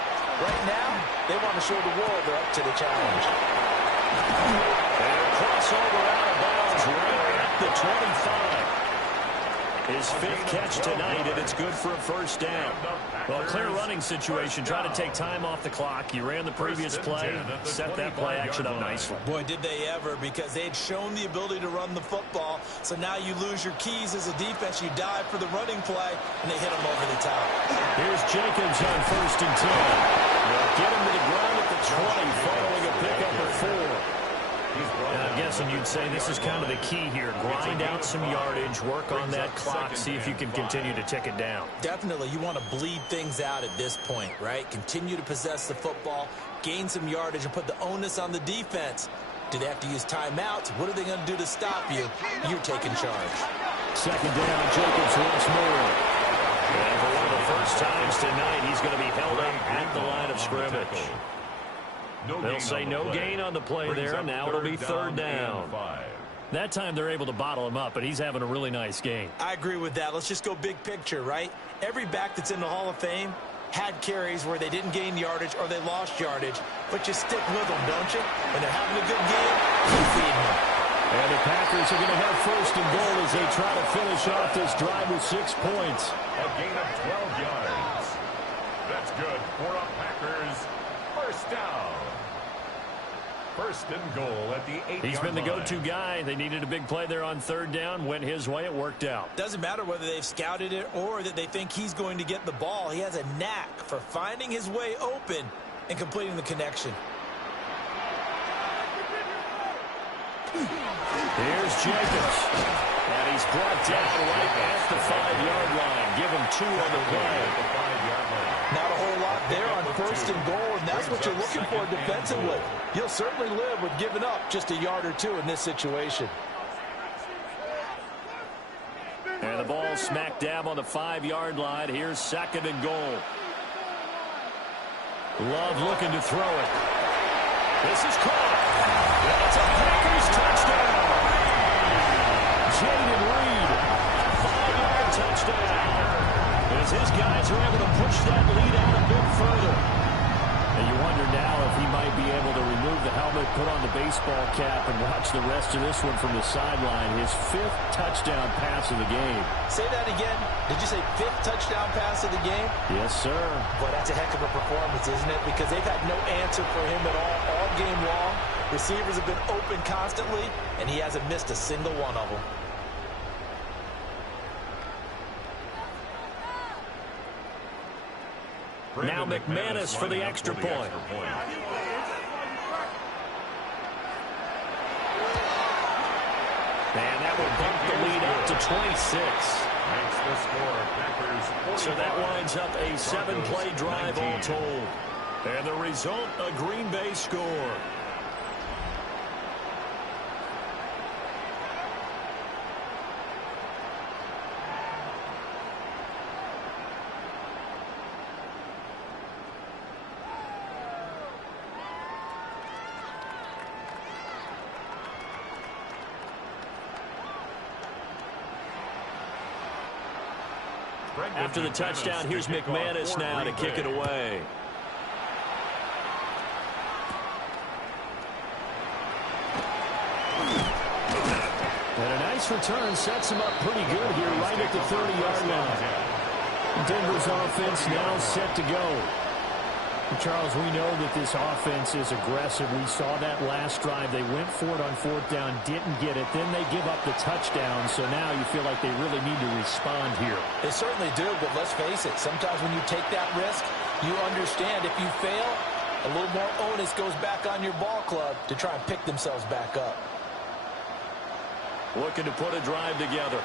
Right now, they want to show the world they're up to the challenge. And a crossover out of bounds right at the 25. His 5th catch tonight, and it's good for a first down. Well, clear running situation, trying to take time off the clock. You ran the previous play, set that play action up nicely. Boy, did they ever, because they had shown the ability to run the football. So now you lose your keys as a defense. You dive for the running play, and they hit them over the top. Here's Jacobs on 1st and 10. They'll get him to the ground at the 20, following a pickup of 4. And I'm guessing you'd say this is kind of the key here. Grind out some yardage, work on that clock, see if you can continue to tick it down. Definitely. You want to bleed things out at this point, right? Continue to possess the football, gain some yardage, and put the onus on the defense. Do they have to use timeouts? What are they going to do to stop you? You're taking charge. 2nd down, Jacobs once more. And for one of the first times tonight, he's going to be held up at the line of scrimmage. They'll say no gain on the play there, and now it'll be 3rd down. That time they're able to bottle him up, but he's having a really nice game. I agree with that. Let's just go big picture, right? Every back that's in the Hall of Fame had carries where they didn't gain yardage or they lost yardage, but you stick with them, don't you? When they're having a good game, keep feeding them. And the Packers are going to have 1st and goal as they try to finish off this drive with 6 points. A gain of 12 yards. That's good for a Packers 1st down. 1st and goal at the 8-yard line. He's been the go-to guy. They needed a big play there on 3rd down. Went his way. It worked out. Doesn't matter whether they've scouted it or that they think he's going to get the ball. He has a knack for finding his way open and completing the connection. Here's Jacobs. And he's brought down right at the 5-yard line. Give him 2 on the play. Not a whole lot there on 1st and goal, and that's what you're looking for defensively. You'll certainly live with giving up just a yard or 2 in this situation. And the ball smack dab on the 5-yard line. Here's 2nd and goal. Love looking to throw it. This is caught. That's a Packers touchdown. Jaden Reed, 5-yard touchdown. As his guys are able to push that lead out a bit further. And you wonder now if he might be able to remove the helmet, put on the baseball cap, and watch the rest of this one from the sideline. His 5th touchdown pass of the game. Say that again. Did you say 5th touchdown pass of the game? Yes, sir. Boy, that's a heck of a performance, isn't it? Because they've had no answer for him at all game long. Receivers have been open constantly, and he hasn't missed a single one of them. Now McManus for the extra point. And that will bump the lead up to 26. Makes the score. Packers 41. So that winds up a 7-play drive 19. all told. And the result, a Green Bay score. After the touchdown, here's McManus now to kick it away. And a nice return sets him up pretty good here right at the 30-yard line. Denver's offense now set to go. Charles, we know that this offense is aggressive. We saw that last drive. They went for it on 4th down, didn't get it. Then they give up the touchdown. So now you feel like they really need to respond here. They certainly do, but let's face it. Sometimes when you take that risk, you understand if you fail, a little more onus goes back on your ball club to try and pick themselves back up. Looking to put a drive together.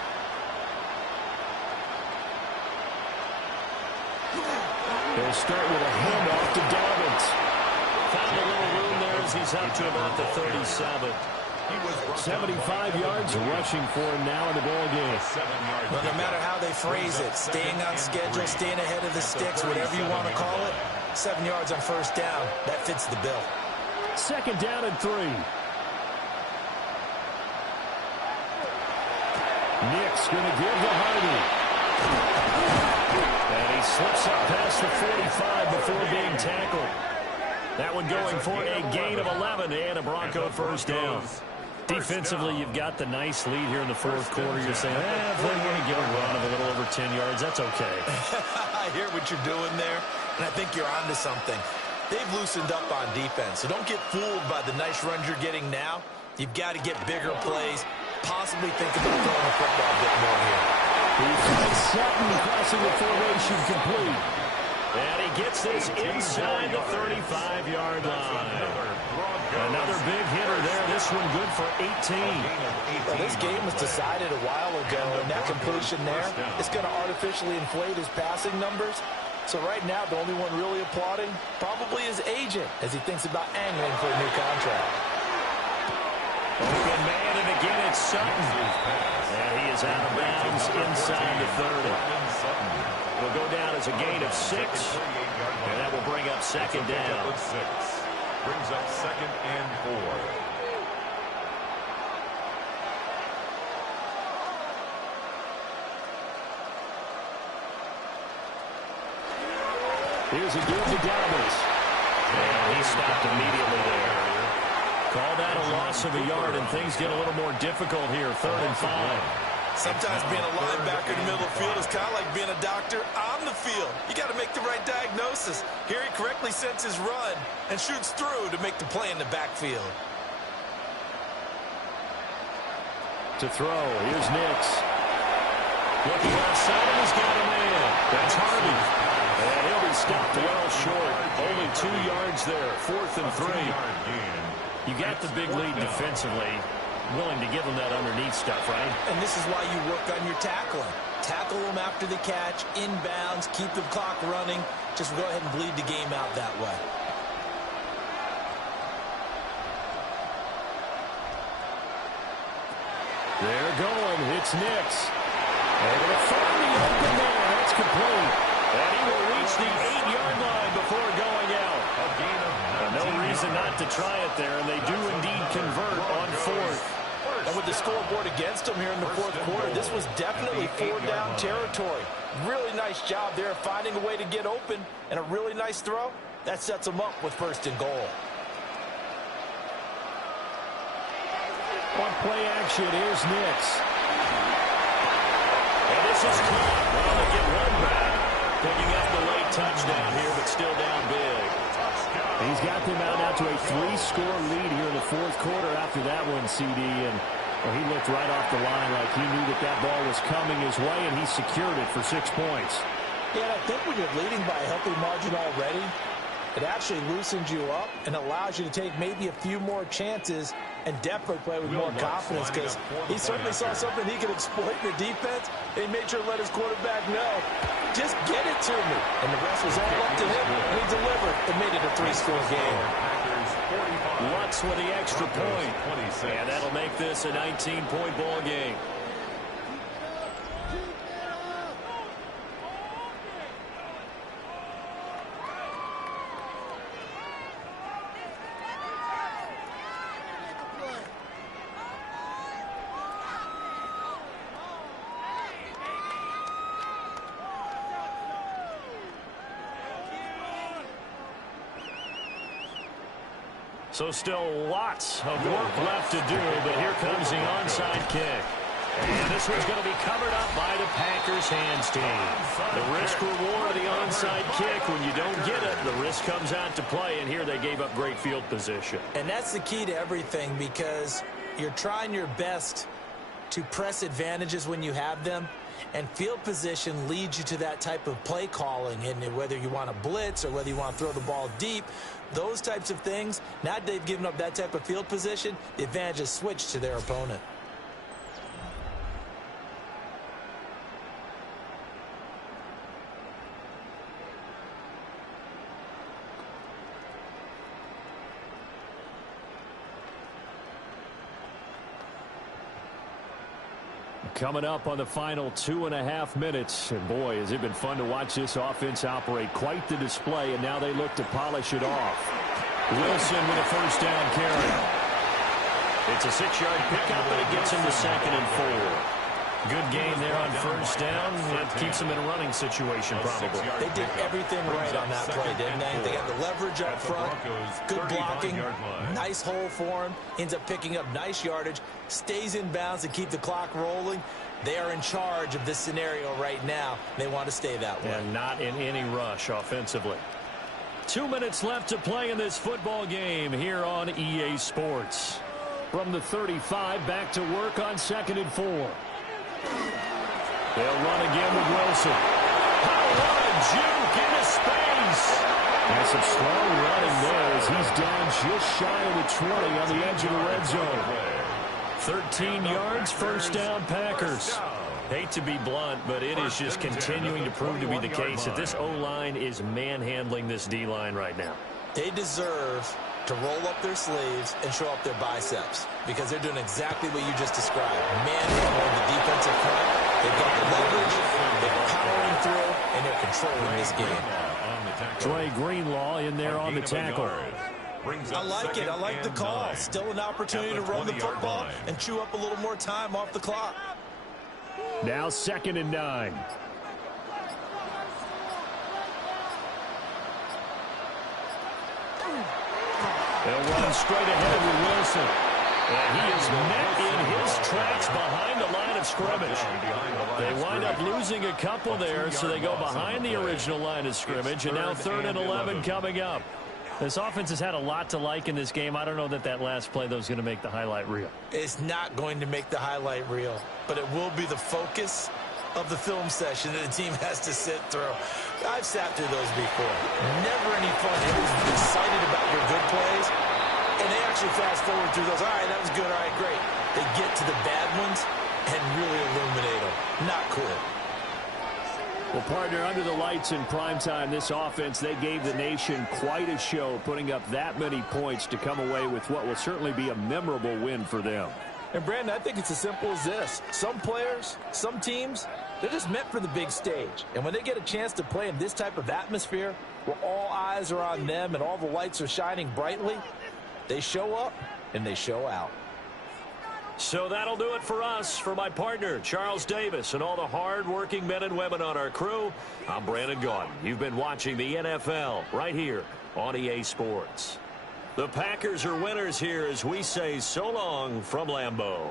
They'll start with a handoff to Dobbins. Found a little room there as he's up to about the 37. 75 yards rushing for him now in the ball game. Well, no matter how they phrase it, staying on schedule, staying ahead of the sticks, whatever you want to call it, 7 yards on 1st down, that fits the bill. 2nd down and 3. Nick's going to give to Hardy. And he slips up past the 45 before being tackled. That one going for a gain of 11 and a Bronco 1st down. Defensively, you've got the nice lead here in the 4th quarter. You're saying, if they want to get a run of a little over 10 yards, that's okay. I hear what you're doing there, and I think you're onto something. They've loosened up on defense, so don't get fooled by the nice runs you're getting now. You've got to get bigger plays, possibly think about throwing the football a bit more here. Sutton crossing the formation complete. And he gets this inside the 35-yard line. Another big hitter there. This one good for 18. Well, this game was decided a while ago, and that completion there is going to artificially inflate his passing numbers. So right now, the only one really applauding probably his agent as he thinks about angling for a new contract. Open man, and again it's Sutton. And he is out of bounds inside the 30. Will go down as a gain of 6. And that will bring up 2nd down. Brings up 2nd and 4. Here's a give to Dobbins. And he stopped immediately there. Call that a loss of a yard, and things get a little more difficult here. 3rd and 5. Sometimes being a linebacker in the middle of the field is kind of like being a doctor on the field. You got to make the right diagnosis. Here he correctly sends his run and shoots through to make the play in the backfield. To throw, here's Nix. Looking outside, and he's got a man. That's Hardy. And he'll be stopped well short. Only 2 yards there. 4th and 3. You got the big lead defensively. Willing to give them that underneath stuff, right? And this is why you work on your tackling. Tackle them after the catch, inbounds, keep the clock running. Just go ahead and bleed the game out that way. They're going. It's Nix. They're going to find the open man. That's complete. And he will reach the 8-yard line before going out. A gain of 19. No reason not to try it there, and they do indeed convert on 4th. And with the scoreboard against them here in the 4th quarter, this was definitely 4-down territory. Really nice job there finding a way to get open, and a really nice throw. That sets them up with 1st and goal. On play action, here's Nix. And this is caught. Well, they get one back. Picking up the late touchdown here, but still down big. He's got them out now to a 3-score lead here in the fourth quarter after that one, CD. And well, he looked right off the line like he knew that that ball was coming his way, and he secured it for 6 points. Yeah, and I think when you're leading by a healthy margin already, it actually loosens you up and allows you to take maybe a few more chances and definitely play with more confidence, because he certainly saw something he could exploit in the defense, and he made sure to let his quarterback know, just get it to me. And the rest was all up to him, and he delivered and made it a 3-score game. Lutz with the extra point. And that'll make this a 19-point ball game. So still lots of work left to do, but here comes the onside kick. And this one's going to be covered up by the Packers hands team. The risk reward of the onside kick, when you don't get it, the risk comes out to play, and here they gave up great field position. And that's the key to everything, because you're trying your best to press advantages when you have them, and field position leads you to that type of play calling, and whether you want to blitz or whether you want to throw the ball deep, those types of things. Now that they've given up that type of field position, the advantage is switched to their opponent. Coming up on the final 2.5 minutes. And boy, has it been fun to watch this offense operate. Quite the display, and now they look to polish it off. Wilson with a first down carry. It's a 6-yard pickup, and it gets him to 2nd and 4. Good game there on first down. It keeps them in a running situation, probably. They did everything right on that play, didn't they? They got the leverage up front, good blocking, nice hole for him, ends up picking up nice yardage, stays in bounds to keep the clock rolling. They are in charge of this scenario right now. They want to stay that way. And not in any rush offensively. 2 minutes left to play in this football game here on EA Sports. From the 35, back to work on 2nd and 4. They'll run again with Wilson. Oh, what a juke into space. And some strong running there as he's down just shy of the 20 on the edge of the red zone. 13 yards, first down, Packers. Hate to be blunt, but it is just continuing to prove to be the case that this O-line is manhandling this D-line right now. They deserve to roll up their sleeves and show up their biceps, because they're doing exactly what you just described. Manhandling the defensive front. They've got the leverage, they're powering through, and they're controlling this game. Trey Greenlaw in there on the tackle. I like it. I like the call. Still an opportunity to run the football and chew up a little more time off the clock. Now 2nd and 9. They'll run straight ahead with Wilson. And he is met in his tracks behind the line of scrimmage. They wind up losing a couple there, so they go behind the original line of scrimmage, and now 3rd and 11 coming up. This offense has had a lot to like in this game. I don't know that that last play, though, is going to make the highlight reel. It's not going to make the highlight reel, but it will be the focus of the film session that the team has to sit through. I've sat through those before. Never any fun. You're always excited about your good plays, and they actually fast forward through those. All right, that was good. All right, great. They get to the bad ones and really illuminate them. Not cool. Well, partner, under the lights in primetime, this offense, they gave the nation quite a show, putting up that many points to come away with what will certainly be a memorable win for them. And, Brandon, I think it's as simple as this. Some players, some teams, they're just meant for the big stage. And when they get a chance to play in this type of atmosphere, where all eyes are on them and all the lights are shining brightly, they show up and they show out. So that'll do it for us. For my partner, Charles Davis, and all the hard-working men and women on our crew, I'm Brandon Gaudin. You've been watching the NFL right here on EA Sports. The Packers are winners here as we say so long from Lambeau.